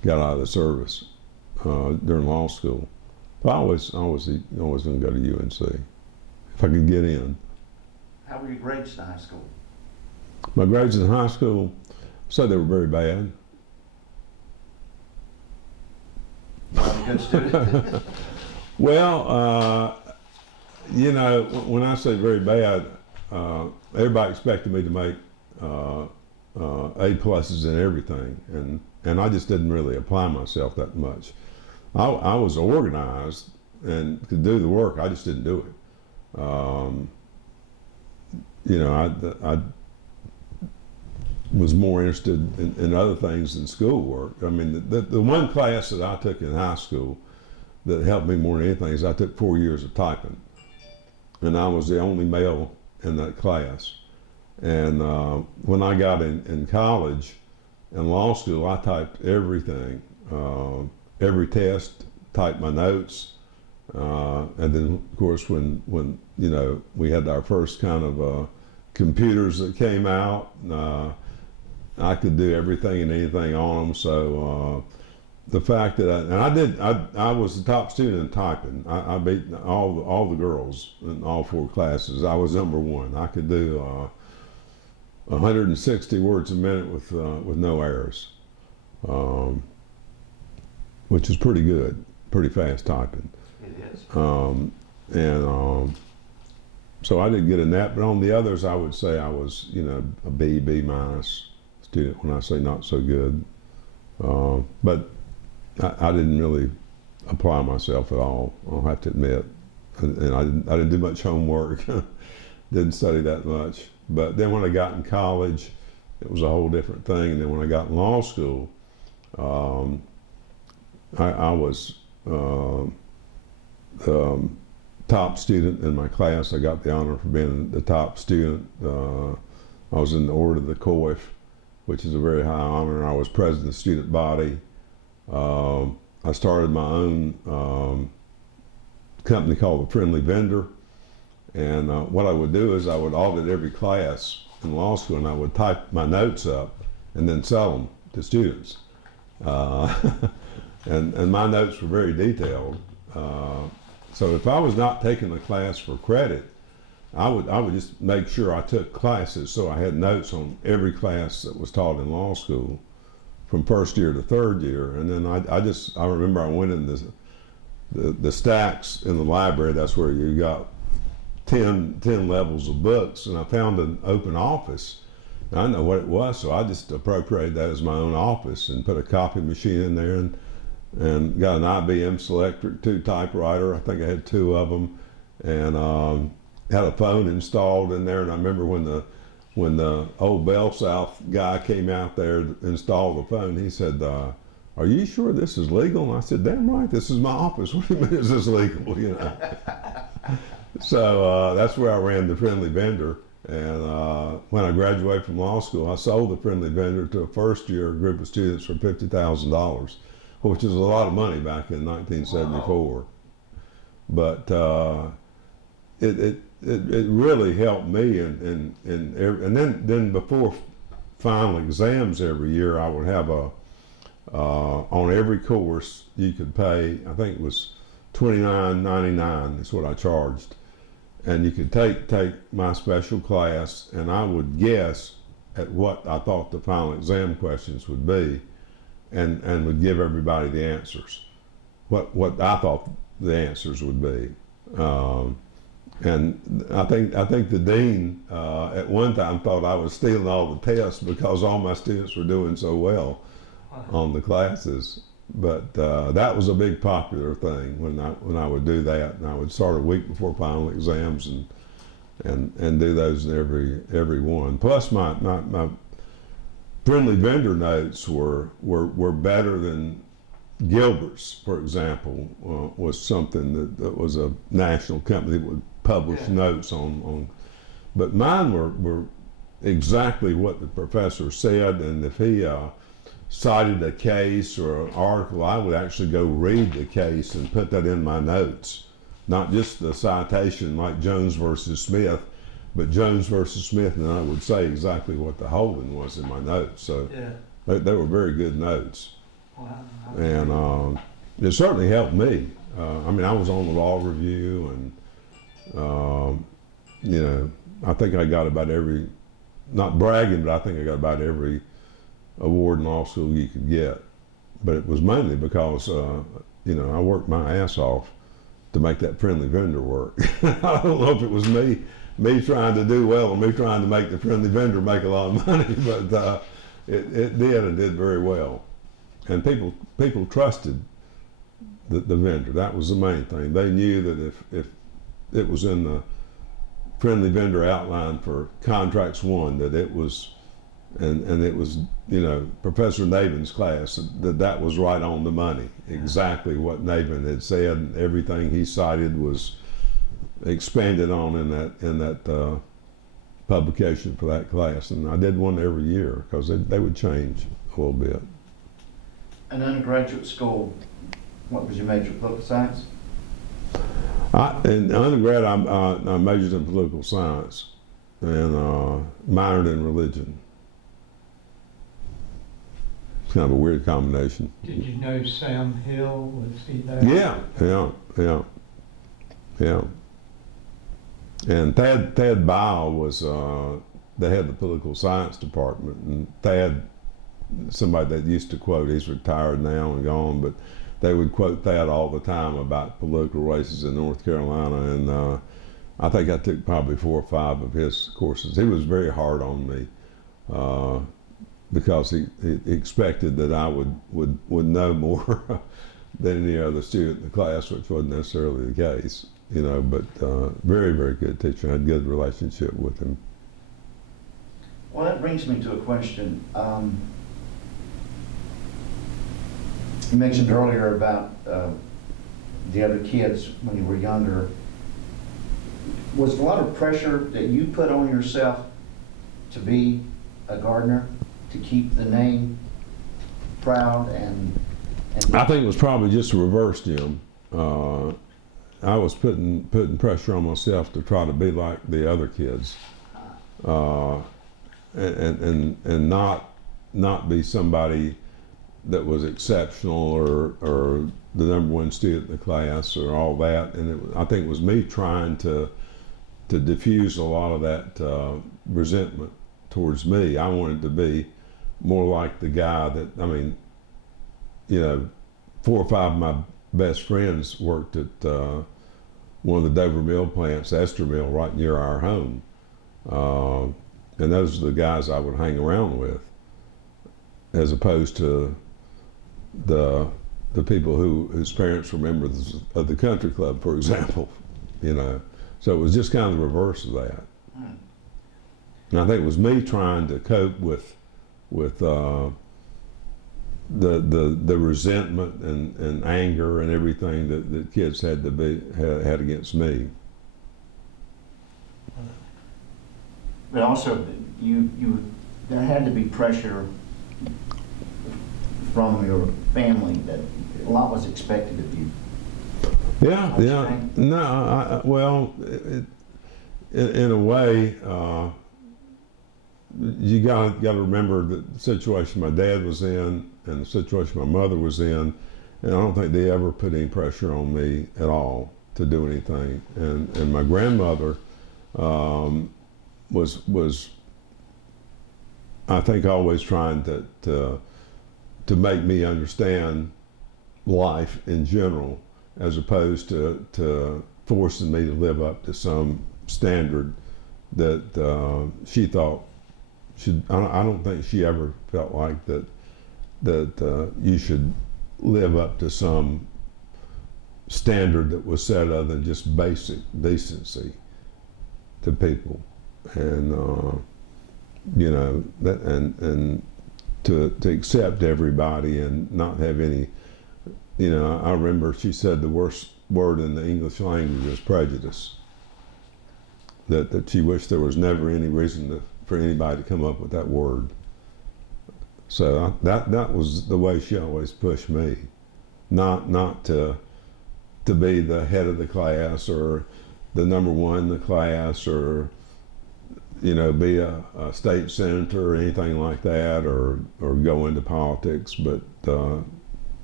got out of the service during law school. But I always going to go to UNC if I could get in. How were your grades in high school? My grades in high school, so they were very bad. Not a good student. Well, you know, when I say very bad, everybody expected me to make A pluses in everything, and I just didn't really apply myself that much. I was organized and could do the work. I just didn't do it. You know, I was more interested in other things than schoolwork. I mean, the one class that I took in high school that helped me more than anything is I took 4 years of typing, and I was the only male in that class. And when I got in college and law school, I typed everything, every test, typed my notes, and then of course when you know we had our first kind of computers that came out, I could do everything and anything on them. So the fact that I was the top student in typing. I beat all the girls in all 4 classes. I was number 1. I could do 160 words a minute with no errors, which is pretty good, pretty fast typing. It is. So I didn't get in that, but on the others, I would say I was, you know, a B minus student when I say not so good. But I didn't really apply myself at all, I'll have to admit. And I didn't do much homework, didn't study that much. But then when I got in college, it was a whole different thing. And then when I got in law school, I was top student in my class. I got the honor for being the top student. I was in the Order of the Coif, which is a very high honor. I was president of the student body. I started my own company called the Friendly Vendor. And what I would do is I would audit every class in law school, and I would type my notes up and then sell them to students. And my notes were very detailed. So if I was not taking the class for credit, I would just make sure I took classes so I had notes on every class that was taught in law school from first year to third year. And then I remember I went in the stacks in the library. That's where you got 10 levels of books, and I found an open office. And I didn't know what it was, so I just appropriated that as my own office and put a copy machine in there and got an IBM Selectric 2 typewriter. I think I had 2 of them, and had a phone installed in there. And I remember when the old Bell South guy came out there to install the phone, he said, "Are you sure this is legal?" And I said, "Damn right, this is my office. What do you mean is this legal?" You know. So that's where I ran the Friendly Vendor. And when I graduated from law school, I sold the Friendly Vendor to a first-year group of students for $50,000, which is a lot of money back in 1974. Wow. But it really helped me. And then before final exams every year, I would have on every course you could pay, I think it was $29.99 is what I charged. And you could take my special class, and I would guess at what I thought the final exam questions would be, and would give everybody the answers, what I thought the answers would be. And I think the dean at one time thought I was stealing all the tests because all my students were doing so well on the classes. But that was a big popular thing when I would do that, and I would start a week before final exams and do those in every one. Plus my Friendly Vendor notes were better than Gilbert's, for example, was something that was a national company that would publish notes on. But mine were exactly what the professor said, and if he cited a case or an article, I would actually go read the case and put that in my notes. Not just the citation like Jones versus Smith, but Jones versus Smith, and I would say exactly what the holding was in my notes. So they were very good notes. Wow. And it certainly helped me. I mean, I was on the law review, and you know, I think I got about every, not bragging, but I think I got about every award in law school you could get. But it was mainly because you know, I worked my ass off to make that friendly vendor work. I don't know if it was me trying to do well or me trying to make the friendly vendor make a lot of money, but it did, and did very well. And people trusted the vendor. That was the main thing. They knew that if it was in the friendly vendor outline for contracts won, that it was, and it was, you know, Professor Navin's class, that was right on the money. Exactly what Navin had said, and everything he cited was expanded on in that publication for that class. And I did one every year because they would change a little bit. In undergraduate school, what was your major? Political science? In undergrad, I majored in political science and minored in religion. It's kind of a weird combination. Did you know Sam Hill? Was he there? Yeah. And Thad Bile was the head of the political science department, and Thad, somebody that used to quote, he's retired now and gone, but they would quote Thad all the time about political races in North Carolina, and I think I took probably 4 or 5 of his courses. He was very hard on me because he expected that I would know more than any other student in the class, which wasn't necessarily the case, you know, but very, very good teacher. I had a good relationship with him. Well, that brings me to a question. You mentioned earlier about the other kids when you were younger. Was a lot of pressure that you put on yourself to be a Gardner, to keep the name proud and I think it was probably just the reverse, Jim. I was putting pressure on myself to try to be like the other kids, and not be somebody that was exceptional or the #1 student in the class or all that. And I think it was me trying to diffuse a lot of that resentment towards me. I wanted to be more like the guy that, I mean, you know, 4 or 5 of my best friends worked at one of the Dover mill plants, Ester Mill, right near our home. And those are the guys I would hang around with, as opposed to the people whose parents were members of the country club, for example, you know. So it was just kind of the reverse of that. And I think it was me trying to cope with the resentment and anger and everything that kids had against me. but also there had to be pressure from your family that a lot was expected of you. Yeah. No, well, in a way, you got to remember the situation my dad was in and the situation my mother was in, and I don't think they ever put any pressure on me at all to do anything. And my grandmother was I think always trying to make me understand life in general, as opposed to forcing me to live up to some standard that she thought should. I don't think she ever felt like that you should live up to some standard that was set other than just basic decency to people, and you know that, and to accept everybody and not have any. You know, I remember she said the worst word in the English language was prejudice. That she wished there was never any reason for anybody to come up with that word. So that was the way she always pushed me, not to be the head of the class or the #1 in the class, or you know, be a state senator or anything like that, or go into politics, but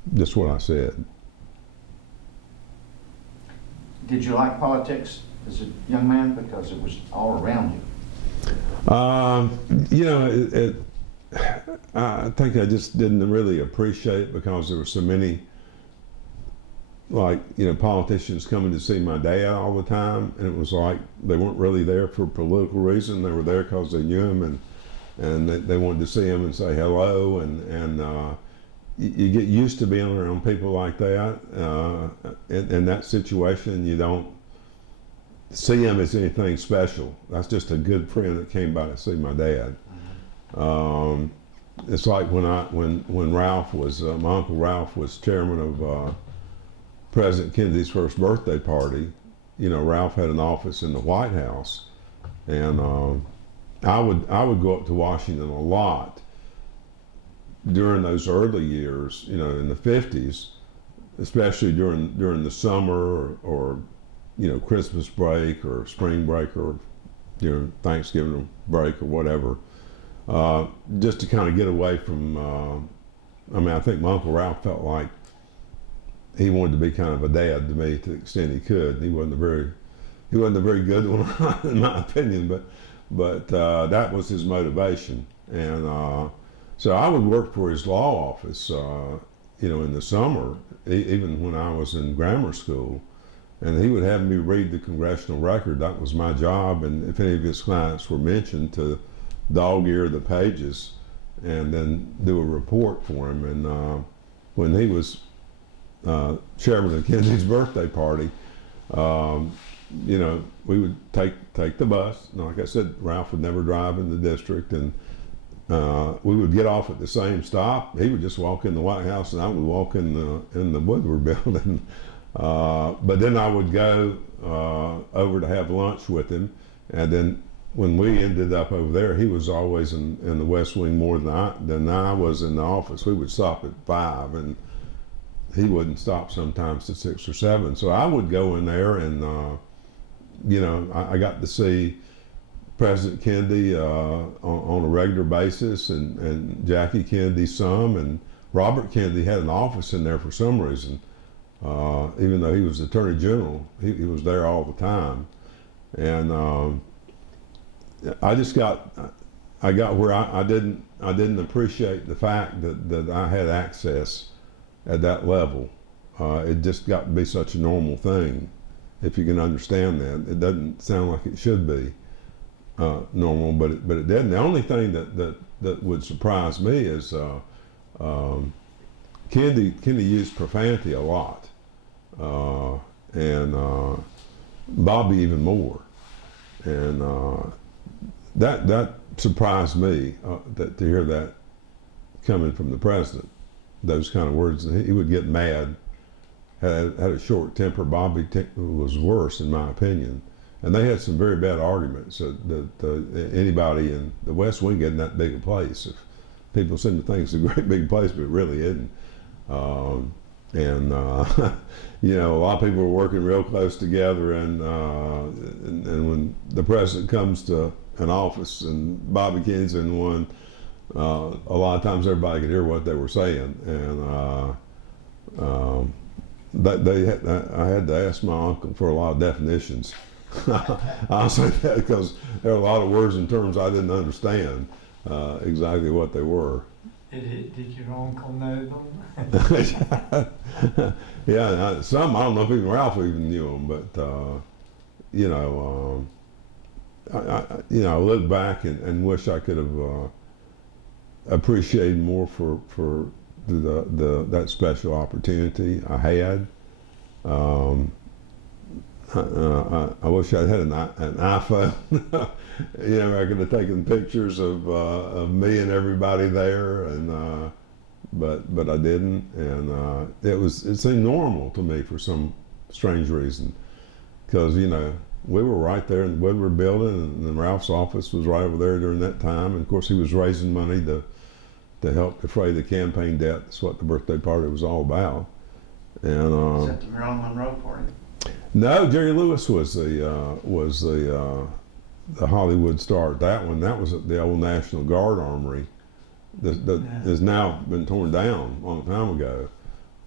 just what I said. Did you like politics as a young man? Because it was all around you. You know, I think I just didn't really appreciate it because there were so many, like, you know, politicians coming to see my dad all the time, and it was like they weren't really there for political reason. They were there because they knew him, and they wanted to see him and say hello, and you get used to being around people like that. In that situation, you don't see him as anything special. That's just a good friend that came by to see my dad. It's like when Ralph was my Uncle Ralph was chairman of President Kennedy's first birthday party. You know, Ralph had an office in the White House, and I would go up to Washington a lot during those early years. You know, in the '50s, especially during the summer or you know, Christmas break or spring break or, you know, Thanksgiving break or whatever, just to kind of get away from, I mean, I think my Uncle Ralph felt like he wanted to be kind of a dad to me to the extent he could. He wasn't a very good one in my opinion, but that was his motivation. And so I would work for his law office, you know, in the summer, even when I was in grammar school. And he would have me read the congressional record. That was my job. And if any of his clients were mentioned, to dog-ear the pages and then do a report for him. And when he was chairman of Kennedy's birthday party, you know, we would take the bus. And like I said, Ralph would never drive in the district. And we would get off at the same stop. He would just walk in the White House, and I would walk in the Woodward building. But then I would go over to have lunch with him, and then when we ended up over there, he was always in the West Wing more than I was in the office. We would stop at 5, and he wouldn't stop sometimes to 6 or 7. So I would go in there, and you know, I got to see President Kennedy on a regular basis, and Jackie Kennedy some, and Robert Kennedy had an office in there for some reason. Even though he was Attorney General, he was there all the time, and I got where I didn't appreciate the fact that I had access at that level. It just got to be such a normal thing, if you can understand that. It doesn't sound like it should be normal, but it didn't. The only thing that would surprise me is Kennedy used profanity a lot, and Bobby even more, and that surprised me to hear that coming from the president. Those kind of words. He would get mad, had a short temper. Bobby was worse, in my opinion, and they had some very bad arguments. That anybody in the West Wing isn't that big a place. If people seem to think it's a great big place, but it really isn't. You know, a lot of people were working real close together, and when the president comes to an office and Bobby Kennedy's in one, a lot of times everybody could hear what they were saying, and I had to ask my uncle for a lot of definitions. I'll say that because there are a lot of words and terms I didn't understand exactly what they were. Did your uncle know them? Yeah, some, I don't know if even Ralph even knew them, but you know, I look back and wish I could have appreciated more for that special opportunity I had. I wish I'd had an iPhone. You know, I could have taken pictures of me and everybody there, and but I didn't, and it seemed normal to me for some strange reason, because you know, we were right there in the Woodward building, and Ralph's office was right over there during that time, and of course he was raising money to help defray the campaign debt. That's what the birthday party was all about. And Is that the Marilyn Monroe party? No, Jerry Lewis was the Hollywood star at that one. That was at the old National Guard Armory that has now been torn down a long time ago.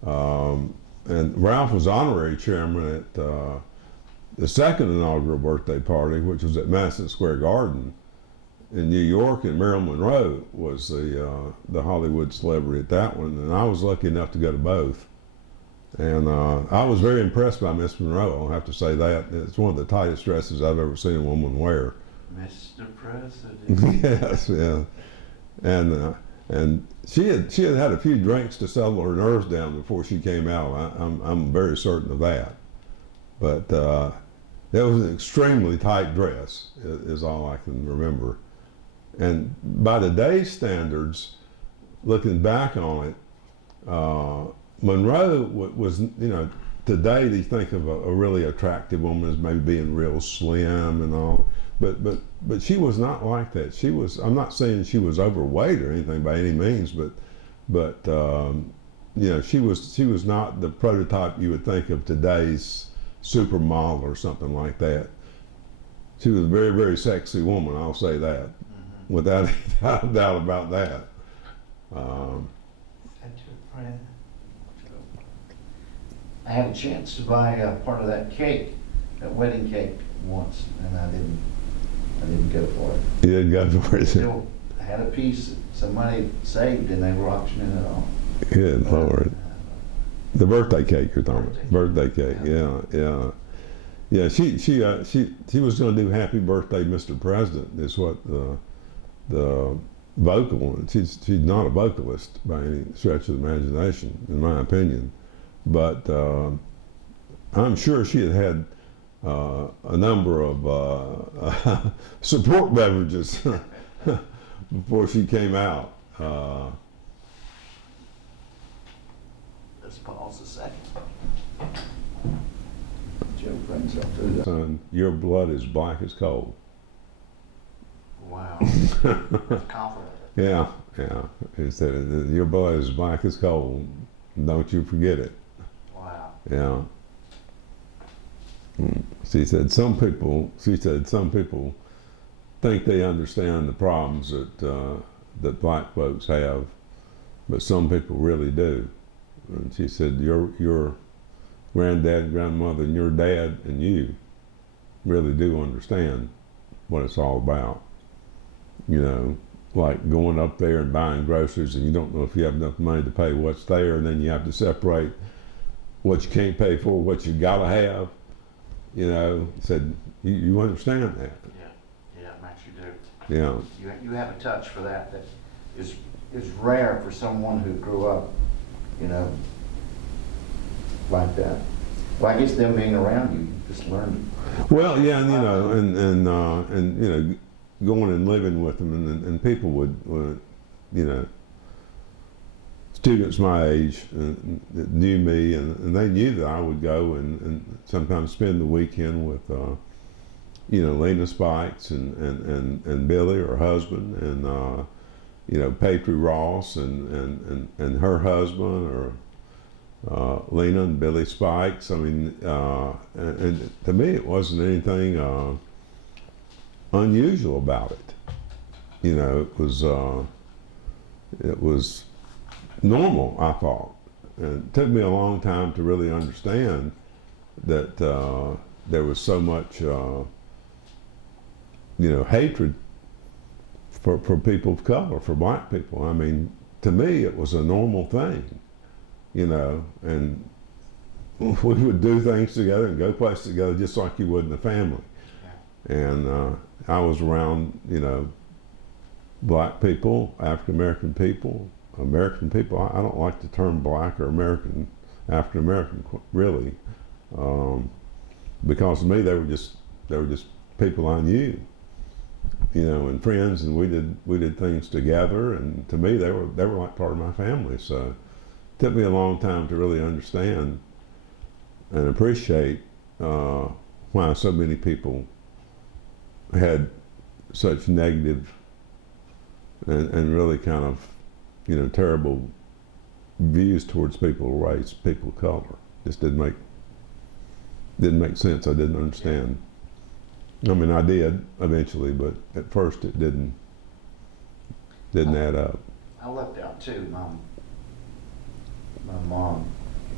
And Ralph was honorary chairman at the second inaugural birthday party, which was at Madison Square Garden in New York, and Marilyn Monroe was the Hollywood celebrity at that one, and I was lucky enough to go to both. And I was very impressed by Miss Monroe, I'll have to say that. It's one of the tightest dresses I've ever seen a woman wear. Mr. President. Yes, yeah. And she had a few drinks to settle her nerves down before she came out. I'm very certain of that. But it was an extremely tight dress, is all I can remember. And by today's standards, looking back on it, Monroe was, today they think of a really attractive woman as maybe being real slim and all, but she was not like that. She was, I'm not saying she was overweight or anything by any means, but she was not the prototype you would think of today's supermodel or something like that. She was a very, very sexy woman, I'll say that, without a doubt about that. Is that your friend? I had a chance to buy part of that cake, that wedding cake once, and I didn't go for it. You didn't go for it? Still had a piece, some money saved, and they were auctioning it off. Good Lord. The birthday cake you're talking about. Birthday cake, yeah. Yeah, she was going to do Happy Birthday, Mr. President, is what the vocal, she's not a vocalist by any stretch of the imagination, in my opinion. But I'm sure she had a number of support beverages before she came out. Let's pause a second. Joe brings up to the... Son, your blood is black as coal. Wow. That's confident. Yeah. He said, your blood is black as coal. Don't you forget it. Wow. Yeah. She said some people think they understand the problems that black folks have, but some people really do. And she said your granddad, grandmother, and your dad and you really do understand what it's all about. Like going up there and buying groceries and you don't know if you have enough money to pay what's there, and then you have to separate what you can't pay for, what you gotta have. Said you understand that. Yeah, Max, you do. Yeah. You have a touch for that is rare for someone who grew up, like that. Well, I guess them being around you just learned. Well, yeah, and going and living with them, and people would students my age that knew me, and they knew that I would go and sometimes spend the weekend with Lena Spikes and Billy, her husband, and Patry Ross and her husband, or Lena and Billy Spikes. I mean, and to me it wasn't anything unusual about it. It was normal, I thought. And it took me a long time to really understand that there was so much hatred for people of color, for black people. I mean, to me it was a normal thing, and we would do things together and go places together just like you would in a family. And I was around, black people, African American people, American people. I don't like the term black or American, African American, really, because to me they were just people I knew, and friends, and we did things together, and to me they were like part of my family. So it took me a long time to really understand and appreciate why so many people had such negative and really kind of terrible views towards people of race, people of color. Just didn't make sense. I didn't understand. I mean, I did eventually, but at first it didn't add up. I lucked out too. My mom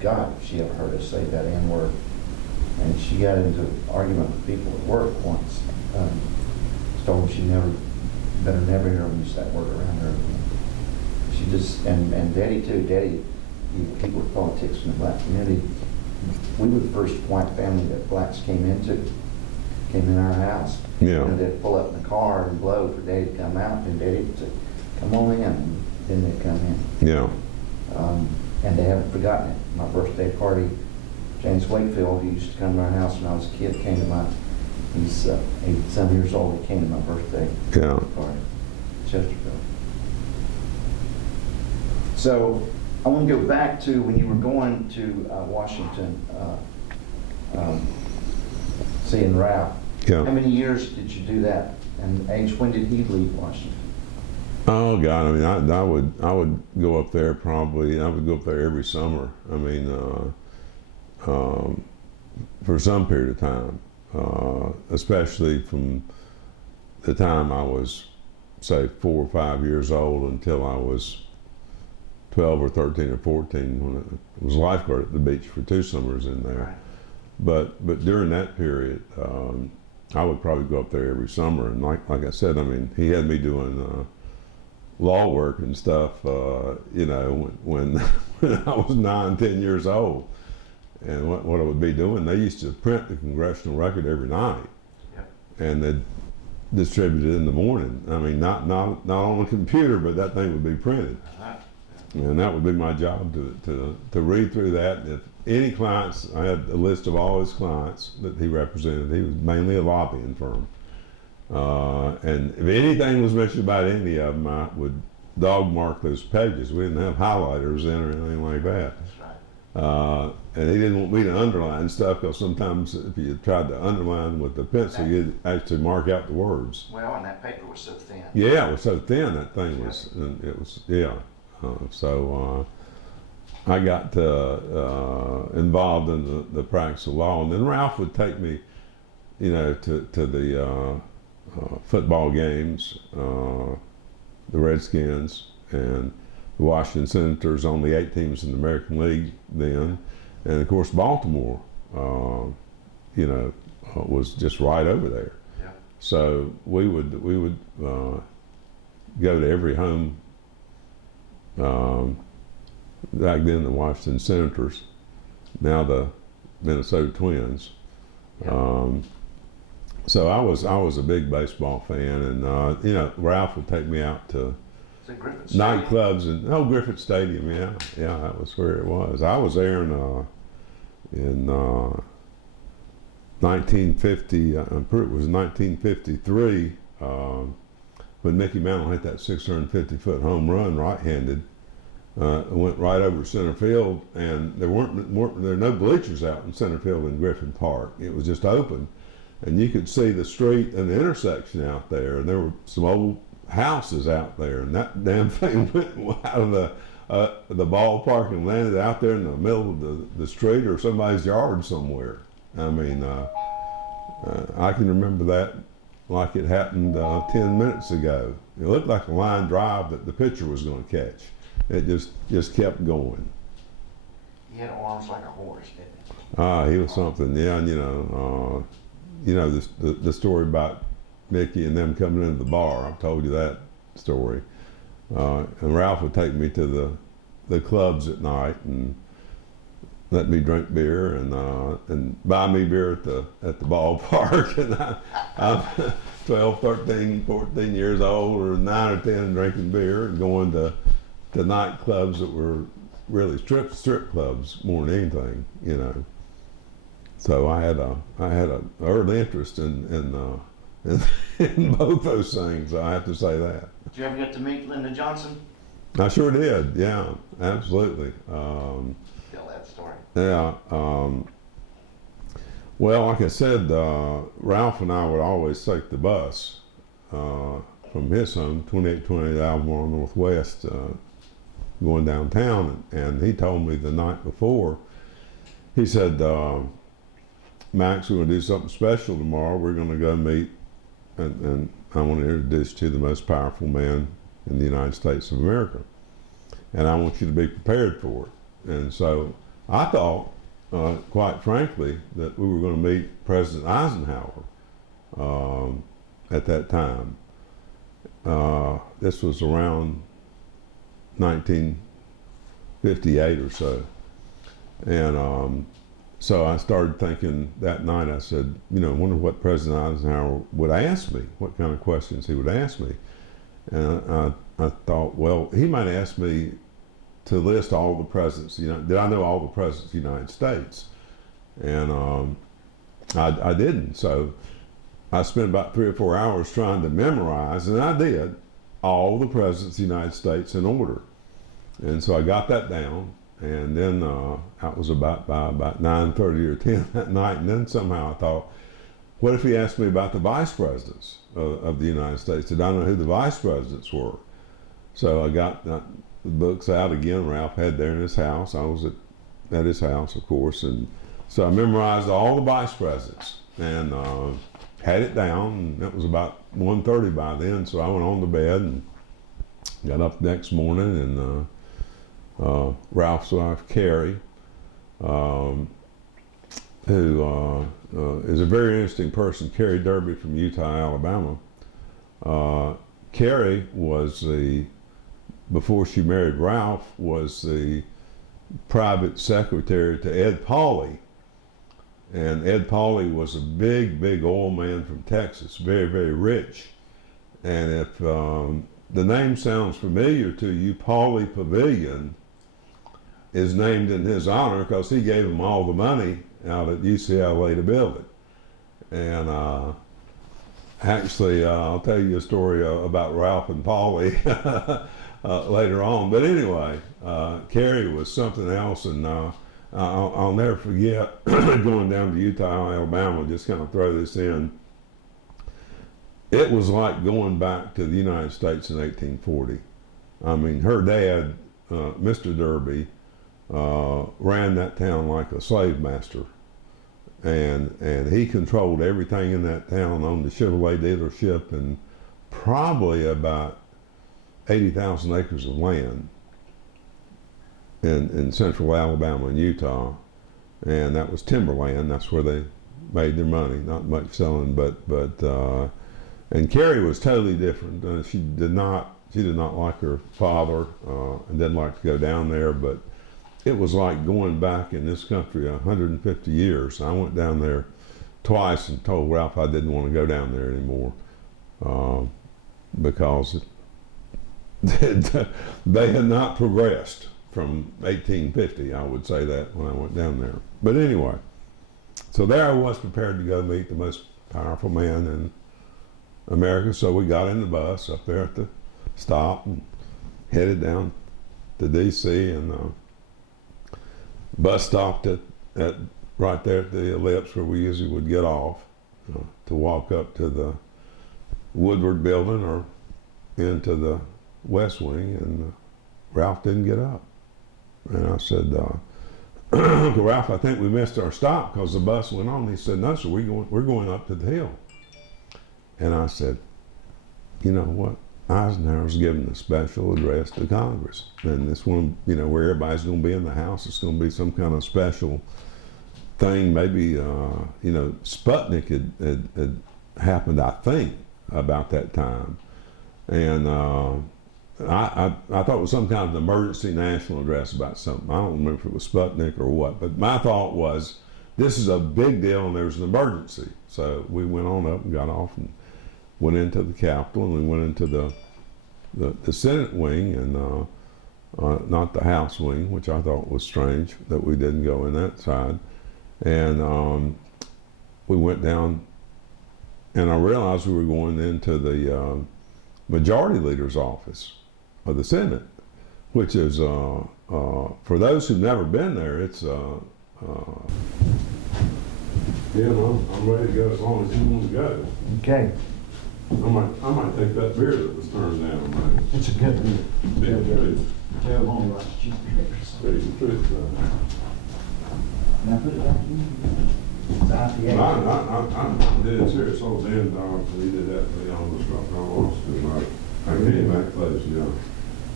God, if she ever heard us say that N-word. And she got into an argument with people at work once. Told them she better never hear them use that word around her again. She just, and Daddy too, Daddy, he worked politics in the black community. We were the first white family that blacks came in our house. Yeah. And they'd pull up in the car and blow for Daddy to come out, and Daddy would say, come on in, and then they'd come in. Yeah. And they haven't forgotten it. My birthday party, James Wakefield, who used to come to our house when I was a kid, came to my, he's 8-some years old, he came to my birthday Yeah. party, Chesterfield. So I want to go back to when you were going to Washington, seeing Ralph. Yeah. How many years did you do that? And age, when did he leave Washington? Oh God! I mean, I would go up there probably. I would go up there every summer. I mean, for some period of time, especially from the time I was, say, 4 or 5 years old until I was 12 or 13 or 14, when I was lifeguard at the beach for 2 summers in there. Right. But during that period, I would probably go up there every summer. And like I said, I mean, he had me doing law work and stuff, you know, when I was 9, 10 years old. And what I would be doing, they used to print the Congressional Record every night. Yep. And they'd distribute it in the morning. I mean, not on a computer, but that thing would be printed. Uh-huh. And that would be my job to read through that. And if any clients, I had a list of all his clients that he represented. He was mainly a lobbying firm. And if anything was mentioned about any of them, I would dog mark those pages. We didn't have highlighters in or anything like that. That's right. And he didn't want me to underline stuff, because sometimes if you tried to underline with the pencil, you'd actually mark out the words. Well, and that paper was so thin. Yeah, it was so thin, that thing was, and it was, yeah. So I got involved in the practice of law, and then Ralph would take me, you know, to the football games, the Redskins and the Washington Senators, only 8 teams in the American League then, and of course Baltimore, you know, was just right over there. Yeah. So we would go to every home. Back then, the Washington Senators, now the Minnesota Twins. Yeah. So I was a big baseball fan, and you know, Ralph would take me out to Is it Griffith Stadium? nightclubs and Griffith Stadium. Yeah, that was where it was. I was there in 1950. I'm pretty, it was 1953 when Mickey Mantle hit that 650-foot home run right-handed. It went right over center field, and there were no bleachers out in center field in Griffin Park. It was just open, and you could see the street and the intersection out there, and there were some old houses out there, and that damn thing went out of the ballpark and landed out there in the middle of the street or somebody's yard somewhere. I mean, I can remember that like it happened 10 minutes ago. It looked like a line drive that the pitcher was going to catch. It just kept going. He had arms like a horse, didn't he? He was something. Yeah, and you know the story about Mickey and them coming into the bar. I've told you that story. And Ralph would take me to the clubs at night and let me drink beer and buy me beer at the ballpark. And I'm 12, 13, 14 years old, or 9 or 10, drinking beer and going to nightclubs that were really strip clubs more than anything, you know. So I had a early interest in both those things. I have to say that. Did you ever get to meet Lyndon Johnson? I sure did. Yeah, absolutely. Tell that story. Yeah. Well, like I said, Ralph and I would always take the bus from his home, 2828 Albemarle Northwest, going downtown, and he told me the night before, he said, Max, we're going to do something special tomorrow. We're going to go meet, and I want to introduce you to the most powerful man in the United States of America. And I want you to be prepared for it. And so I thought, quite frankly, that we were going to meet President Eisenhower at that time. This was around 1958 or so. And so I started thinking that night, I said, I wonder what President Eisenhower would ask me, what kind of questions he would ask me. And I thought, well, he might ask me to list all the presidents, did I know all the presidents of the United States? And I didn't. So I spent about 3 or 4 hours trying to memorize, and I did, all the presidents of the United States in order. And so I got that down, and then that was by about 9:30 or 10 that night, and then somehow I thought, what if he asked me about the vice presidents of the United States? Did I know who the vice presidents were? So I got the books out again. Ralph had there in his house. I was at his house, of course, and so I memorized all the vice presidents and had it down. And it was about 1:30 by then, so I went on to bed and got up the next morning, and Ralph's wife, Carrie, who is a very interesting person, Carrie Derby from Utah, Alabama. Carrie was before she married Ralph, was the private secretary to Ed Pauley. And Ed Pauley was a big oil man from Texas, very, very rich. And if the name sounds familiar to you, Pauley Pavilion is named in his honor because he gave him all the money out at UCLA to build it. And actually, I'll tell you a story about Ralph and Pauley later on. But anyway, Carrie was something else, and I'll never forget going down to Utah, Alabama, just kind of throw this in. It was like going back to the United States in 1840. I mean, her dad, Mr. Derby, ran that town like a slave master. And he controlled everything in that town, owned the Chevrolet dealership, and probably about 80,000 acres of land in central Alabama and Utah. And that was timberland. That's where they made their money. Not much selling, but and Carrie was totally different. She did not like her father and didn't like to go down there, but it was like going back in this country 150 years. I went down there twice and told Ralph I didn't want to go down there anymore because they had not progressed from 1850, I would say that when I went down there. But anyway, so there I was prepared to go meet the most powerful man in America. So we got in the bus up there at the stop and headed down to D.C. and bus stopped at right there at the ellipse where we usually would get off to walk up to the Woodward building or into the West Wing, and Ralph didn't get up. And I said, Uncle Ralph, I think we missed our stop because the bus went on. He said, no, sir, we're going up to the hill. And I said, you know what? Eisenhower's giving a special address to Congress. And this one, where everybody's going to be in the House, it's going to be some kind of special thing. Maybe, Sputnik had happened, I think, about that time. And I thought it was some kind of emergency national address about something. I don't remember if it was Sputnik or what, but my thought was, this is a big deal and there's an emergency. So we went on up and got off and went into the Capitol, and we went into the Senate wing and not the House wing, which I thought was strange that we didn't go in that side. And we went down, and I realized we were going into the Majority Leader's office of the Senate, which is, for those who've never been there, it's I'm ready to go as long as you want to go. Okay. I might take that beer that was turned down, man. It's a good one. Tell the truth. Tell them what you Tell you the truth, man. Now put it back in. It's IPA. I'm dead serious. Old Dan Dog, he did that for me almost dropped my lost tonight. I came back close,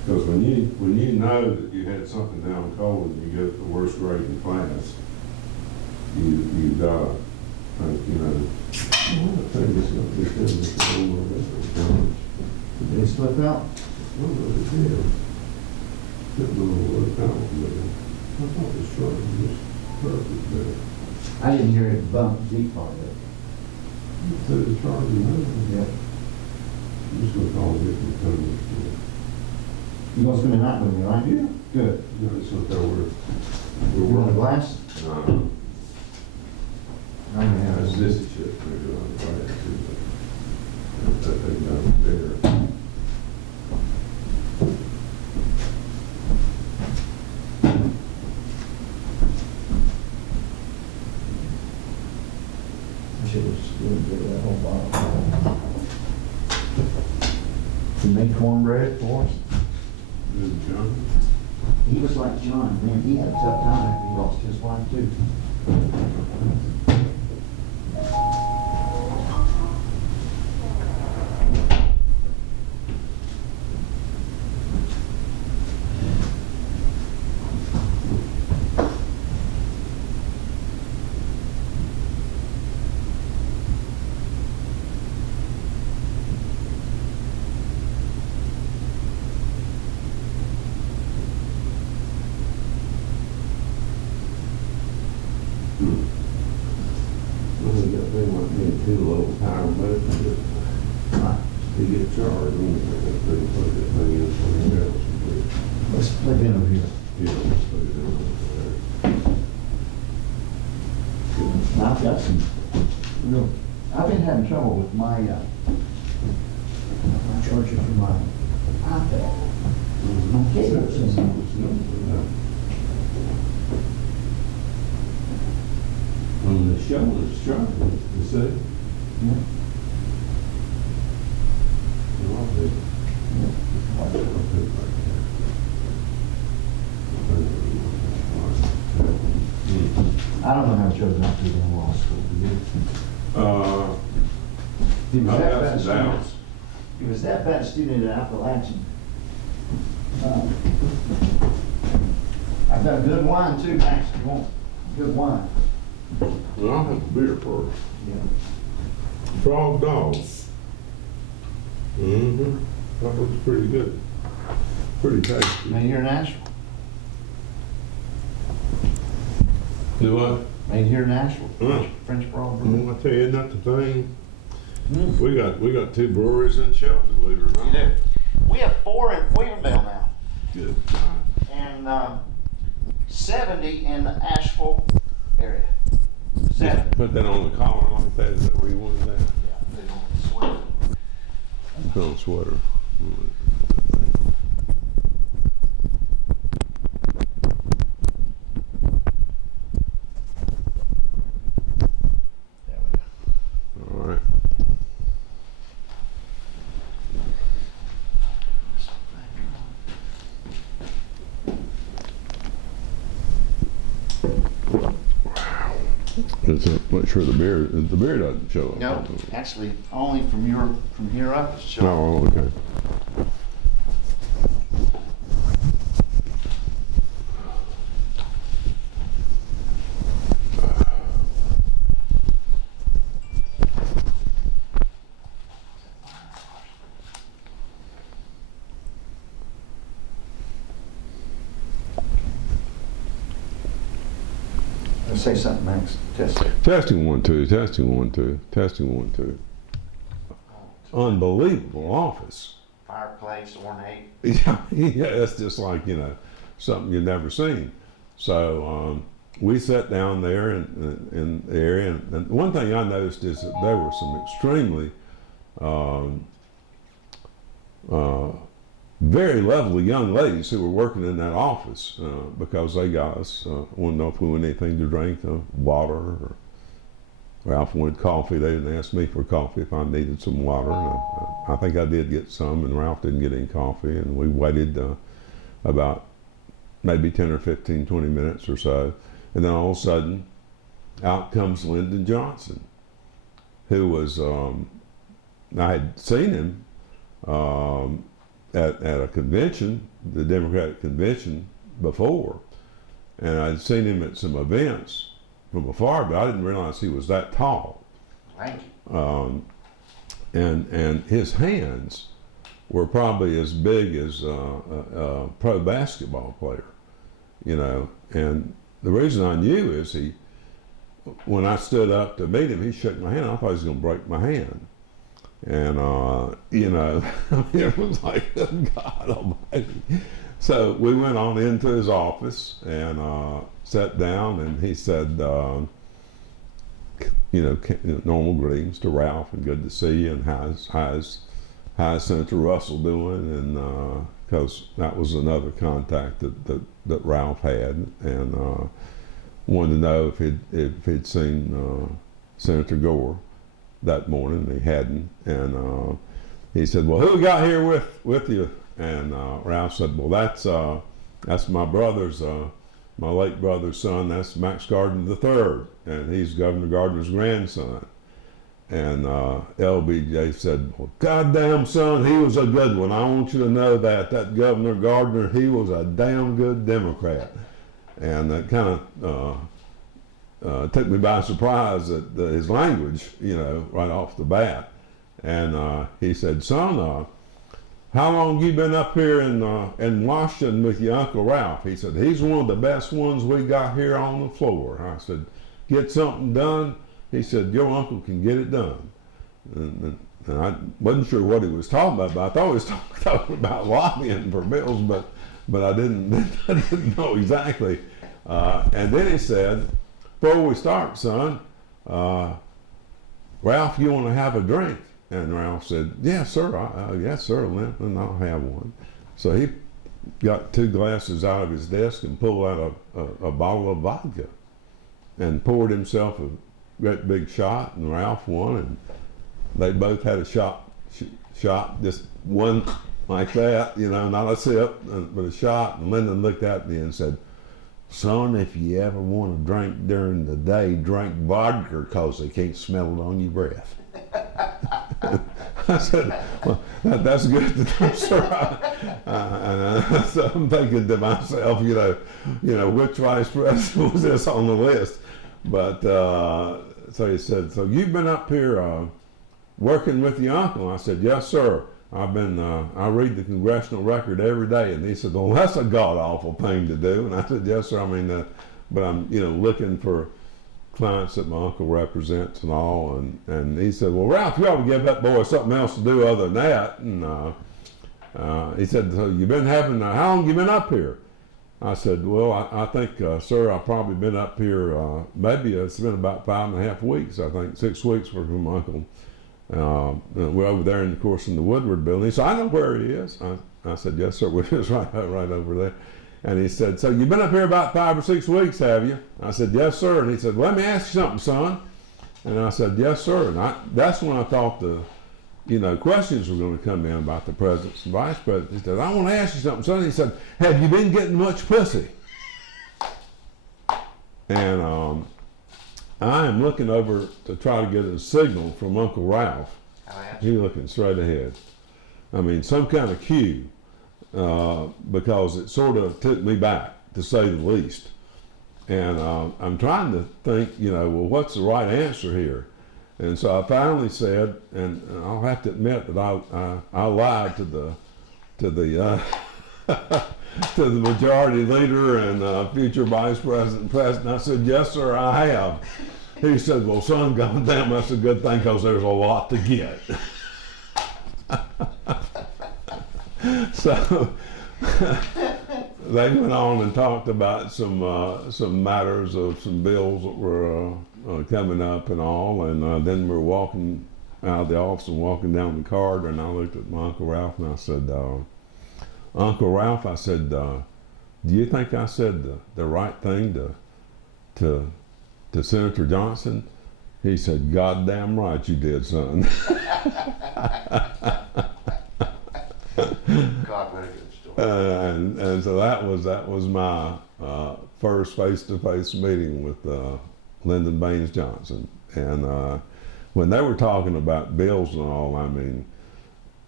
Because when you know that you had something down cold and you get the worst grade in class, you got, you know, well, I think it's going to be good. It's a little bit. Did they slip out? No, it did. Didn't know what it out, but I thought the short was perfect there. I didn't hear it bump deep part of it. So the charging over. Yeah. I'm just going to call it and come to You gonna spend the night with me, right? Yeah. Good. you know, it's what they were. You want a glass? No, I'm gonna have that's this. this shit, maybe on the right, too, but that thing down there. I should have really did that whole bottle. You make cornbread for us? Good job. He was like John, man, he had a tough time after he lost his wife too. Well, you got a thing like me, too low power, but you get charged, and that thing, plug that thing in, something else. Let's plug in over here. Yeah, let's put it in Now, I've got some real, I've been having trouble with my charger for my iPad. My cable system. On the shoulder's charging, you see? Yeah. I don't know how it chose not to go in law school. He was that bad a student. He was that bad a student at Appalachian. I've got good wine too, Max, if you want good wine. Well, I'll have a beer first. Yeah. Frog dog. Mm-hmm. That looks pretty good. Pretty tasty. Made here in Nashville. Do what? Made here in Nashville. Mm. French broad brewery. I tell you, isn't that the thing? We got 2 breweries in Shelby, believe it or not. You do. We have 4 in Cleavendale now, Good. and 70 in the Asheville area. 7. Put that on the collar like that. Is that where you wanted that? Yeah, they don't sweat. Put on a sweater. There we go. All right. Just make sure the beer doesn't show up. No, actually, only from here up it's showing. Oh, okay. Say something, Max. Test it. Testing 1 2. Testing 1 2. Testing 1 2. Unbelievable office. Fireplace, ornate. Yeah, that's just like, something you've never seen. So we sat down there in the area, and one thing I noticed is that there were some extremely very lovely young ladies who were working in that office because they got us, wanted to know if we wanted anything to drink, water, or Ralph wanted coffee. They didn't ask me for coffee if I needed some water. And I think I did get some, and Ralph didn't get any coffee, and we waited about maybe 10 or 15, 20 minutes or so. And then all of a sudden, out comes Lyndon Johnson, who was, I had seen him at a convention, the Democratic convention before, and I'd seen him at some events from afar, but I didn't realize he was that tall. Thank you. And his hands were probably as big as a pro basketball player, you know. And the reason I knew is when I stood up to meet him, he shook my hand. I thought he was going to break my hand. And, you know, it was like, God almighty. So we went on into his office and sat down, and he said, you know, normal greetings to Ralph, and good to see you, and how's Senator Russell doing? And because that was another contact that Ralph had, and wanted to know if he'd seen Senator Gore that morning. And he hadn't, and he said, "Well, who we got here with you?" And Ralph said, "Well, that's my brother's, my late brother's son. That's Max Gardner III, and he's Governor Gardner's grandson." And LBJ said, "Well, goddamn son, he was a good one. I want you to know that Governor Gardner, he was a damn good Democrat." And that kind of took me by surprise at his language, you know, right off the bat. And he said, "Son, how long you been up here in Washington with your Uncle Ralph?" He said, "He's one of the best ones we got here on the floor." I said, "Get something done?" He said, "Your uncle can get it done." And I wasn't sure what he was talking about, but I thought he was talking about lobbying for bills, but I didn't know exactly. And then he said, "Before we start, son, Ralph, you want to have a drink?" And Ralph said, "Yes, sir. Yes, sir, Linton, I'll have one." So he got 2 glasses out of his desk and pulled out a bottle of vodka and poured himself a great big shot, and Ralph won, and they both had a shot, just one like that, you know, not a sip, but a shot. And Lyndon looked at me and said, "Son, if you ever want to drink during the day, drink vodka, because they can't smell it on your breath." I said, "Well, that's good to know, sir." So I'm thinking to myself, you know, which vice president was this on the list? But so he said, "So you've been up here working with your uncle?" I said, "Yes, sir. I read the congressional record every day." And he said, "Well, that's a god-awful thing to do." And I said, "Yes, sir. I mean, but I'm, you know, looking for clients that my uncle represents and all." And he said, "Well, Ralph, you ought to give that boy something else to do other than that." And he said, "So you've been having, how long you been up here?" I said, "Well, I think, sir, I've probably been up here, maybe it's been about 5.5 weeks. I think 6 weeks for my uncle. We're over there, of course, in the Woodward building." He said, "I know where he is." I said, "Yes, sir, we're just right over there." And he said, "So you've been up here about 5 or 6 weeks, have you?" I said, "Yes, sir." And he said, "Well, let me ask you something, son." And I said, "Yes, sir." And that's when I thought the, you know, questions were going to come in about the presidents and vice presidents. He said, "I want to ask you something, son." He said, "Have you been getting much pussy?" And I am looking over to try to get a signal from Uncle Ralph. He's looking straight ahead. I mean, some kind of cue, because it sort of took me back, to say the least. And I'm trying to think, you know, well, what's the right answer here? And so I finally said, and I'll have to admit that I lied to the to the majority leader and future vice president and president. I said, "Yes, sir, I have." He said, "Well, son, goddamn, that's a good thing, because there's a lot to get." So they went on and talked about some matters of some bills that were coming up and all, and then we were walking out of the office and walking down the corridor, and I looked at my Uncle Ralph and I said, "Uncle Ralph," I said, "do you think I said the right thing to Senator Johnson?" He said, "Goddamn right you did, son." God, what a good story. And so that was my first face-to-face meeting with Lyndon Baines Johnson. And when they were talking about bills and all, I mean,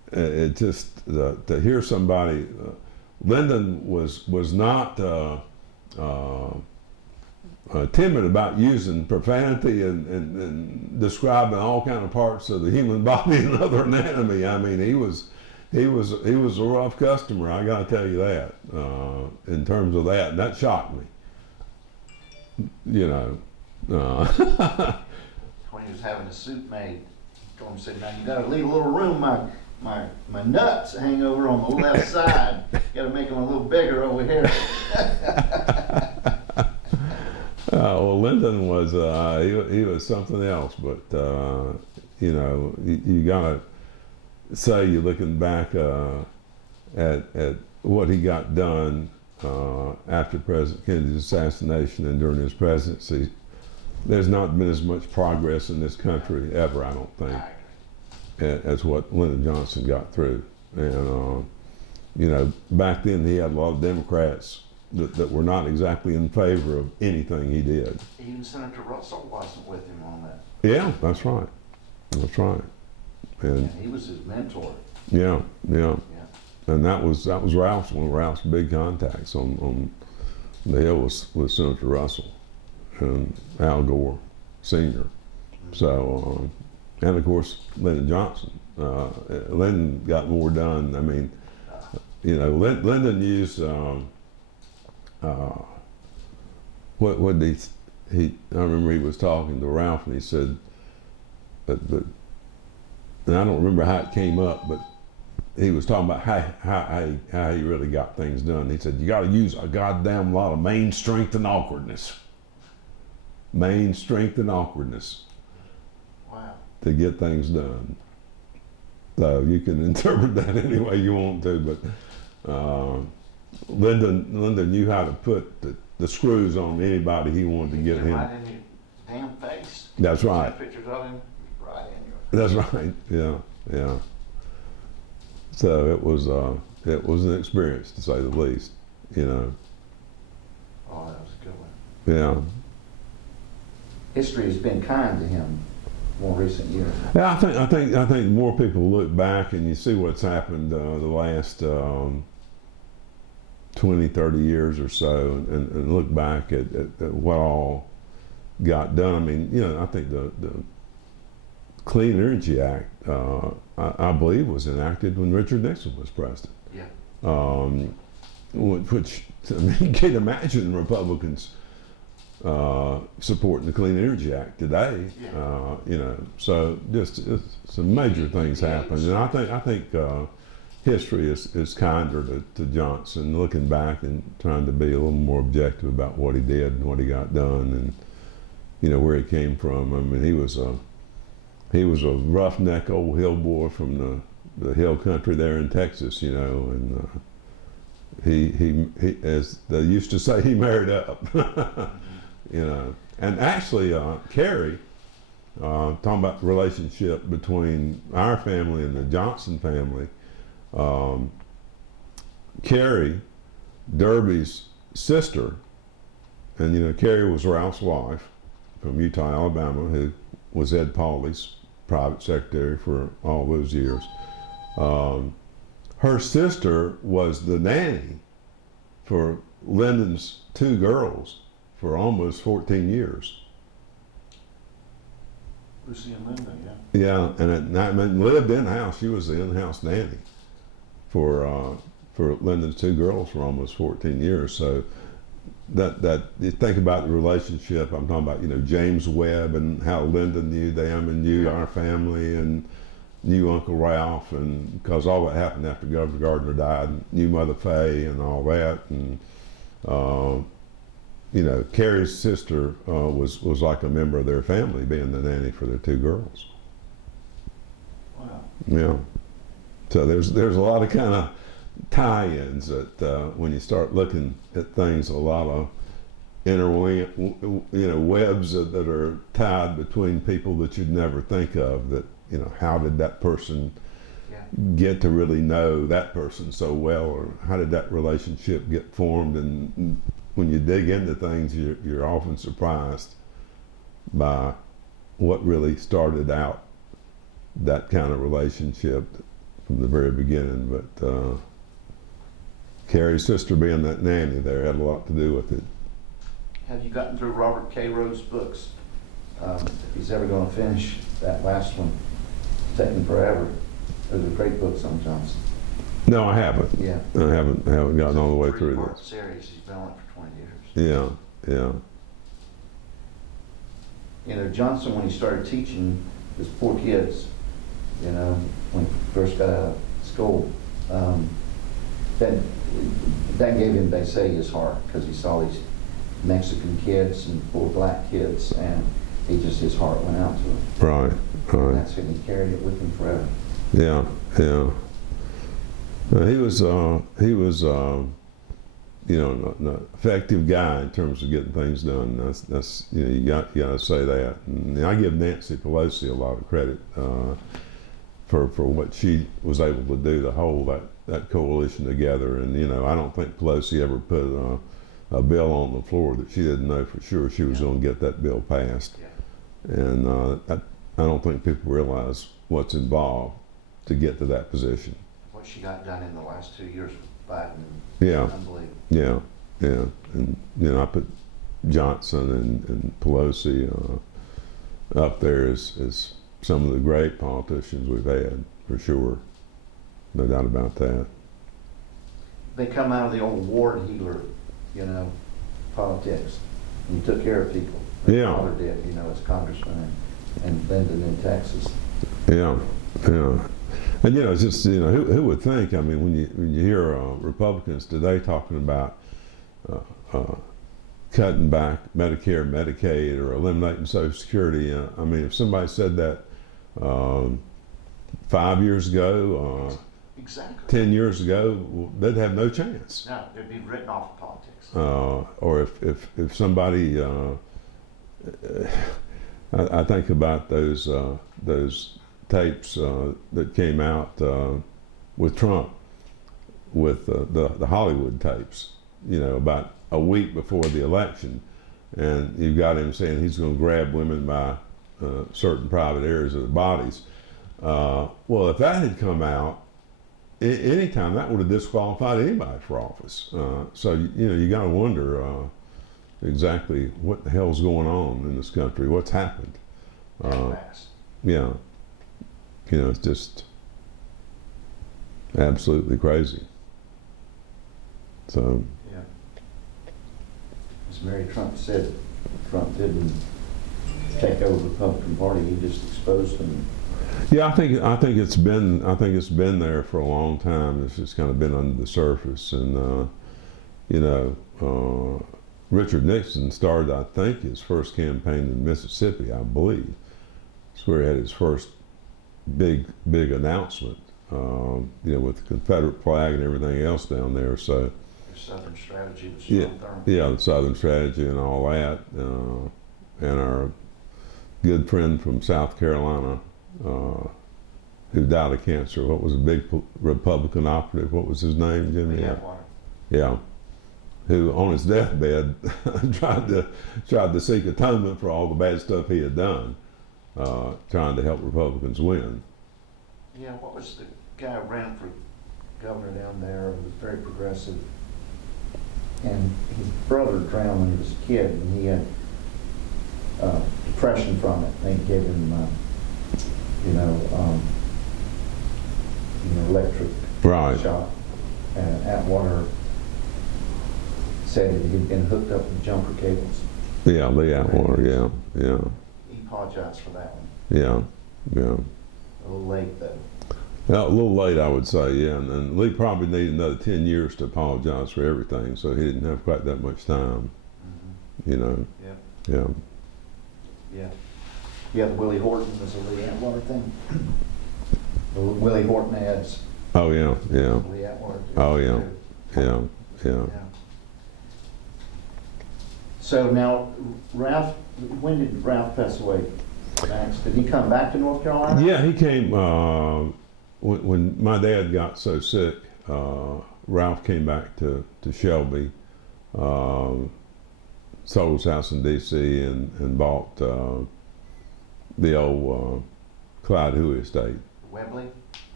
it just to hear somebody. Lyndon was not timid about using profanity and describing all kind of parts of the human body and other anatomy. I mean, he was a rough customer. I got to tell you that. In terms of that, and that shocked me. You know. When he was having a suit made, he told him, said, "Now you got to leave a little room. My nuts hang over on the left side. Got to make them a little bigger over here." Well, Lyndon was he was something else, but you know, you gotta say, you're looking back at what he got done after President Kennedy's assassination and during his presidency. There's not been as much progress in this country ever, I don't think, as what Lyndon Johnson got through. And you know, back then he had a lot of Democrats that were not exactly in favor of anything he did. Even Senator Russell wasn't with him on that. Yeah, that's right. That's right. And he was his mentor. yeah. Yeah. And that was Ralph's, one of Ralph's big contacts on the Hill was Senator Russell and Al Gore Sr. So, and of course Lyndon Johnson. Lyndon got more done. I mean, you know, Lyndon used what did he? I remember he was talking to Ralph and he said, but and I don't remember how it came up, but he was talking about how he really got things done. He said, you got to use a goddamn lot of main strength and awkwardness. Main strength and awkwardness. Wow. To get things done. So you can interpret that any way you want to, but Lyndon knew how to put the screws on anybody he wanted to get him. Right in your damn face. That's right. Pictures of him right in your face. That's right. Yeah. So it was an experience, to say the least. You know. Oh, that was a good one. Yeah. History has been kind to him more recent years. Yeah, I think more people look back and you see what's happened the last 20, 30 years or so, and look back at what all got done. I mean, you know, I think the Clean Energy Act, I believe, was enacted when Richard Nixon was president. Yeah. Which, I mean, you can't imagine Republicans supporting the Clean Energy Act today. Yeah. You know, so just some major things happened, and I think history is kinder to Johnson, looking back and trying to be a little more objective about what he did and what he got done, and you know, where he came from. I mean, he was a roughneck old hill boy from the hill country there in Texas, you know, and he as they used to say, he married up. You know, and actually Carrie, talking about the relationship between our family and the Johnson family, Carrie, Derby's sister, and you know, Carrie was Ralph's wife from Utah, Alabama, who was Ed Pauley's private secretary for all those years. Her sister was the nanny for Lyndon's two girls for almost 14 years. Lucy and Linda, yeah. Yeah, and I mean, lived in the house. She was the in-house nanny for Lyndon's two girls for almost 14 years. So that you think about the relationship. I'm talking about, you know, James Webb and how Lyndon knew them and knew our family and knew Uncle Ralph, and because all that happened after Governor Gardner died, knew Mother Fay and all that, and you know, Carrie's sister was like a member of their family, being the nanny for their two girls. Wow. Yeah. So there's a lot of kind of tie-ins that when you start looking at things, a lot of webs that are tied between people that you'd never think of. That, you know, how did that person get to really know that person so well, or how did that relationship get formed? And when you dig into things, you're often surprised by what really started out that kind of relationship from the very beginning. But Carrie's sister being that nanny there had a lot to do with it. Have you gotten through Robert K. Rhodes' books? If he's ever going to finish that last one, it's taking forever. Those are great books on Johnson. No, I haven't. Yeah. I haven't gotten all the way through Three-part this. series. He's been on it for 20 years. Yeah. You know, Johnson, when he started teaching his poor kids, you know, when he first got out of school, that gave him, they say, his heart, because he saw these Mexican kids and poor black kids, and his heart went out to them. Right. And that's when he carried it with him forever. Yeah. He was you know, an effective guy in terms of getting things done. That's you know, you got to say that. And I give Nancy Pelosi a lot of credit for what she was able to do to hold that coalition together. And you know, I don't think Pelosi ever put a bill on the floor that she didn't know for sure she was going to get that bill passed. Yeah. And I don't think people realize what's involved to get to that position. What she got done in the last 2 years with Biden, Yeah. unbelievable. Yeah. And you know, I put Johnson and Pelosi up there as some of the great politicians we've had, for sure. No doubt about that. They come out of the old ward healer, you know, politics. And he took care of people. His Yeah. father did, you know, as congressman and Linden in Texas. Yeah. And you know, it's just, you know, who would think? I mean, when you hear Republicans today talking about cutting back Medicare, Medicaid, or eliminating Social Security, I mean, if somebody said that 5 years ago, Exactly. 10 years ago, they'd have no chance. No, they'd be written off of politics. Or if somebody, I think about those tapes that came out with Trump, with the Hollywood tapes, you know, about a week before the election, and you've got him saying he's going to grab women by certain private areas of their bodies. Well, if that had come out any time, that would have disqualified anybody for office. So you know, you got to wonder exactly what the hell's going on in this country, what's happened. Fast. Yeah. You know, it's just absolutely crazy. So. Yeah. As Mary Trump said, Trump didn't take over the Republican Party; he just exposed them. Yeah, I think it's been there for a long time. It's just kind of been under the surface, and you know, Richard Nixon started, I think, his first campaign in Mississippi, I believe. It's where he had his first big announcement, you know, with the Confederate flag and everything else down there. So Your Southern strategy was yeah, strong term. yeah, the Southern strategy and all that, and our good friend from South Carolina, who died of cancer. What was a big Republican operative? What was his name, Jimmy? Yeah. Who on his deathbed tried to seek atonement for all the bad stuff he had done, trying to help Republicans win. Yeah, what was the guy who ran for governor down there? He was very progressive. And his brother drowned when he was a kid, and he had depression from it. They gave him, electric Right. shock. And Atwater said that he'd been hooked up with jumper cables. Yeah, Lee Atwater. Yeah. He apologized for that one. Yeah. A little late, though. Well, a little late, I would say, yeah. And Lee probably needed another 10 years to apologize for everything, so he didn't have quite that much time, Mm-hmm. you know. Yep. Yeah. Yeah. Yeah, the Willie Horton was a Lee Atwater thing. The Willie Horton ads. Oh, yeah. Lee Atwater. Oh, yeah. Yeah. Yeah. So now, Ralph, when did Ralph pass away? Max, did he come back to North Carolina? Yeah, he came when my dad got so sick. Ralph came back to Shelby, sold his house in D.C. and bought the old Clyde Huey estate. Webley?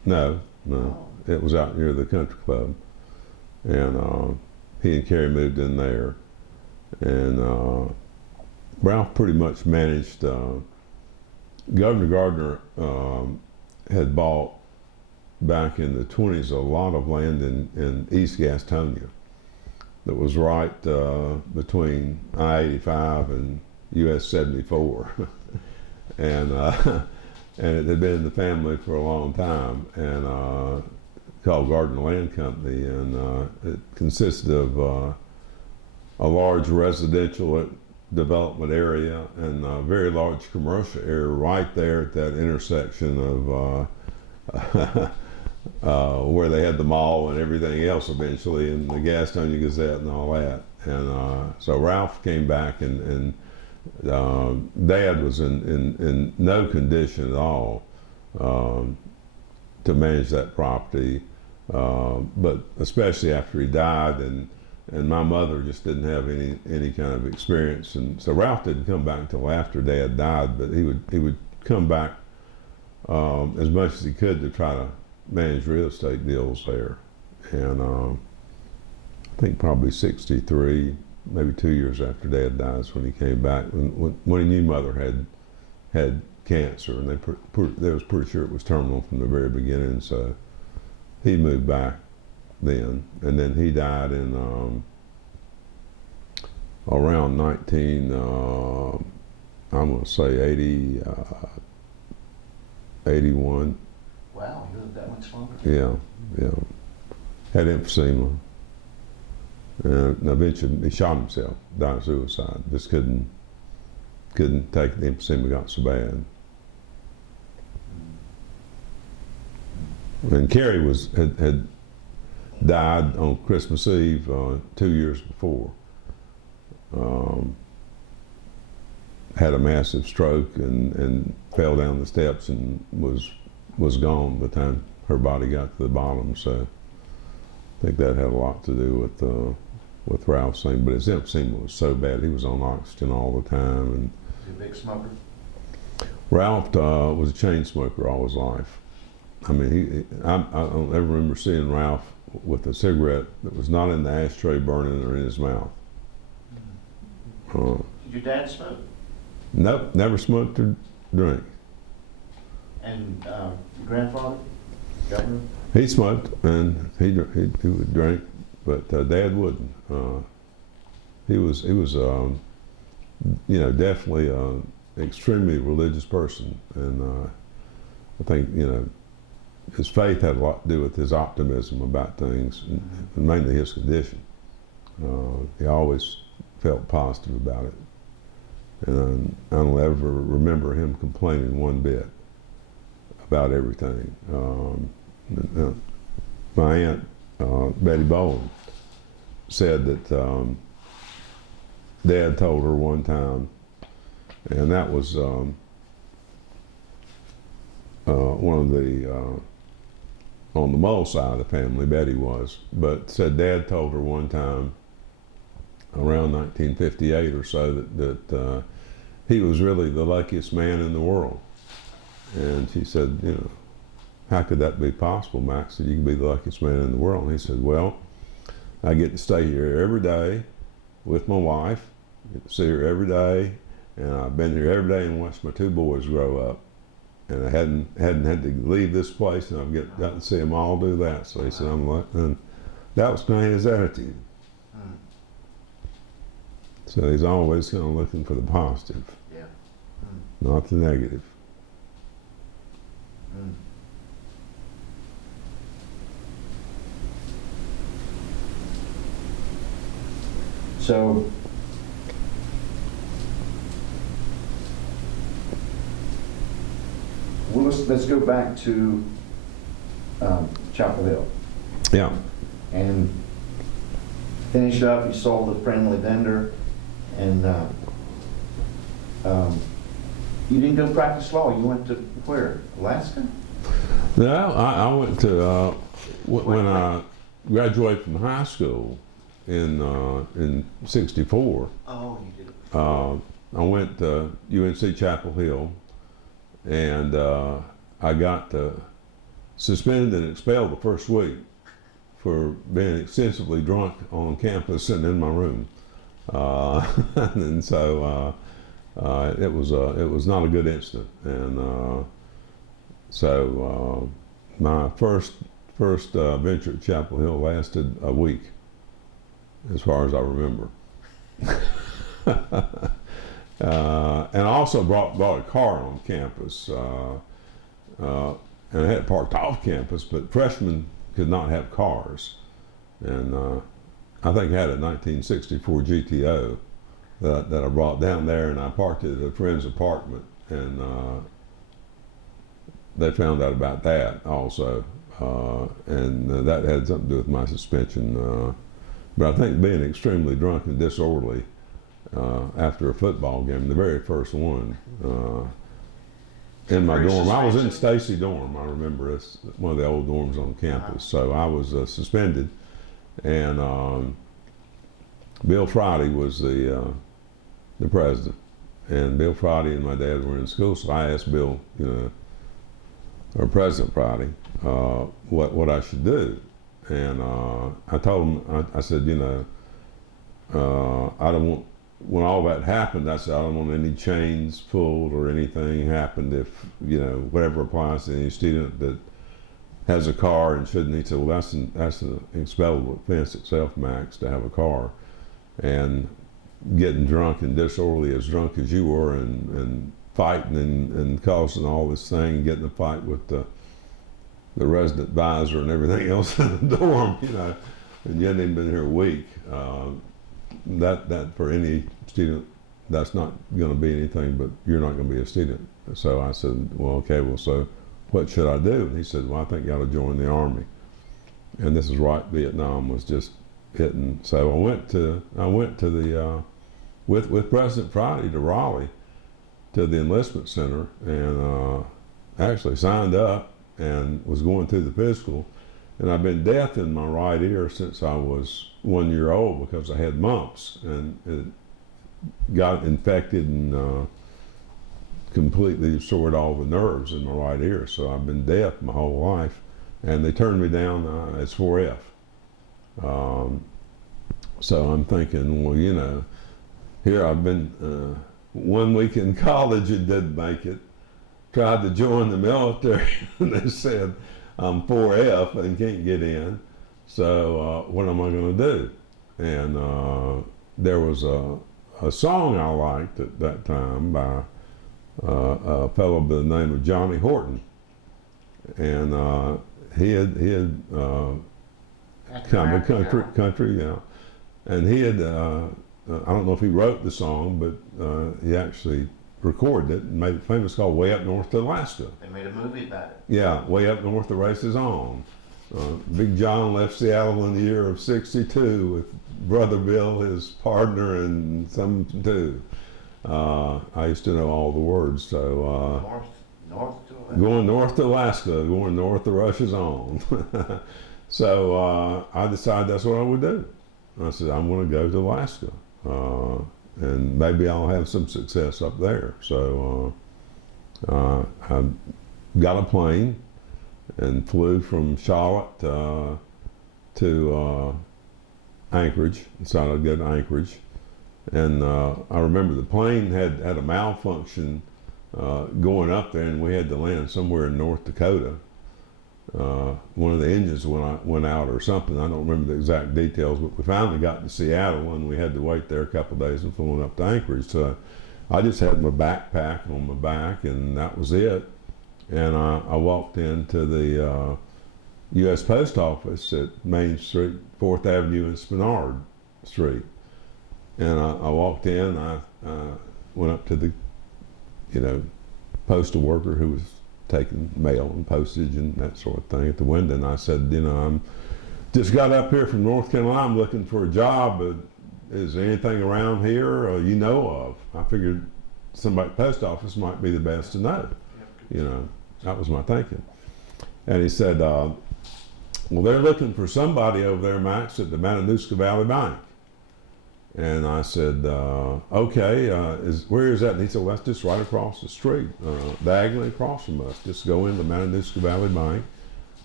No, no. Oh. It was out near the country club. And he and Carrie moved in there. And Ralph pretty much managed, Governor Gardner had bought back in the 20s a lot of land in East Gastonia that was right between I-85 and US 74. and and it had been in the family for a long time, and called Gardner Land Company, and it consisted of a large residential development area and a very large commercial area right there at that intersection of where they had the mall and everything else eventually, and the Gastonia Gazette and all that. And so Ralph came back, and Dad was in no condition at all to manage that property, but especially after he died, and my mother just didn't have any kind of experience, and so Ralph didn't come back until after Dad died. But he would come back as much as he could to try to manage real estate deals there. And I think probably 63, maybe 2 years after Dad died is when he came back, when he knew Mother had cancer, and they was pretty sure it was terminal from the very beginning. So he moved back then, and then he died in around 19, I'm going to say 81. Wow, you lived that much longer? Yeah. Had emphysema. And eventually he shot himself, died of suicide. Just couldn't take the emphysema, got so bad. And Carrie had died on Christmas Eve 2 years before. Had a massive stroke and fell down the steps and was gone by the time her body got to the bottom. So I think that had a lot to do with Ralph's thing. But his emphysema was so bad, he was on oxygen all the time. And Was he a big smoker? Ralph was a chain smoker all his life. I mean, I don't ever remember seeing Ralph with a cigarette that was not in the ashtray burning or in his mouth. Did your dad smoke? Nope, never smoked or drank. And your grandfather? Governor? He smoked and he would drink, but Dad wouldn't. He was definitely an extremely religious person, and I think his faith had a lot to do with his optimism about things, and mainly his condition. He always felt positive about it, and I don't ever remember him complaining one bit about everything. My aunt, Betty Bowen, said that Dad told her one time, and that was one of the, on the Mull side of the family, Betty was, but said Dad told her one time, around 1958 or so, that he was really the luckiest man in the world. And she said, how could that be possible, Max? That you can be the luckiest man in the world? And he said, well, I get to stay here every day with my wife, get to see her every day, and I've been here every day and watched my two boys grow up. And I hadn't had to leave this place, and I've got to see them all do that. So he said, I'm lucky. And that was kind of his attitude. So he's always kind of looking for the positive, not the negative. So, well, let's go back to Chapel Hill. Yeah. And finish up, you sold the friendly vendor, and you didn't go practice law. You went to where? Alaska? No, I went to, when I graduated from high school in '64. Oh, you did. I went to UNC Chapel Hill, and I got to suspended and expelled the first week for being extensively drunk on campus sitting in my room. And so it was not a good incident. And so my first venture at Chapel Hill lasted a week, as far as I remember. And I also brought a car on campus, and I had it parked off campus, but freshmen could not have cars. And I think I had a 1964 GTO that I brought down there, and I parked it at a friend's apartment, and they found out about that also, and that had something to do with my suspension. But I think being extremely drunk and disorderly after a football game, the very first one, in my dorm. I was in Stacy dorm. I remember it's one of the old dorms on campus. So I was suspended, and Bill Friday was the president, and Bill Friday and my dad were in school. So I asked Bill, or President Friday, what I should do, and I told him, I said, I don't want. When all that happened, I said, I don't want any chains pulled or anything happened if, whatever applies to any student that has a car and shouldn't. He said, well, that's an expellable offense itself, Max, to have a car. And getting drunk and disorderly, as drunk as you were, and fighting and causing all this thing, and getting a fight with the resident advisor and everything else in the dorm, and you hadn't even been here a week. That for any student, that's not going to be anything, but you're not going to be a student. So I said, well, okay, so what should I do? And he said, well, I think you ought to join the Army. And this is right, Vietnam was just hitting. So I went to the with President Friday to Raleigh, to the enlistment center, and actually signed up and was going through the physical. And I've been deaf in my right ear since I was 1 year old because I had mumps, and it got infected and completely destroyed all the nerves in my right ear. So I've been deaf my whole life, and they turned me down as 4F. So I'm thinking, well, here I've been 1 week in college and didn't make it. Tried to join the military, and they said I'm 4F and can't get in. So what am I going to do? And there was a song I liked at that time by a fellow by the name of Johnny Horton, and he had kind of a country, yeah. And he had I don't know if he wrote the song, but he actually recorded it and made it famous, called "Way Up North to Alaska." They made a movie about it. Yeah, way up north the race is on. Big John left Seattle in the year of '62 with Brother Bill, his partner, and some too. I used to know all the words. So North to Alaska. Going north to Alaska, going north the rush is on. So I decided that's what I would do. I said, I'm going to go to Alaska, and maybe I'll have some success up there. So I got a plane and flew from Charlotte to Anchorage. Decided I'd go to Anchorage, and I remember the plane had a malfunction going up there, and we had to land somewhere in North Dakota. One of the engines went out or something. I don't remember the exact details, but we finally got to Seattle, and we had to wait there a couple of days and flew up to Anchorage. So I just had my backpack on my back, and that was it. And I walked into the U.S. Post Office at Main Street, 4th Avenue and Spenard Street. And I walked in, I went up to the, postal worker who was taking mail and postage and that sort of thing at the window, and I said, I'm just got up here from North Carolina, I'm looking for a job, but is there anything around here you know of? I figured somebody at the post office might be the best to know. That was my thinking. And he said, well, they're looking for somebody over there, Max, at the Matanuska Valley Bank. And I said, okay, where is that? And he said, well, that's just right across the street, diagonally across from us. Just go into Matanuska Valley Bank,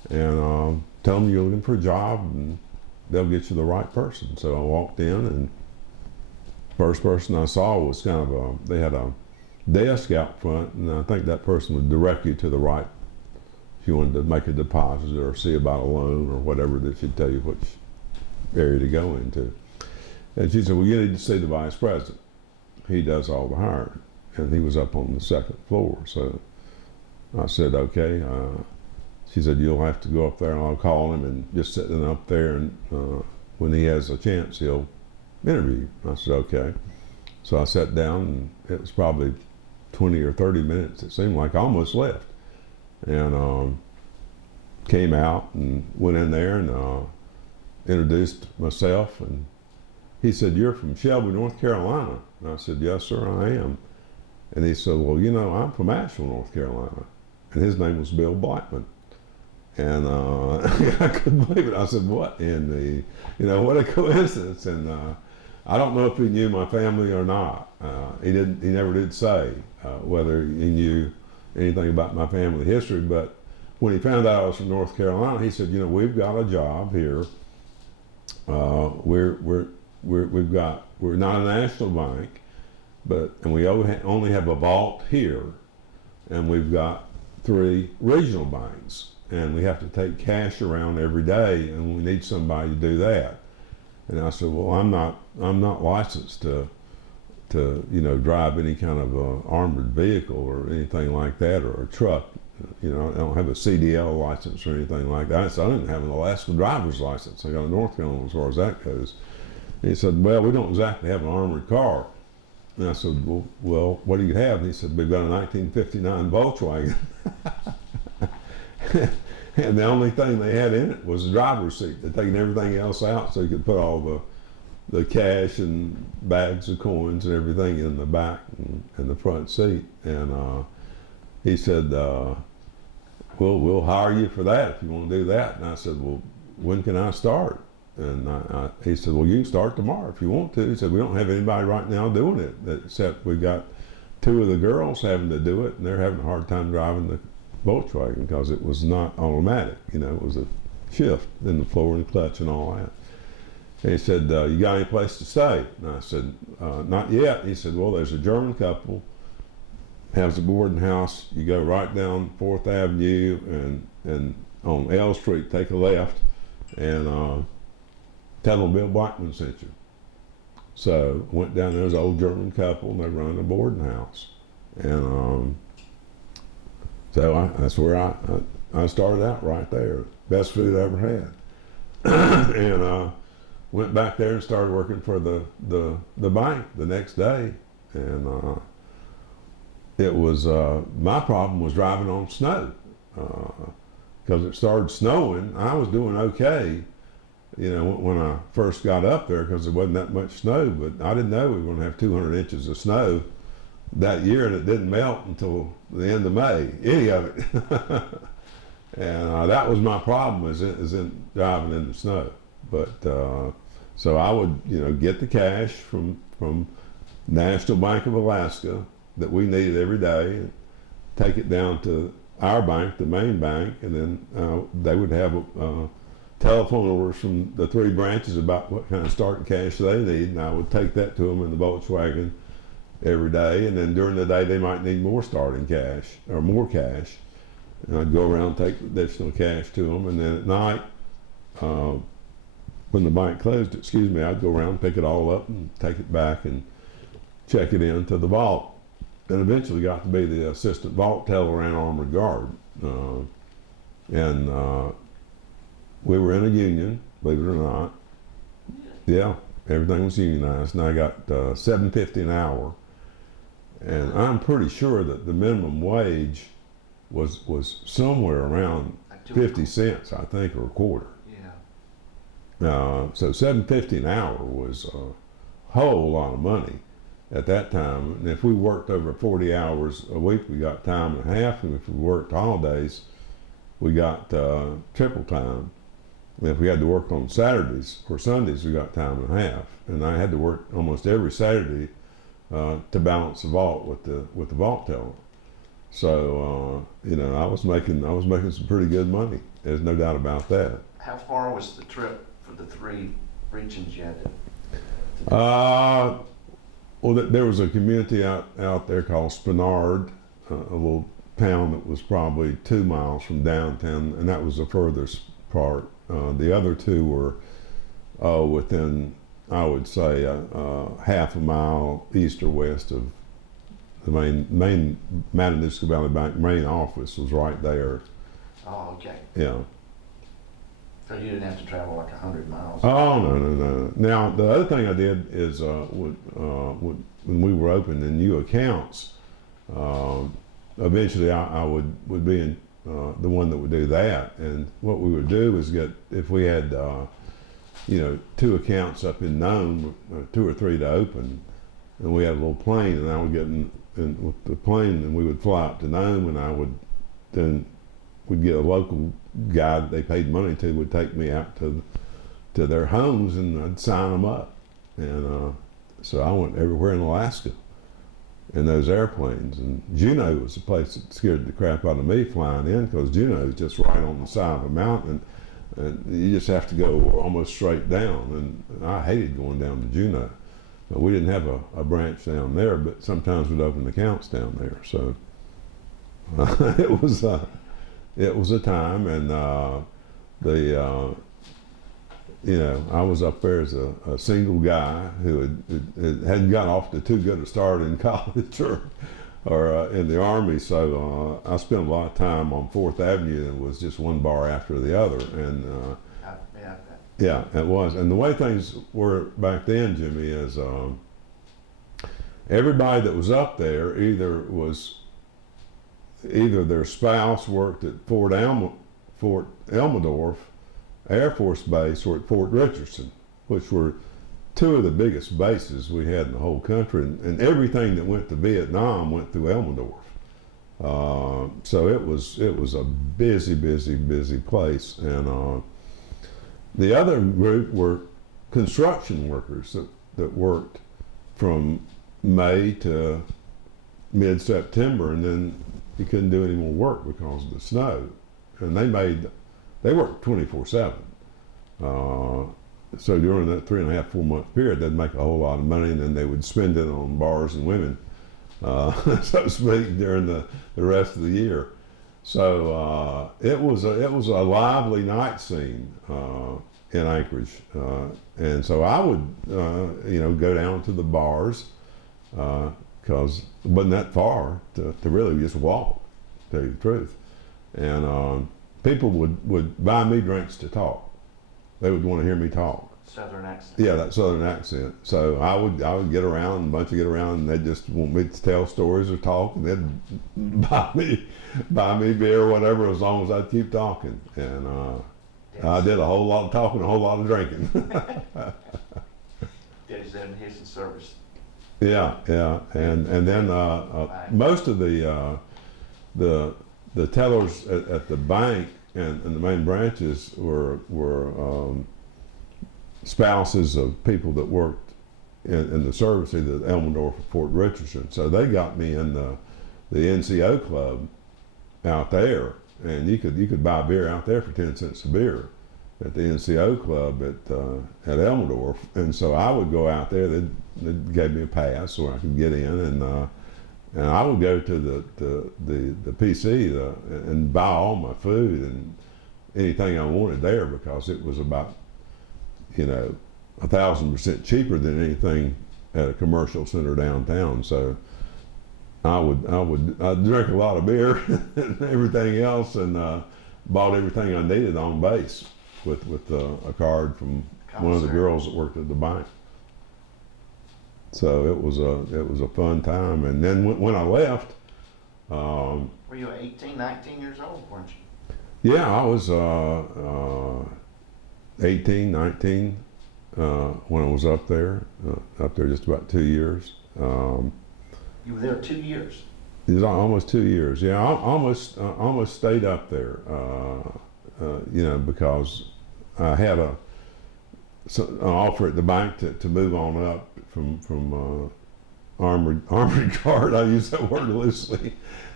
and tell them you're looking for a job, and they'll get you the right person. So I walked in, and first person I saw was kind of they had a desk out front, and I think that person would direct you to the right if you wanted to make a deposit or see about a loan or whatever, that she'd tell you which area to go into. And she said, well, you need to see the vice president. He does all the hiring. And he was up on the second floor. So I said, okay. She said, you'll have to go up there and I'll call him and just sit him up there, and when he has a chance, he'll interview you. I said, okay. So I sat down, and it was probably 20 or 30 minutes. It seemed like I almost left. And came out and went in there and introduced myself, and he said, you're from Shelby, North Carolina. And I said, yes, sir, I am. And he said, well, you know, I'm from Asheville, North Carolina. And his name was Bill Blackman. And I couldn't believe it. I said, what in the, you know, what a coincidence. And I don't know if he knew my family or not. He never did say whether he knew anything about my family history, but when he found out I was from North Carolina, he said, you know, we've got a job here. We're not a national bank, and we only have a vault here, and we've got 3 regional banks, and we have to take cash around every day, and we need somebody to do that. And I said, well, I'm not licensed to you know, drive any kind of armored vehicle or anything like that, or a truck. You know, I don't have a CDL license or anything like that. So I didn't have an Alaska driver's license. I got a North Carolina as far as that goes. And he said, well, we don't exactly have an armored car. And I said, well, what do you have? And he said, we've got a 1959 Volkswagen. And the only thing they had in it was the driver's seat. They'd taken everything else out so you could put all the cash and bags of coins and everything in the back and the front seat. And he said, we'll hire you for that if you want to do that. And I said, well, when can I start? And he said, well, you can start tomorrow if you want to. He said, we don't have anybody right now doing it, except we've got 2 of the girls having to do it, and they're having a hard time driving the Volkswagen because it was not automatic. You know, it was a shift in the floor and clutch and all that. And he said, you got any place to stay? And I said, not yet. He said, well, there's a German couple, has a boarding house. You go right down 4th Avenue and on L Street, take a left, and tell them Bill Blackman sent you. So went down there, there's an old German couple, and they run a boarding house. And so that's where I started out right there. Best food I ever had. And went back there and started working for the bank the next day. And it was, my problem was driving on snow. Because it started snowing. I was doing okay, you know, when I first got up there, because there wasn't that much snow, but I didn't know we were going to have 200 inches of snow that year, and it didn't melt until the end of May, any of it. And that was my problem, is in driving in the snow. But so I would, you know, get the cash from National Bank of Alaska that we needed every day, and take it down to our bank, the main bank, and then they would have telephone orders from the 3 branches about what kind of starting cash they need, and I would take that to them in the Volkswagen every day. And then during the day they might need more starting cash or more cash, and I'd go around and take additional cash to them. And then at night, when the bank closed, I'd go around, pick it all up and take it back and check it into the vault. And eventually got to be the assistant vault teller and armored guard. And we were in a union, believe it or not. Yeah, everything was unionized, and I got $7.50 an hour. And I'm pretty sure that the minimum wage was somewhere around 50 cents, I think, or a quarter. Yeah. So $7.50 an hour was a whole lot of money at that time. And if we worked over 40 hours a week, we got time and a half. And if we worked holidays, we got triple time. And if we had to work on Saturdays or Sundays, we got time and a half. And I had to work almost every Saturday to balance the vault with the vault teller. So I was making some pretty good money. There's no doubt about that. How far was the trip for the three regions you had to? Well, there was a community out there called Spenard, a little town that was probably 2 miles from downtown, and that was the furthest part. The other two were within, I would say, half a mile east or west of the main Matanuska Valley Bank main office was right there. Oh, okay. Yeah. So you didn't have to travel like 100 miles? Oh, no. Now, the other thing I did is when we were opening new accounts, eventually I would be in, the one that would do that. And what we would do is if we had, 2 accounts up in Nome, 2 or 3 to open, and we had a little plane, and I would get in with the plane, and we would fly up to Nome, and we'd get a local guy that they paid money to would take me out to their homes, and I'd sign them up. And so I went everywhere in Alaska in those airplanes. And Juneau was the place that scared the crap out of me flying in, because Juneau is just right on the side of a mountain, and you just have to go almost straight down. And I hated going down to Juneau. But we didn't have a branch down there, but sometimes we'd open accounts down there. So it was a time, and I was up there as a single guy who hadn't got off to too good a start in college or in the Army. So I spent a lot of time on 4th Avenue, and it was just one bar after the other. And yeah, it was. And the way things were back then, Jimmy, is everybody that was up there either their spouse worked at Fort Elmendorf Air Force Base or at Fort Richardson, which were 2 of the biggest bases we had in the whole country. And everything that went to Vietnam went through Elmendorf. So it was a busy place. And the other group were construction workers that worked from May to mid-September, and then you couldn't do any more work because of the snow. And they worked 24/7. So during that 3.5, 4 month period, they'd make a whole lot of money, and then they would spend it on bars and women, so to speak, during the rest of the year. So it was a lively night scene in Anchorage, and so I would go down to the bars because it wasn't that far to really just walk, to tell you the truth. And people would buy me drinks to talk. They would want to hear me talk. Southern accent. Yeah, that Southern accent. So I would get around, and a bunch of get around, and they'd just want me to tell stories or talk, and they'd buy me beer or whatever, as long as I'd keep talking. And I did a whole lot of talking, a whole lot of drinking. Daddy's in his service. Yeah, and then most of the tellers at the bank and the main branches were spouses of people that worked in the service, either at Elmendorf or Fort Richardson. So they got me in the NCO club out there, and you could buy beer out there for 10 cents a beer at the NCO club at Elmendorf. And so I would go out there. They gave me a pass so I could get in, and I would go to the PC and buy all my food and anything I wanted there, because it was about 1,000% cheaper than anything at a commercial center downtown. So I'd drink a lot of beer and everything else, and bought everything I needed on base with a card from one of the girls that worked at the bank. So it was a fun time. And then when I left, Were you 18, 19 years old, weren't you? yeah, I was 18, 19 when I was up there just about 2 years. You were there 2 years. It was almost 2 years. Yeah, I almost stayed up there, because I had an offer at the bank to move on up from armored guard. I use that word loosely,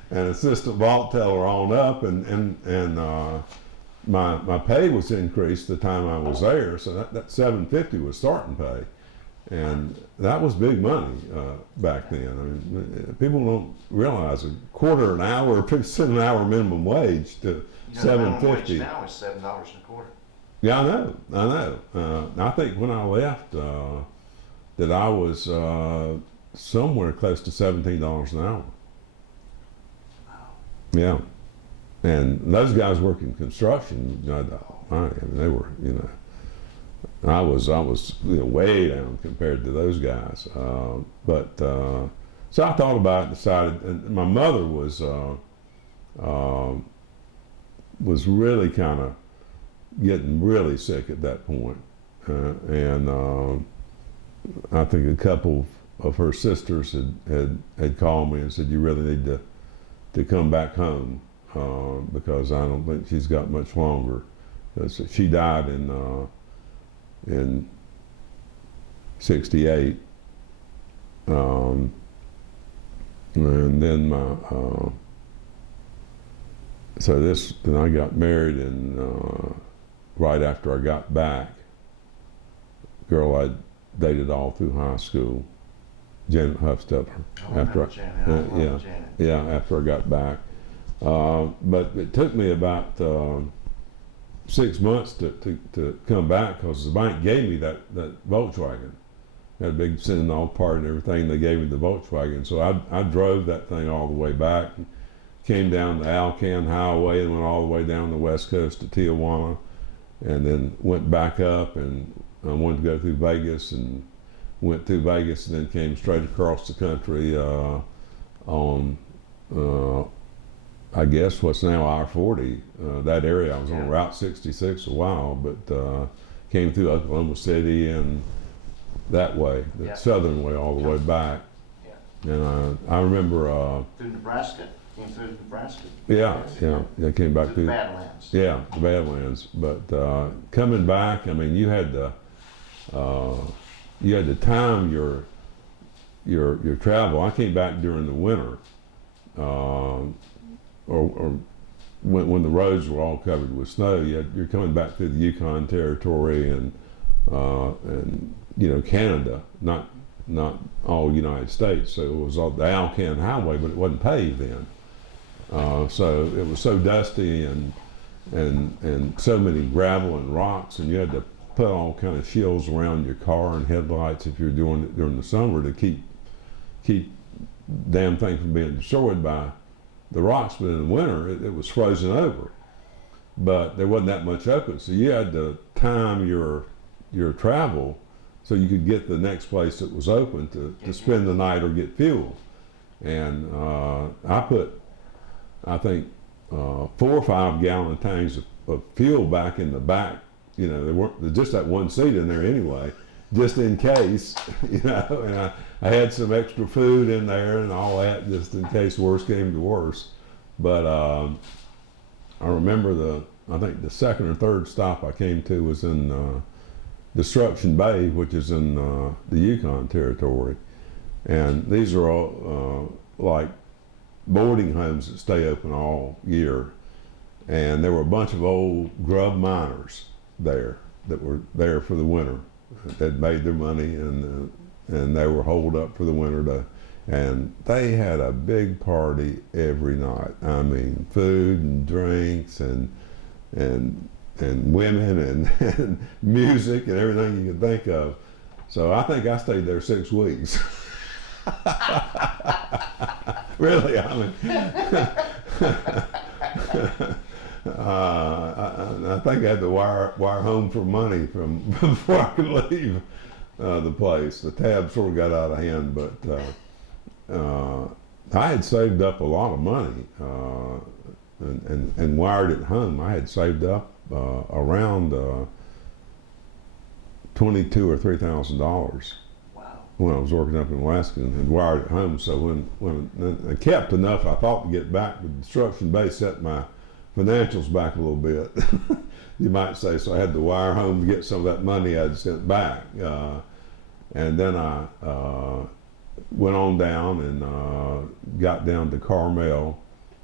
and assistant vault teller on up, and my pay was increased the time I was there, so that $750 was starting pay, and that was big money back then. I mean, people don't realize a quarter an hour, 50 cent an hour minimum wage to $750. Now is $7.25. Yeah, I know. I think when I left, that I was somewhere close to $17 an hour. Yeah, and those guys working construction, I mean, they were, I was way down compared to those guys. So I thought about it, decided, and my mother was really kind of getting really sick at that point. And I think a couple of her sisters had called me and said, you really need to come back home because I don't think she's got much longer. She died in 68. And then then I got married, and right after I got back, girl I dated all through high school, Janet Huffstetter. After after I got back, but it took me about 6 months to come back because the bank gave me that Volkswagen. Had a big send-off part and everything. They gave me the Volkswagen, so I drove that thing all the way back. Came down the Alcan Highway and went all the way down the west coast to Tijuana, and then went back up, and I wanted to go through Vegas, and went through Vegas, and then came straight across the country on I guess what's now I-40, that area. I was on Route 66 a while, but came through Oklahoma City and that way, the southern way, all the way back. Yeah. And I remember through Nebraska. Came through Nebraska. Yeah. Came back through the Badlands. Yeah, the Badlands. But coming back, I mean, you had to time your travel. I came back during the winter, or when the roads were all covered with snow. You're coming back through the Yukon Territory and Canada, not all United States. So it was all the Alcan Highway, but it wasn't paved then. So it was so dusty and so many gravel and rocks, and you had to put all kind of shields around your car and headlights if you're doing it during the summer to keep damn thing from being destroyed by the rocks. But in the winter, it was frozen over. But there wasn't that much open, so you had to time your travel so you could get the next place that was open to spend the night or get fuel. And I put, I think, 4 or 5 gallon tanks of fuel back in the back. There weren't just that one seat in there anyway, just in case, and I had some extra food in there and all that, just in case worse came to worse. But I remember I think the second or third stop I came to was in Destruction Bay, which is in the Yukon Territory. And these are all like boarding homes that stay open all year. And there were a bunch of old grub miners there that were there for the winter. They'd made their money, and they were holed up for the winter. And they had a big party every night. I mean, food and drinks and women and music and everything you could think of. So I think I stayed there 6 weeks. Really, I mean, I think I had to wire home for money before I could leave the place. The tab sort of got out of hand, but I had saved up a lot of money and wired it home. I had saved up around $2,200 or $3,000 when I was working up in Alaska, and wired it home. So when I kept enough, I thought, to get back, but Destruction Bay set my financials back a little bit, you might say. So I had to wire home to get some of that money I'd sent back. And then I went on down and got down to Carmel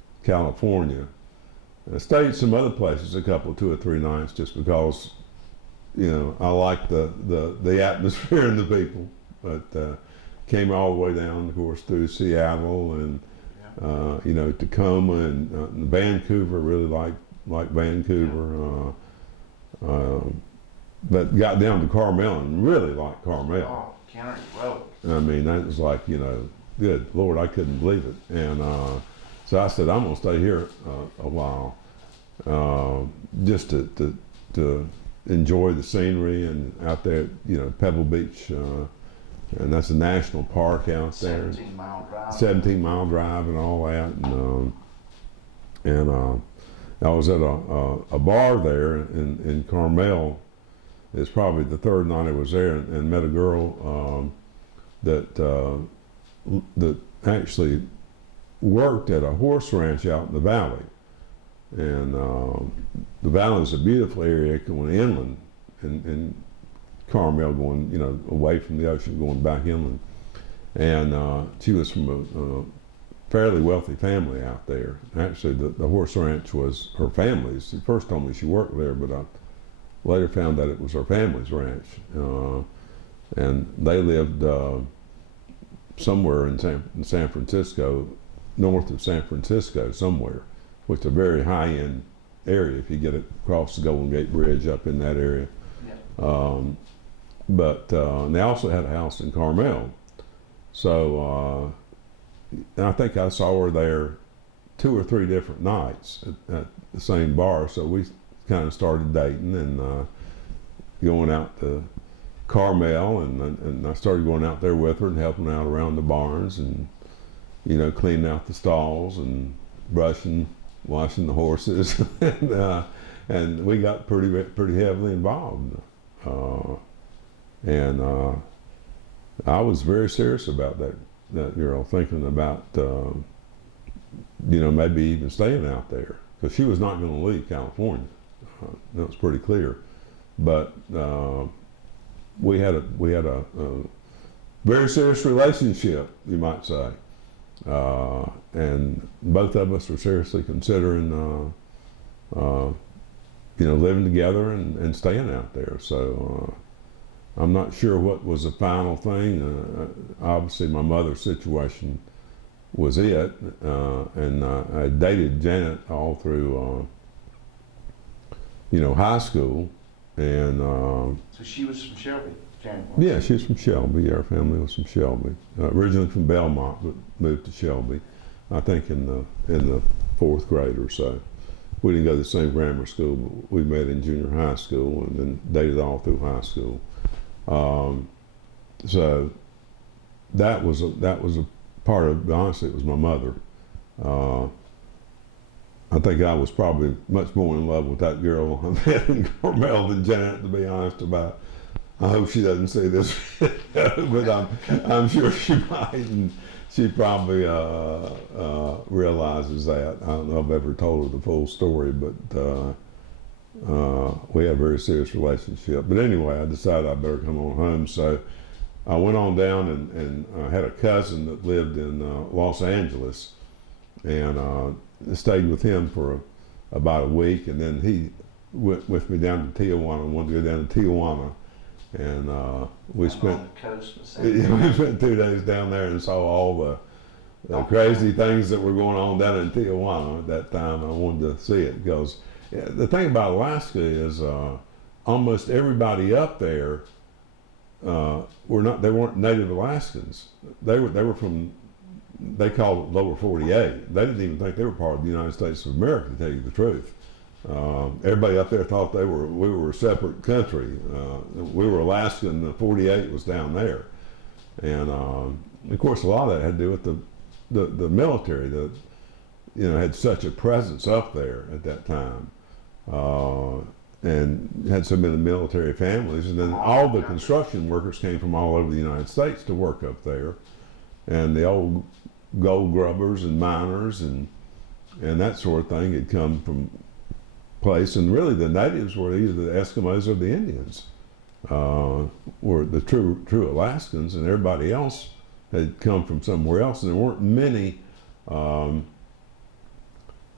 California. I stayed some other places, a couple, 2 or 3 nights, just because, you know, I like the atmosphere and the people. But came all the way down, of course, through Seattle and you know, Tacoma and Vancouver. Really like Vancouver. But got down to Carmel and really liked Carmel. Oh, County Road. I mean, that was like, you know, good Lord, I couldn't believe it. And so I said, I'm gonna stay here a while, just to enjoy the scenery and out there, you know, Pebble Beach, and that's a national park out there. 17-mile drive. 17-mile drive and all that, and I was at a bar there in Carmel. It's probably the 3rd night I was there, and met a girl that actually worked at a horse ranch out in the valley. And the valley is a beautiful area going inland, and Carmel going, you know, away from the ocean, going back inland. And she was from a fairly wealthy family out there. Actually, the horse ranch was her family's. She first told me she worked there, but I later found that it was her family's ranch. And they lived somewhere in San Francisco, north of San Francisco somewhere, which is a very high-end area if you get across the Golden Gate Bridge up in that area. Yeah. But they also had a house in Carmel. So I think I saw her there 2 or 3 different nights at the same bar. So we kind of started dating and going out to Carmel, and I started going out there with her and helping out around the barns and, you know, cleaning out the stalls and brushing, washing the horses, and we got pretty heavily involved. And I was very serious about that girl, thinking about, you know, maybe even staying out there, because she was not going to leave California. That was pretty clear. But we had a very serious relationship, you might say, and both of us were seriously considering, you know, living together and staying out there. So I'm not sure what was the final thing. Obviously, my mother's situation was it, and I dated Janet all through, you know, high school, and So she was from Shelby, Janet. yeah, she's from Shelby. Yeah, her family was from Shelby. Originally from Belmont, but moved to Shelby, I think in the 4th grade or so. We didn't go to the same grammar school, but we met in junior high school and then dated all through high school. So that was a part of, honestly, it was my mother. I think I was probably much more in love with that girl I met in Carmel than Janet, to be honest about. I hope she doesn't see this, but I'm sure she might, and she probably realizes that. I don't know if I've ever told her the full story, but we had a very serious relationship. But anyway, I decided I better come on home. So I went on down and I had a cousin that lived in Los Angeles, and stayed with him for about a week, and then he went with me down to Tijuana. Wanted to go down to Tijuana, and we spent on the coast of we spent 2 days down there and saw all the crazy things that were going on down in Tijuana at that time. I wanted to see it because the thing about Alaska is almost everybody up there they weren't native Alaskans. They were from, they called it Lower 48. They didn't even think they were part of the United States of America, to tell you the truth. Everybody up there thought we were a separate country. We were Alaska, and the 48 was down there. And of course, a lot of that had to do with the military that, you know, had such a presence up there at that time, and had so many military families. And then all the construction workers came from all over the United States to work up there, and the old gold grubbers and miners and that sort of thing had come from place. And really the natives were either the Eskimos or the Indians, were the true Alaskans, and everybody else had come from somewhere else. And there weren't many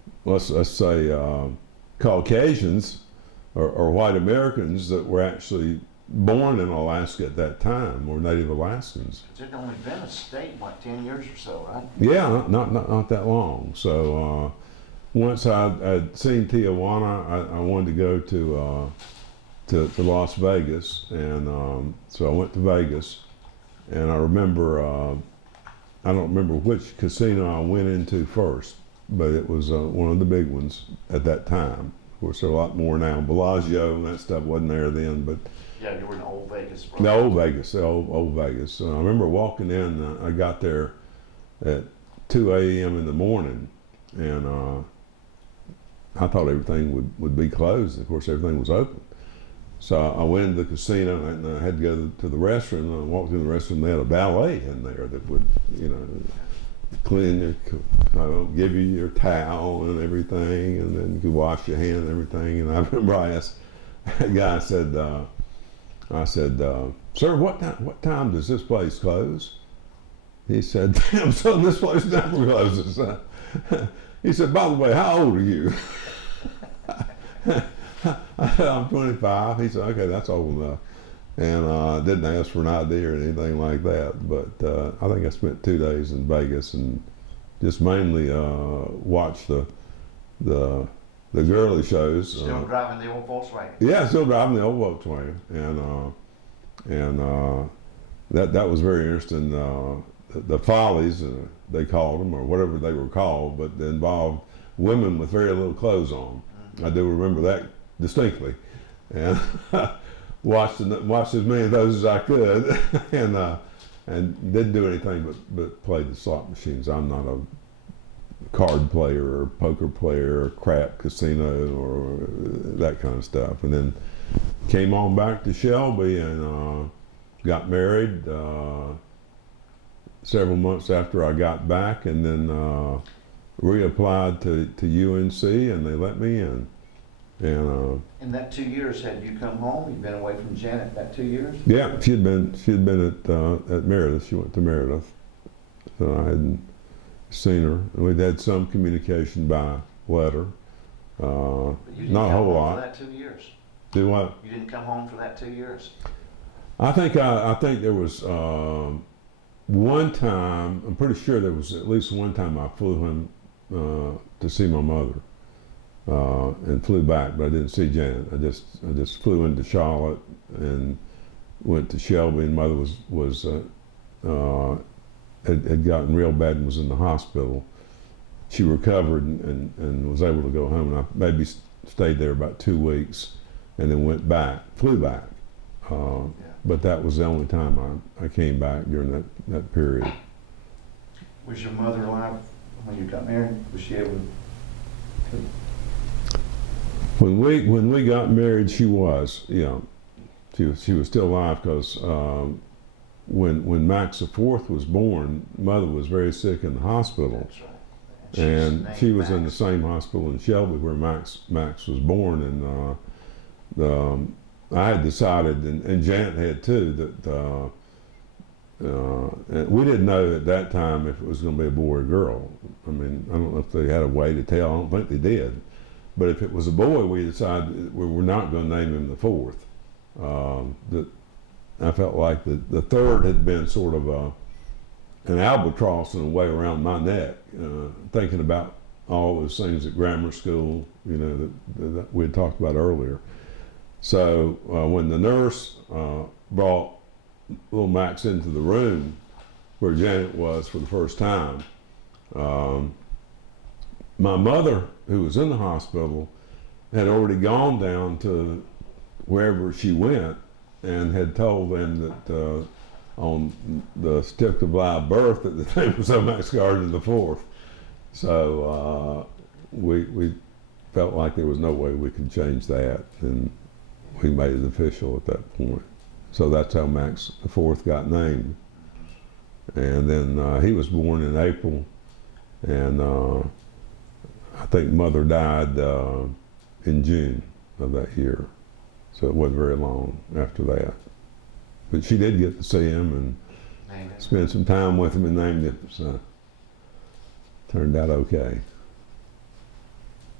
let's say Caucasians or white Americans that were actually born in Alaska at that time, or Native Alaskans. It's only been a state, what, 10 years or so, right? Yeah, not that long. So once I'd seen Tijuana, I wanted to go to Las Vegas, and so I went to Vegas, and I remember I don't remember which casino I went into first, but it was one of the big ones at that time. Of course, there are a lot more now. Bellagio and that stuff wasn't there then, but Yeah, you were in Old Vegas. Bro. the old Vegas, the old Vegas. I remember walking in. I got there at 2 a.m. in the morning, and I thought everything would be closed. Of course, everything was open. So I went into the casino, and I had to go to the restroom. And I walked in the restroom. They had a valet in there that would, clean your, give you your towel and everything, and then you could wash your hand and everything. And I remember I asked that guy. I said, "Sir, what time does this place close?" He said, "Damn, son, this place never closes." He said, "By the way, how old are you?" I said, "I'm 25." He said, "Okay, that's old enough." And didn't ask for an ID or anything like that. But I think I spent 2 days in Vegas and just mainly watched the girly shows. Still driving the old Volkswagen. Yeah, still driving the old Volkswagen, and that was very interesting. The follies, they called them, or whatever they were called, but they involved women with very little clothes on. Mm-hmm. I do remember that distinctly, and watched as many of those as I could, and didn't do anything but play the slot machines. I'm not a card player or poker player or crap casino or that kind of stuff. And then came on back to Shelby and got married several months after I got back, and then reapplied to UNC, and they let me in. And in that 2 years, had you come home? You've been away from Janet that 2 years? Yeah, she'd been at Meredith. She went to Meredith, so I hadn't seen her. And we'd had some communication by letter. But you didn't not a come whole home lot. for that 2 years. Do what? You didn't come home for that 2 years. I think there was one time. I'm pretty sure there was at least one time I flew him to see my mother. And flew back, but I didn't see Janet. I just flew into Charlotte and went to Shelby, and mother had gotten real bad and was in the hospital. She recovered and was able to go home, and I maybe stayed there about 2 weeks, and then flew back. But that was the only time I came back during that period. Was your mother alive when you got married? Was she able to? When we got married, she was, she was still alive, because when Max IV was born, mother was very sick in the hospital. That's right. And she was in the same hospital in Shelby where Max was born, and I had decided, and Janet had too, that we didn't know at that time if it was going to be a boy or girl. I mean, I don't know if they had a way to tell. I don't think they did. But if it was a boy, we decided we were not going to name him the fourth. That I felt like the third had been sort of an albatross in a way around my neck, thinking about all those things at grammar school, that we had talked about earlier. So when the nurse brought little Max into the room where Janet was for the first time, my mother, who was in the hospital, had already gone down to wherever she went and had told them that on the certificate of live birth that the name was Max Gardner IV. So we felt like there was no way we could change that, and we made it official at that point. So that's how Max IV got named. And then he was born in April, and I think mother died in June of that year, so it wasn't very long after that. But she did get to see him and spend some time with him and named him, so turned out okay.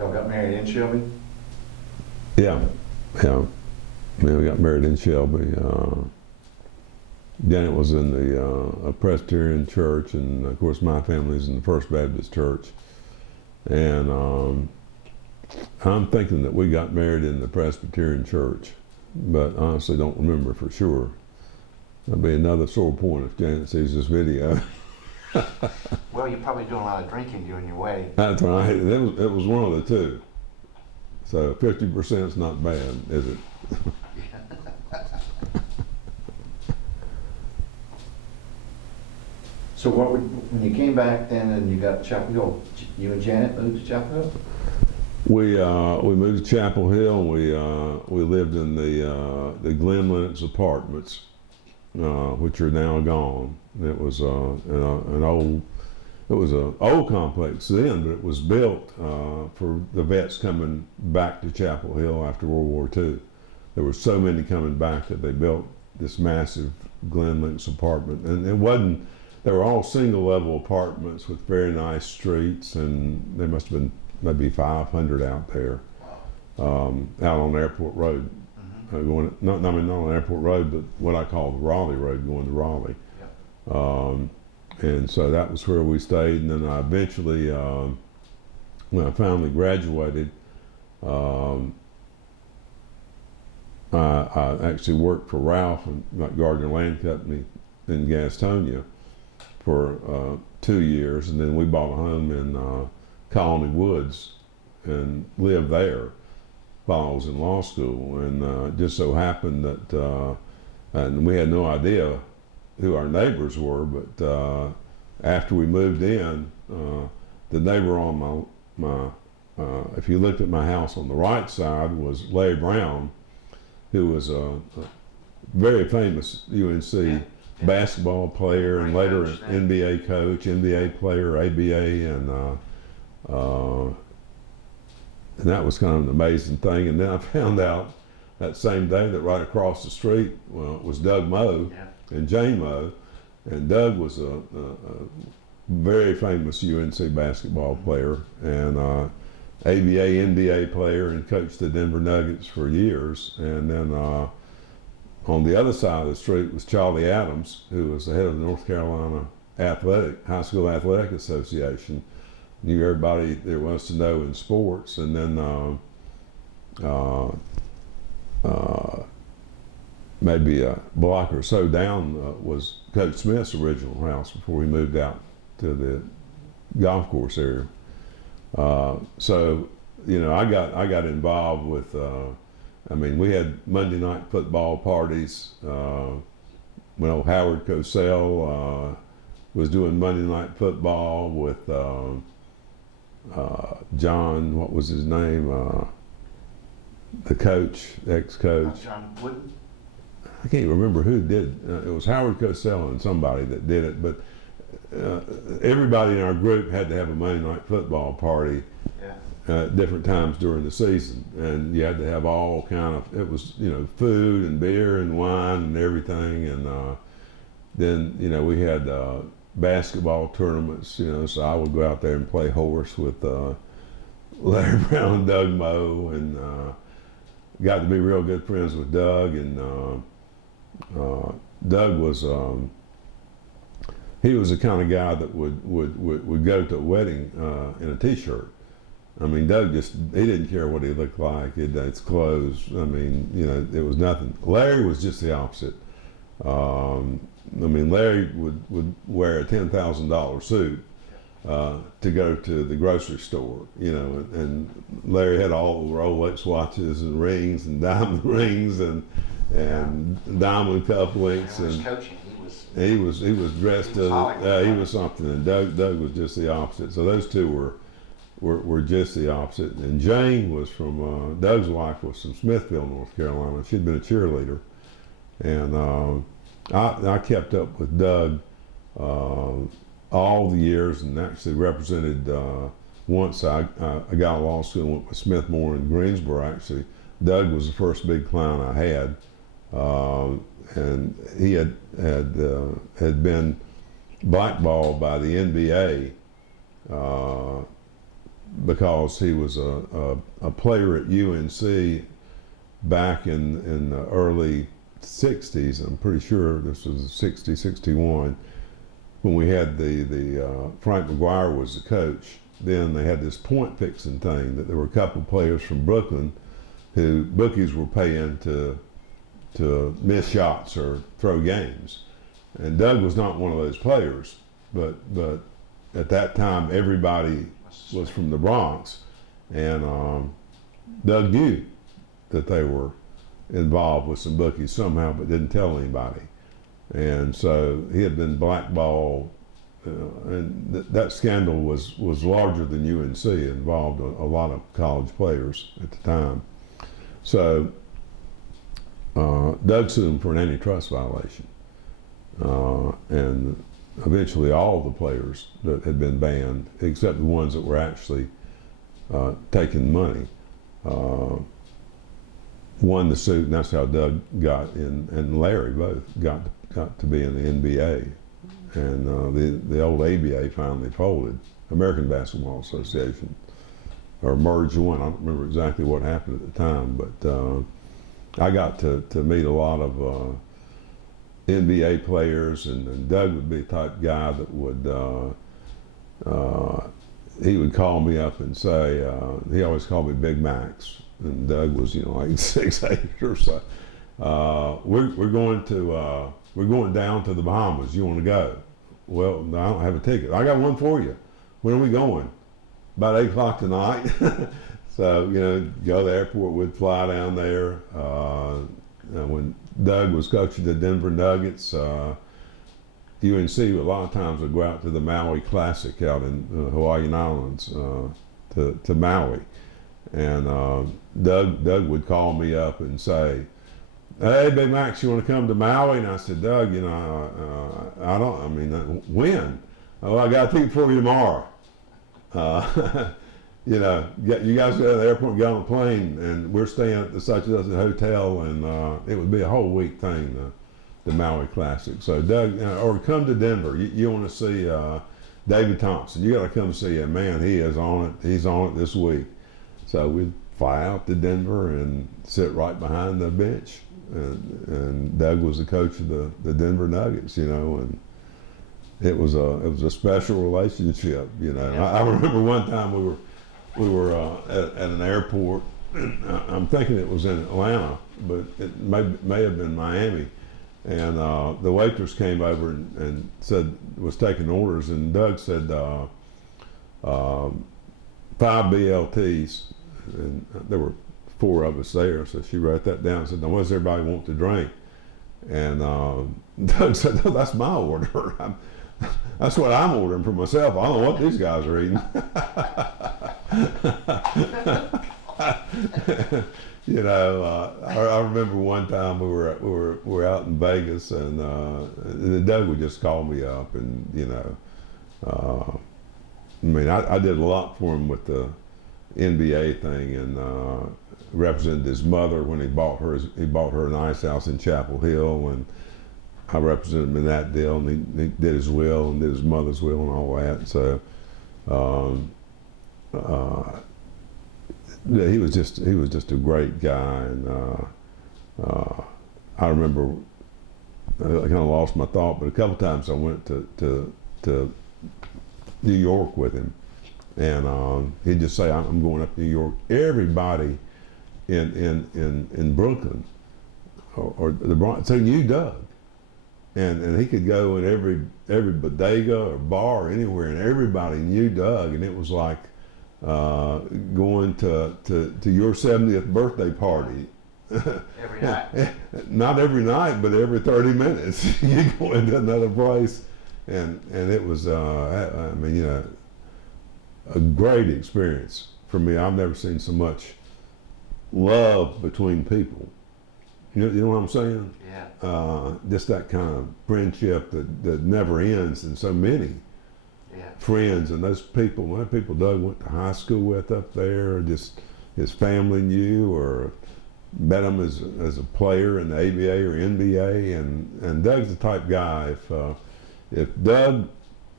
Y'all got married in Shelby? Yeah, yeah. We got married in Shelby. Janet was in the Presbyterian church, and of course my family's in the First Baptist church. And I'm thinking that we got married in the Presbyterian church, but honestly don't remember for sure. That'll be another sore point if Janet sees this video. Well, you're probably doing a lot of drinking during your wedding. That's right. It was one of the two. So 50% is not bad, is it? So when you came back then and you got Chapel Hill, you and Janet moved to Chapel Hill? We moved to Chapel Hill. We lived in the Glen Lennox apartments, which are now gone. It was an old complex then, but it was built for the vets coming back to Chapel Hill after World War II. There were so many coming back that they built this massive Glen Lennox apartment, and it wasn't. They were all single level apartments with very nice streets, and there must have been maybe 500 out there, out on Airport Road. Going not on Airport Road, but what I call the Raleigh Road, going to Raleigh. Yeah. And so that was where we stayed. And then I eventually, when I finally graduated, I actually worked for Ralph and Max Gardner Land Company in Gastonia for 2 years, and then we bought a home in Colony Woods and lived there while I was in law school. And it just so happened that, and we had no idea who our neighbors were, but after we moved in, the neighbor on if you looked at my house on the right side was Larry Brown, who was a very famous UNC basketball player and later an NBA coach, NBA player, ABA, and that was kind of an amazing thing. And then I found out that same day that right across the street was Doug Moe and Jane Moe, and Doug was a very famous UNC basketball player and ABA, NBA player, and coached the Denver Nuggets for years. And then on the other side of the street was Charlie Adams, who was the head of the North Carolina High School Athletic Association. Knew everybody there was to know in sports. And then maybe a block or so down was Coach Smith's original house before we moved out to the golf course area. So, you know, I got involved with. I mean, we had Monday night football parties. When old Howard Cosell was doing Monday night football with John, what was his name? The coach, ex-coach. John Wooden? I can't remember who did. It was Howard Cosell and somebody that did it, but everybody in our group had to have a Monday night football party at different times during the season, and you had to have all kind of. It was, you know, food and beer and wine and everything, and then, you know, we had basketball tournaments. You know, so I would go out there and play horse with Larry Brown and Doug Moe, and got to be real good friends with Doug. And Doug was. He was the kind of guy that would go to a wedding in a t-shirt. I mean, Doug he didn't care what he looked like, his clothes. I mean, you know, it was nothing. Larry was just the opposite. I mean, Larry would wear a $10,000 suit to go to the grocery store, you know, and Larry had all the Rolex watches and rings and diamond rings and diamond cufflinks. And coaching. He was dressed he was something, and Doug was just the opposite. So those two were just the opposite. And Jane was from Doug's wife was from Smithville, North Carolina. She'd been a cheerleader, and I kept up with Doug all the years, and actually represented. Once I got out of law school and went with Smith Moore in Greensboro. Actually, Doug was the first big client I had. And he had been blackballed by the NBA because he was a player at UNC back in the early 60s. I'm pretty sure this was 60, 61, when we had the Frank McGuire was the coach. Then they had this point fixing thing that there were a couple players from Brooklyn who bookies were paying to miss shots or throw games. And Doug was not one of those players, but at that time everybody was from the Bronx, and Doug knew that they were involved with some bookies somehow, but didn't tell anybody. And so he had been blackballed, and that scandal was larger than UNC. It involved a lot of college players at the time. So Doug sued him for an antitrust violation, and eventually all the players that had been banned, except the ones that were actually taking money, won the suit, and that's how Doug got in, and Larry both got to be in the NBA. And the old ABA finally folded, American Basketball Association, or merged one. I don't remember exactly what happened at the time, but I got to meet a lot of NBA players, and Doug would be the type guy that would, he would call me up and say, he always called me Big Max, and Doug was, you know, like 6'8" or so. We're going down to the Bahamas. You want to go? Well, I don't have a ticket. I got one for you. When are we going? About 8 o'clock tonight. So, you know, go to the airport, we'd fly down there. When Doug was coaching the Denver Nuggets, UNC a lot of times would go out to the Maui Classic out in Hawaiian Islands, to Maui. And Doug would call me up and say, "Hey, Big Max, you want to come to Maui?" And I said, "Doug, you know, when? Oh, I got a ticket for you tomorrow. You know, you guys go to the airport and get on a plane, and we're staying at the such and such hotel, and it would be a whole week thing, the Maui Classic." So Doug, or come to Denver. You want to see David Thompson? You got to come see him. Man, he is on it. He's on it this week. So we'd fly out to Denver and sit right behind the bench, and Doug was the coach of the Denver Nuggets, you know, and it was a special relationship, you know. Yeah. I remember one time we were at an airport, and I'm thinking it was in Atlanta, but it may have been Miami, and the waitress came over and said, was taking orders, and Doug said 5 BLTs, and there were 4 of us there, so she wrote that down and said, "Now what does everybody want to drink?" And Doug said, "No, that's my order. That's what I'm ordering for myself. I don't know what these guys are eating." You know, I remember one time we were out in Vegas, and Doug would just call me up, and you know, I mean, I did a lot for him with the NBA thing, and represented his mother when he bought her a nice house in Chapel Hill, and I represented him in that deal, and he did his will and did his mother's will and all that. So yeah, he was just a great guy, and I remember I kind of lost my thought, but a couple times I went to New York with him, and he'd just say, "I'm going up to New York." Everybody in Brooklyn or the Bronx, so knew Doug. And he could go in every bodega or bar or anywhere, and everybody knew Doug, and it was like going to your 70th birthday party. Every night. Not every night, but every 30 minutes you go into another place, and it was I mean, you know, a great experience for me. I've never seen so much love between people. You know what I'm saying? Yeah. Just that kind of friendship that never ends, and so many friends, and those people Doug went to high school with up there, or just his family knew, or met him as a player in the ABA or NBA, and Doug's the type guy, if Doug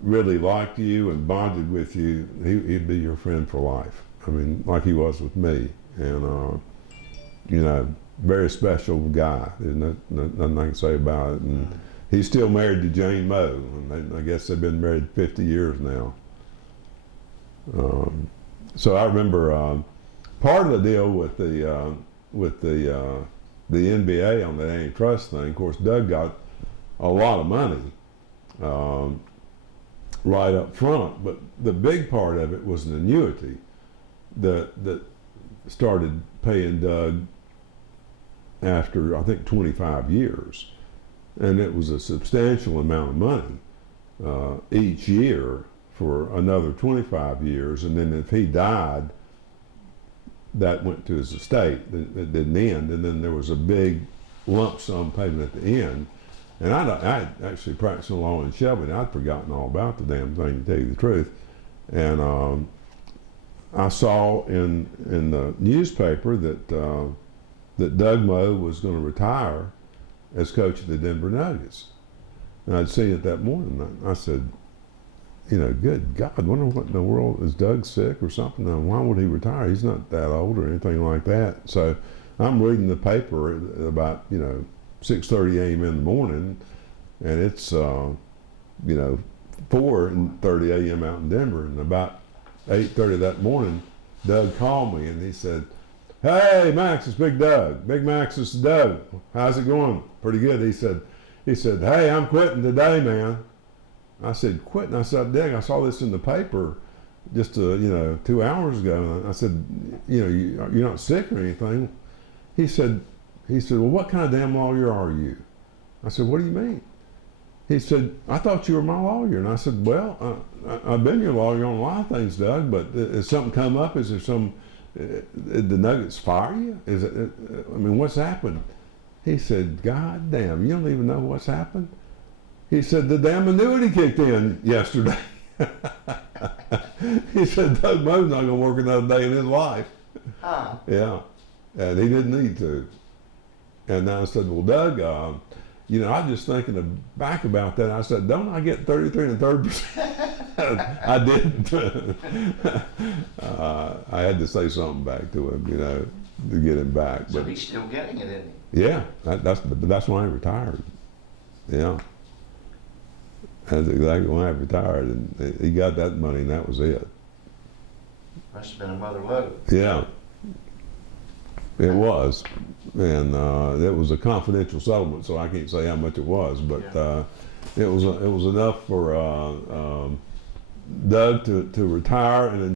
really liked you and bonded with you, he'd be your friend for life. I mean, like he was with me. And, you know, very special guy. There's nothing I can say about it. And he's still married to Jane Moe. And I guess they've been married 50 years now. So I remember part of the deal with the NBA on the antitrust thing. Of course, Doug got a lot of money right up front, but the big part of it was an annuity that started paying Doug after, I think, 25 years, and it was a substantial amount of money each year for another 25 years, and then if he died, that went to his estate. It didn't end, and then there was a big lump sum payment at the end. And I actually practiced law in Shelby, and I'd forgotten all about the damn thing, to tell you the truth. And I saw in the newspaper that Doug Moe was going to retire as coach of the Denver Nuggets. And I'd seen it that morning. I said, you know, good God, wonder what in the world, is Doug sick or something? Now, why would he retire? He's not that old or anything like that. So I'm reading the paper at about, you know, 6:30 a.m. in the morning, and it's, you know, 4:30 a.m. out in Denver, and about 8:30 that morning, Doug called me and he said, "Hey, Max, it's Big Doug. Big Max, it's Doug. How's it going?" "Pretty good." He said, "Hey, I'm quitting today, man." I said, "Quitting?" I said, "Doug, I saw this in the paper just, you know, 2 hours ago." I said, "You know, you're not sick or anything?" He said, "Well, what kind of damn lawyer are you?" I said, "What do you mean?" He said, "I thought you were my lawyer." And I said, "Well, I've been your lawyer on a lot of things, Doug, but has something come up? Is there some, did the Nuggets fire you? Is it, I mean, what's happened?" He said, "God damn, you don't even know what's happened?" He said, "The damn annuity kicked in yesterday." He said, "Doug Moe's not going to work another day in his life." Huh. Yeah, and he didn't need to. And I said, "Well, Doug, you know, I was just thinking back about that." I said, "Don't I get 33 1/3%?" I didn't. I had to say something back to him, you know, to get him back. So but he's still getting it, isn't he? yeah, that's when I retired. Yeah, that's exactly when I retired, and he got that money, and that was it. Must have been a mother lode. Yeah, it was, and it was a confidential settlement, so I can't say how much it was, but it was enough for Doug to retire and